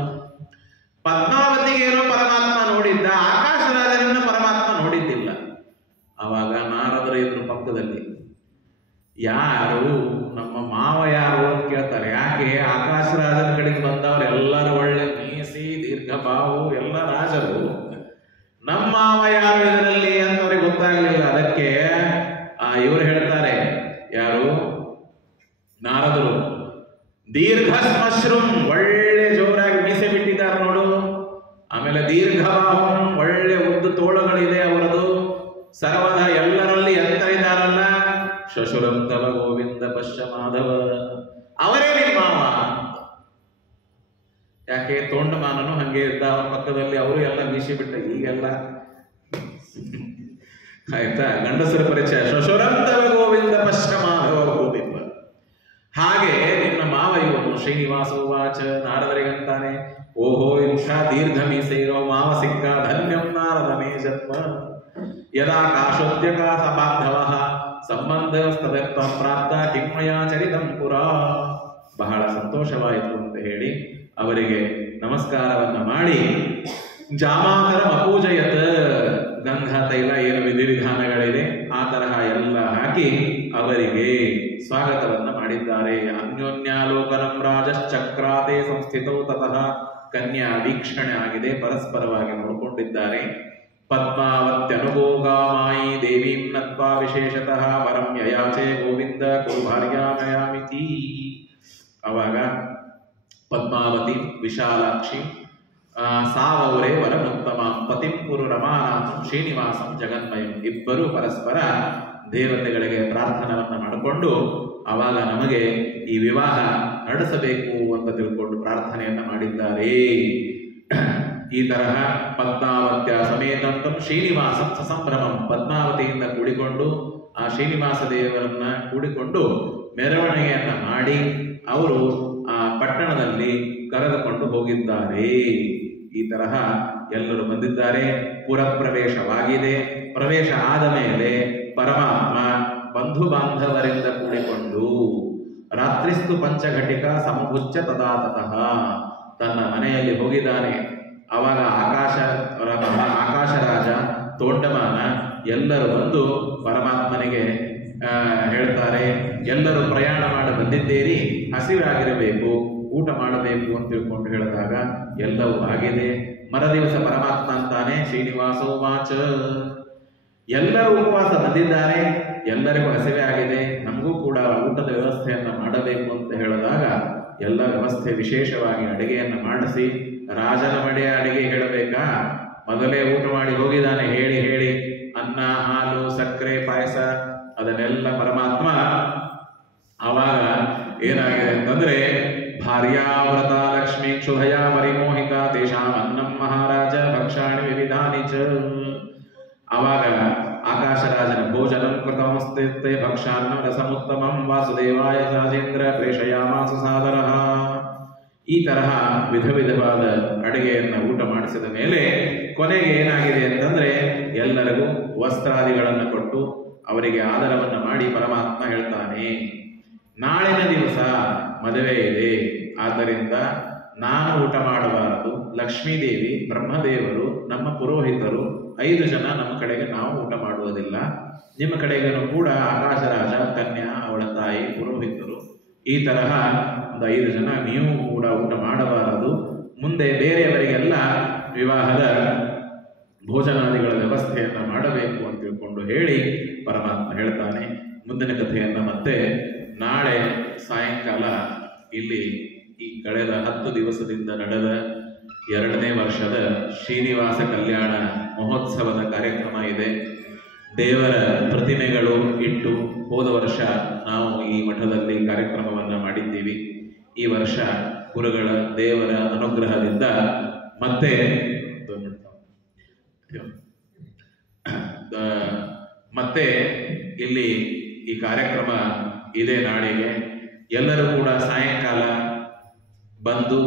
ಪದ್ಮಾವತಿಗೇನೋ ಪರಮಾತ್ಮ ನೋಡಿದ್ದ, ಆಕಾಶರಾಜನನ್ನ ಪರಮಾತ್ಮ ನೋಡಿದ್ದಿಲ್ಲ. ಆವಾಗ ನಾರದರು ಇದ್ರು ಪಕ್ಕದಲ್ಲಿ. ಯಾರು ನಮ್ಮ ಮಾವ ಯಾರು ಅಂತ ಕೇಳ್ತಾರೆ. ಯಾಕೆ? ಆಕಾಶರಾಜನ ಕಡೆಗೆ ಬಂದವರು ಎಲ್ಲರೂ ಒಳ್ಳೆ ಮೀಸಿ ದೀರ್ಘ ಬಾವು ಎಲ್ಲ ರಾಜರು, ನಮ್ಮ ಮಾವ ಯಾರು ಇದರಲ್ಲಿ ಅಂತ ಅವ್ರಿಗೆ ಗೊತ್ತಾಗಲಿಲ್ಲ. ಅದಕ್ಕೆ ಇವರು ಹೇಳ್ತಾರೆ, ಯಾರು ನಾರದರು, ದೀರ್ಘ ಸ್ಮಶ್ರೂಂ, ಒಳ್ಳೆ ಜೋರಾಗಿ ಮೀಸೆ ಬಿಟ್ಟಿದ್ದಾರೆ ನೋಡು. ಆಮೇಲೆ ದೀರ್ಘಬಾಹಂ, ಒಳ್ಳೆ ಉದ್ದು ತೋಳುಗಳಿದೆ ಅವರದು. ಸರ್ವದ ಎಲ್ಲರಲ್ಲಿ ಎತ್ತರ ಇದ್ದಾರಲ್ಲ. ಶಶುರಂ ತವ ಗೋವಿಂದ ಪಶ್ಯ ಮಾಧವ, ಅವರೇ ನಿಮ್ಮ ಮಾವ. ಯಾಕೆ? ತೋಂಡಮಾನನು ಹಂಗೆ ಇದ್ದ ಅವನ ಪಕ್ಕದಲ್ಲಿ, ಅವರು ಎಲ್ಲ ಮೀಸಿ ಬಿಟ್ಟ. ಈಗೆಲ್ಲ ಆಯ್ತಾ, ಗಂಡಸರ ಪರಿಚಯ. ಶಶುರಂ ತವ ಗೋವಿಂದ ಪಶ್ಯ ಮಾಧವ ಗೋವಿಂದ. ಹಾಗೆ ನಿನ್ನ ಮಾವ ಇವನು. ಶ್ರೀನಿವಾಸ ವಾಚ, ನಾರದರಿಗಂತಾನೆ, ಓಹೋ ಇಂಥ ದೀರ್ಘ ಮೀಸೆ ಇರೋ ಮಾವ ಸಿಕ್ಕ, ಧನ್ಯಂ ನಾರದ ಮೇ ಜನ್ಮ. ಯದಾ ಕಾಶೋದ್ಯಕಾಸ ಬಾಂಧವಃ ಸಂಬಂಧಸ್ತದತ್ವ ಪ್ರಾಪ್ತ ಕಿಮ್ಮಯ ಚರಿತಂ ಪುರ. ಬಹಳ ಸಂತೋಷವಾಯಿತು ಅಂತ ಹೇಳಿ ಅವರಿಗೆ ನಮಸ್ಕಾರವನ್ನ ಮಾಡಿ ಜಾಮಾತರ ಅಪೂಜಯತ, ಗಂಧ ತೈಲ ಏನು ವಿಧಿವಿಧಾನಗಳಿದೆ ಆ ತರಹ ಎಲ್ಲ ಹಾಕಿ ಅವರಿಗೆ ಸ್ವಾಗತವನ್ನ ಮಾಡಿದ್ದಾರೆ. ಅನ್ಯೋನ್ಯಾಲೋಕನಂ ರಾಜಶ್ಚಕ್ರಾತೆ ಸಂಸ್ಥಿತೌ ತತಃ. ಕನ್ಯಾ ವೀಕ್ಷಣೆ ಆಗಿದೆ, ಪರಸ್ಪರವಾಗಿ ನೋಡಿಕೊಂಡಿದ್ದಾರೆ. ಪದ್ಮಾವತ್ಯನುಭೋಗಾಮಾಯಿ ದೇವೀಂ ನತ್ವಾ ವಿಶೇಷತಃ ವರಂ ಯಯಾಚೆ ಗೋವಿಂದ ಕುರು ಭಾರ್ಯಾಮಯಾಮಿತಿ. ಅವಾಗ ಪದ್ಮಾವತಿ ವಿಶಾಲಾಕ್ಷಿ ಸಾವೌರೇ ವರಮುತ್ತಮ ಪತಿಂ ಕುರು ರಮಾನಾಥಂ ಶ್ರೀನಿವಾಸಂ ಜಗನ್ಮಯಂ. ಇಬ್ಬರು ಪರಸ್ಪರ ದೇವತೆಗಳಿಗೆ ಪ್ರಾರ್ಥನವನ್ನ ಮಾಡಿಕೊಂಡು ಅವಾಗ ನಮಗೆ ಈ ವಿವಾಹ ನಡೆಸಬೇಕು ಅಂತ ತಿಳ್ಕೊಂಡು ಪ್ರಾರ್ಥನೆಯನ್ನ ಮಾಡಿದ್ದಾರೆ. ಈ ತರಹ ಪದ್ಮಾವತ್ಯ ಸಮೇತಂತಂ ಶ್ರೀನಿವಾಸಂ ಸಸಂಭ್ರಮಂ, ಪದ್ಮಾವತಿಯಿಂದ ಕೂಡಿಕೊಂಡು ಆ ಶ್ರೀನಿವಾಸ ದೇವರನ್ನ ಕೂಡಿಕೊಂಡು ಮೆರವಣಿಗೆಯನ್ನ ಮಾಡಿ ಅವರು ಆ ಪಟ್ಟಣದಲ್ಲಿ ಕರೆದುಕೊಂಡು ಹೋಗಿದ್ದಾರೆ. ಈ ತರಹ ಎಲ್ಲರೂ ಬಂದಿದ್ದಾರೆ. ಪುರಪ್ರವೇಶವಾಗಿದೆ. ಪ್ರವೇಶ ಆದ ಮೇಲೆ ಪರಮಾತ್ಮ ಬಂಧು ಬಾಂಧವರಿಂದ ಕೂಡಿಕೊಂಡು ರಾತ್ರಿಸ್ತು ಪಂಚಘಟಿಕ ಸಮಭುಜ್ಯ ತದಾತತಃ ತನ್ನ ಮನೆಯಲ್ಲಿ ಹೋಗಿದ್ದಾನೆ. ಅವಾಗ ಆಕಾಶರಾಜ, ತೋಂಡಮಾನ ಎಲ್ಲರೂ ಬಂದು ಪರಮಾತ್ಮನಿಗೆ ಹೇಳ್ತಾರೆ, ಎಲ್ಲರೂ ಪ್ರಯಾಣ ಮಾಡಿ ಬಂದಿದ್ದೀರಿ, ಹಸಿರಾಗಿರಬೇಕು, ಊಟ ಮಾಡಬೇಕು ಅಂತ ತಿಳ್ಕೊಂಡು ಹೇಳಿದಾಗ ಎಲ್ಲವೂ ಆಗಿದೆ. ಮರದಿವಸ ಪರಮಾತ್ಮ ಅಂತಾನೆ, ಶ್ರೀನಿವಾಸೋವಾಚ, ಎಲ್ಲರೂ ಉಪವಾಸ ಬಂದಿದ್ದಾರೆ, ಎಲ್ಲರಿಗೂ ಹಸಿವೆ ಆಗಿದೆ, ನಮಗೂ ಕೂಡ ಊಟದ ವ್ಯವಸ್ಥೆಯನ್ನ ಮಾಡಬೇಕು ಅಂತ ಹೇಳಿದಾಗ ಎಲ್ಲ ವ್ಯವಸ್ಥೆ ವಿಶೇಷವಾಗಿ ಅಡಿಗೆಯನ್ನ ಮಾಡಿಸಿ, ರಾಜನ ಮನೆಯ ಅಡಿಗೆ ಹೇಳಬೇಕಾ, ಮೊದಲೇ ಊಟ ಮಾಡಿ ಹೋಗಿದ್ದಾನೆ. ಹೇಳಿ ಹೇಳಿ ಅನ್ನ, ಹಾಲು, ಸಕ್ಕರೆ, ಪಾಯಸ ಅದನ್ನೆಲ್ಲ ಪರಮಾತ್ಮ ಆವಾಗ ಏನಾಗಿದೆ ಅಂತಂದ್ರೆ, ಭಾರ್ಯಾವ್ರತ ಲಕ್ಷ್ಮೀ ಕ್ಷುಧಯ ಪರಿಮೋಹಿತ ತೇಷಾಂ ಅನ್ನಂ ಮಹಾರಾಜ ಭಕ್ಷಾಣಿ ವಿವಿಧಾನಿ ಚ. ಆವಾಗ ಆಕಾಶರಾಜನ ಭೋಜನಂ ಕೃತಮಸ್ತೆ ಭಕ್ಷಾನ್ನ ರಸಮುತ್ತಮಂ ವಾಸುದೇವಾಯ ರಾಜೇಂದ್ರ ಪ್ರೇಷಯಾಮಾಸ ಸಾದರಃ. ಈ ತರಹ ವಿಧ ವಿಧವಾದ ಅಡುಗೆಯನ್ನು ಊಟ ಮಾಡಿಸಿದ ಮೇಲೆ ಕೊನೆಗೆ ಏನಾಗಿದೆ ಅಂತಂದ್ರೆ, ಎಲ್ಲರಿಗೂ ವಸ್ತ್ರಾದಿಗಳನ್ನು ಕೊಟ್ಟು ಅವರಿಗೆ ಆದರವನ್ನು ಮಾಡಿ ಪರಮಾತ್ಮ ಹೇಳ್ತಾನೆ, ನಾಳಿನ ದಿವಸ ಮದುವೆ ಇದೆ, ಆದ್ದರಿಂದ ನಾನು ಊಟ ಮಾಡಬಾರದು. ಲಕ್ಷ್ಮೀದೇವಿ, ಬ್ರಹ್ಮದೇವರು, ನಮ್ಮ ಪುರೋಹಿತರು 5 ಜನ ನಮ್ಮ ಕಡೆಗೆ ನಾವು ಊಟ ಮಾಡುವುದಿಲ್ಲ. ನಿಮ್ಮ ಕಡೆಗೂ ಕೂಡ ಆಕಾಶರಾಜ, ಕನ್ಯಾ, ಅವಳ ತಾಯಿ, ಪುರೋಹಿತರು, ಈ ತರಹ ಒಂದು 5 ಜನ ನೀವು ಕೂಡ ಊಟ ಮಾಡಬಾರದು. ಮುಂದೆ ಬೇರೆಯವರಿಗೆಲ್ಲ ವಿವಾಹದ ಭೋಜನಾದಿಗಳ ವ್ಯವಸ್ಥೆಯನ್ನು ಮಾಡಬೇಕು ಅಂತ ತಿಳ್ಕೊಂಡು ಹೇಳಿ ಪರಮಾತ್ಮ ಹೇಳ್ತಾನೆ. ಮುಂದಿನ ಕಥೆಯನ್ನು ಮತ್ತೆ ನಾಳೆ ಸಾಯಂಕಾಲ ಇಲ್ಲಿ ಈ ಕಳೆದ 10 ದಿವಸದಿಂದ ನಡೆದ 2ನೇ ವರ್ಷದ ಶ್ರೀನಿವಾಸ ಕಲ್ಯಾಣ ಮಹೋತ್ಸವದ ಕಾರ್ಯಕ್ರಮ ಇದೆ. ದೇವರ ಪ್ರತಿಮೆಗಳು ಇಟ್ಟು ಹೋದ ವರ್ಷ ನಾವು ಈ ಮಠದಲ್ಲಿ ಕಾರ್ಯಕ್ರಮವನ್ನು ಮಾಡಿದ್ದೀವಿ. ಈ ವರ್ಷ ಗುರುಗಳ ದೇವರ ಅನುಗ್ರಹದಿಂದ ಮತ್ತೆ ಇಲ್ಲಿ ಈ ಕಾರ್ಯಕ್ರಮ ಇದೆ ನಾಳೆಗೆ. ಎಲ್ಲರೂ ಕೂಡ ಸಾಯಂಕಾಲ ಬಂದು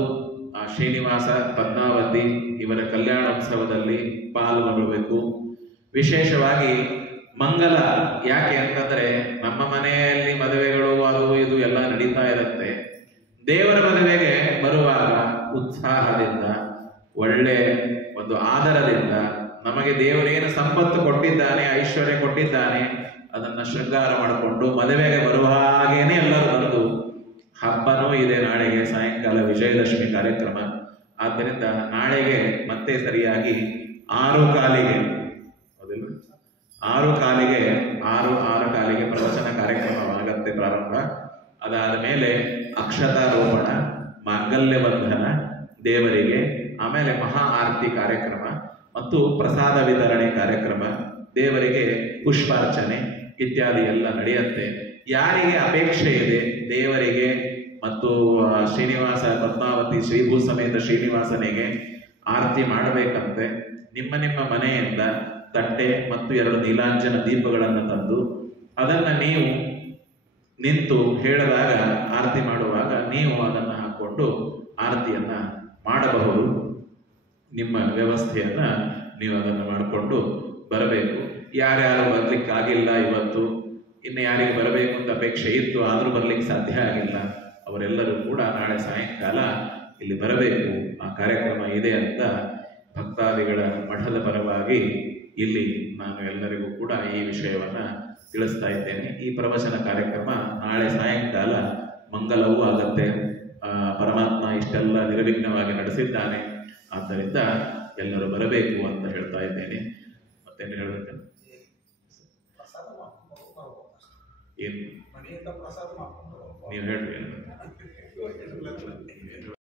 ಆ ಶ್ರೀನಿವಾಸ ಪದ್ಮಾವತಿ ಇವರ ಕಲ್ಯಾಣೋತ್ಸವದಲ್ಲಿ ಪಾಲ್ಗೊಳ್ಳಬೇಕು. ವಿಶೇಷವಾಗಿ ಮಂಗಲ ಯಾಕೆ ಅಂತಂದ್ರೆ ನಮ್ಮ ಮನೆಯಲ್ಲಿ ಮದುವೆಗಳು ಅದು ಇದು ಎಲ್ಲ ನಡೀತಾ ಇರುತ್ತೆ. ದೇವರ ಮದುವೆಗೆ ಬರುವಾಗ ಉತ್ಸಾಹದಿಂದ, ಒಳ್ಳೆ ಒಂದು ಆದರದಿಂದ, ನಮಗೆ ದೇವರೇನು ಸಂಪತ್ತು ಕೊಟ್ಟಿದ್ದಾನೆ, ಐಶ್ವರ್ಯ ಕೊಟ್ಟಿದ್ದಾನೆ, ಅದನ್ನ ಶೃಂಗಾರ ಮಾಡಿಕೊಂಡು ಮದುವೆಗೆ ಬರುವ ಹಾಗೇನೆ ಎಲ್ಲರೂ ಬರೆದು, ಹಬ್ಬನೂ ಇದೆ ನಾಳೆಗೆ ಸಾಯಂಕಾಲ ವಿಜಯದಶಮಿ ಕಾರ್ಯಕ್ರಮ. ಆದ್ದರಿಂದ ನಾಳೆಗೆ ಮತ್ತೆ ಸರಿಯಾಗಿ 6:15 ಪ್ರವಚನ ಕಾರ್ಯಕ್ರಮವಾಗತ್ತೆ ಪ್ರಾರಂಭ. ಅದಾದ ಮೇಲೆ ಅಕ್ಷತಾರೋಪಣ, ಮಾಂಗಲ್ಯ ಬಂಧನ ದೇವರಿಗೆ, ಆಮೇಲೆ ಮಹಾ ಆರತಿ ಕಾರ್ಯಕ್ರಮ ಮತ್ತು ಪ್ರಸಾದ ವಿತರಣೆ ಕಾರ್ಯಕ್ರಮ, ದೇವರಿಗೆ ಪುಷ್ಪಾರ್ಚನೆ ಇತ್ಯಾದಿ ಎಲ್ಲ ನಡೆಯುತ್ತೆ. ಯಾರಿಗೆ ಅಪೇಕ್ಷೆ ಇದೆ ದೇವರಿಗೆ ಮತ್ತು ಶ್ರೀನಿವಾಸ ಪದ್ಮಾವತಿ ಶ್ರೀಭೂ ಸಮೇತ ಶ್ರೀನಿವಾಸನಿಗೆ ಆರತಿ ಮಾಡಬೇಕಂತೆ, ನಿಮ್ಮ ನಿಮ್ಮ ಮನೆಯಿಂದ ತಟ್ಟೆ ಮತ್ತು 2 ನೀಲಾಂಜನ ದೀಪಗಳನ್ನು ತಂದು ಅದನ್ನು ನೀವು ನಿಂತು ಹೇಳಿದಾಗ ಆರತಿ ಮಾಡುವಾಗ ನೀವು ಅದನ್ನು ಹಾಕೊಂಡು ಆರತಿಯನ್ನ ಮಾಡಬಹುದು. ನಿಮ್ಮ ವ್ಯವಸ್ಥೆಯನ್ನ ನೀವು ಅದನ್ನು ಮಾಡಿಕೊಂಡು ಬರಬೇಕು. ಯಾರ್ಯಾರು ಬರ್ಲಿಕ್ಕಾಗಿಲ್ಲ ಇವತ್ತು, ಇನ್ನು ಯಾರಿಗೆ ಬರಬೇಕು ಅಂತ ಅಪೇಕ್ಷೆ ಇತ್ತು ಆದರೂ ಬರ್ಲಿಕ್ಕೆ ಸಾಧ್ಯ ಆಗಿಲ್ಲ, ಅವರೆಲ್ಲರೂ ಕೂಡ ನಾಳೆ ಸಾಯಂಕಾಲ ಇಲ್ಲಿ ಬರಬೇಕು. ಆ ಕಾರ್ಯಕ್ರಮ ಇದೆ ಅಂತ ಭಕ್ತಾದಿಗಳ ಮಠದ ಪರವಾಗಿ ಇಲ್ಲಿ ನಾನು ಎಲ್ಲರಿಗೂ ಕೂಡ ಈ ವಿಷಯವನ್ನ ತಿಳಿಸ್ತಾ ಇದ್ದೇನೆ. ಈ ಪ್ರವಚನ ಕಾರ್ಯಕ್ರಮ ನಾಳೆ ಸಾಯಂಕಾಲ ಮಂಗಲವೂ ಆಗತ್ತೆ. ಪರಮಾತ್ಮ ಇಷ್ಟೆಲ್ಲ ನಿರ್ವಿಘ್ನವಾಗಿ ನಡೆಸಿದ್ದಾನೆ. ಆದ್ದರಿಂದ ಎಲ್ಲರೂ ಬರಬೇಕು ಅಂತ ಹೇಳ್ತಾ ಇದ್ದೇನೆ. ಮತ್ತೇನು ಹೇಳಬೇಕು? ಏನು ನೀವು ಹೇಳ್ರಿ.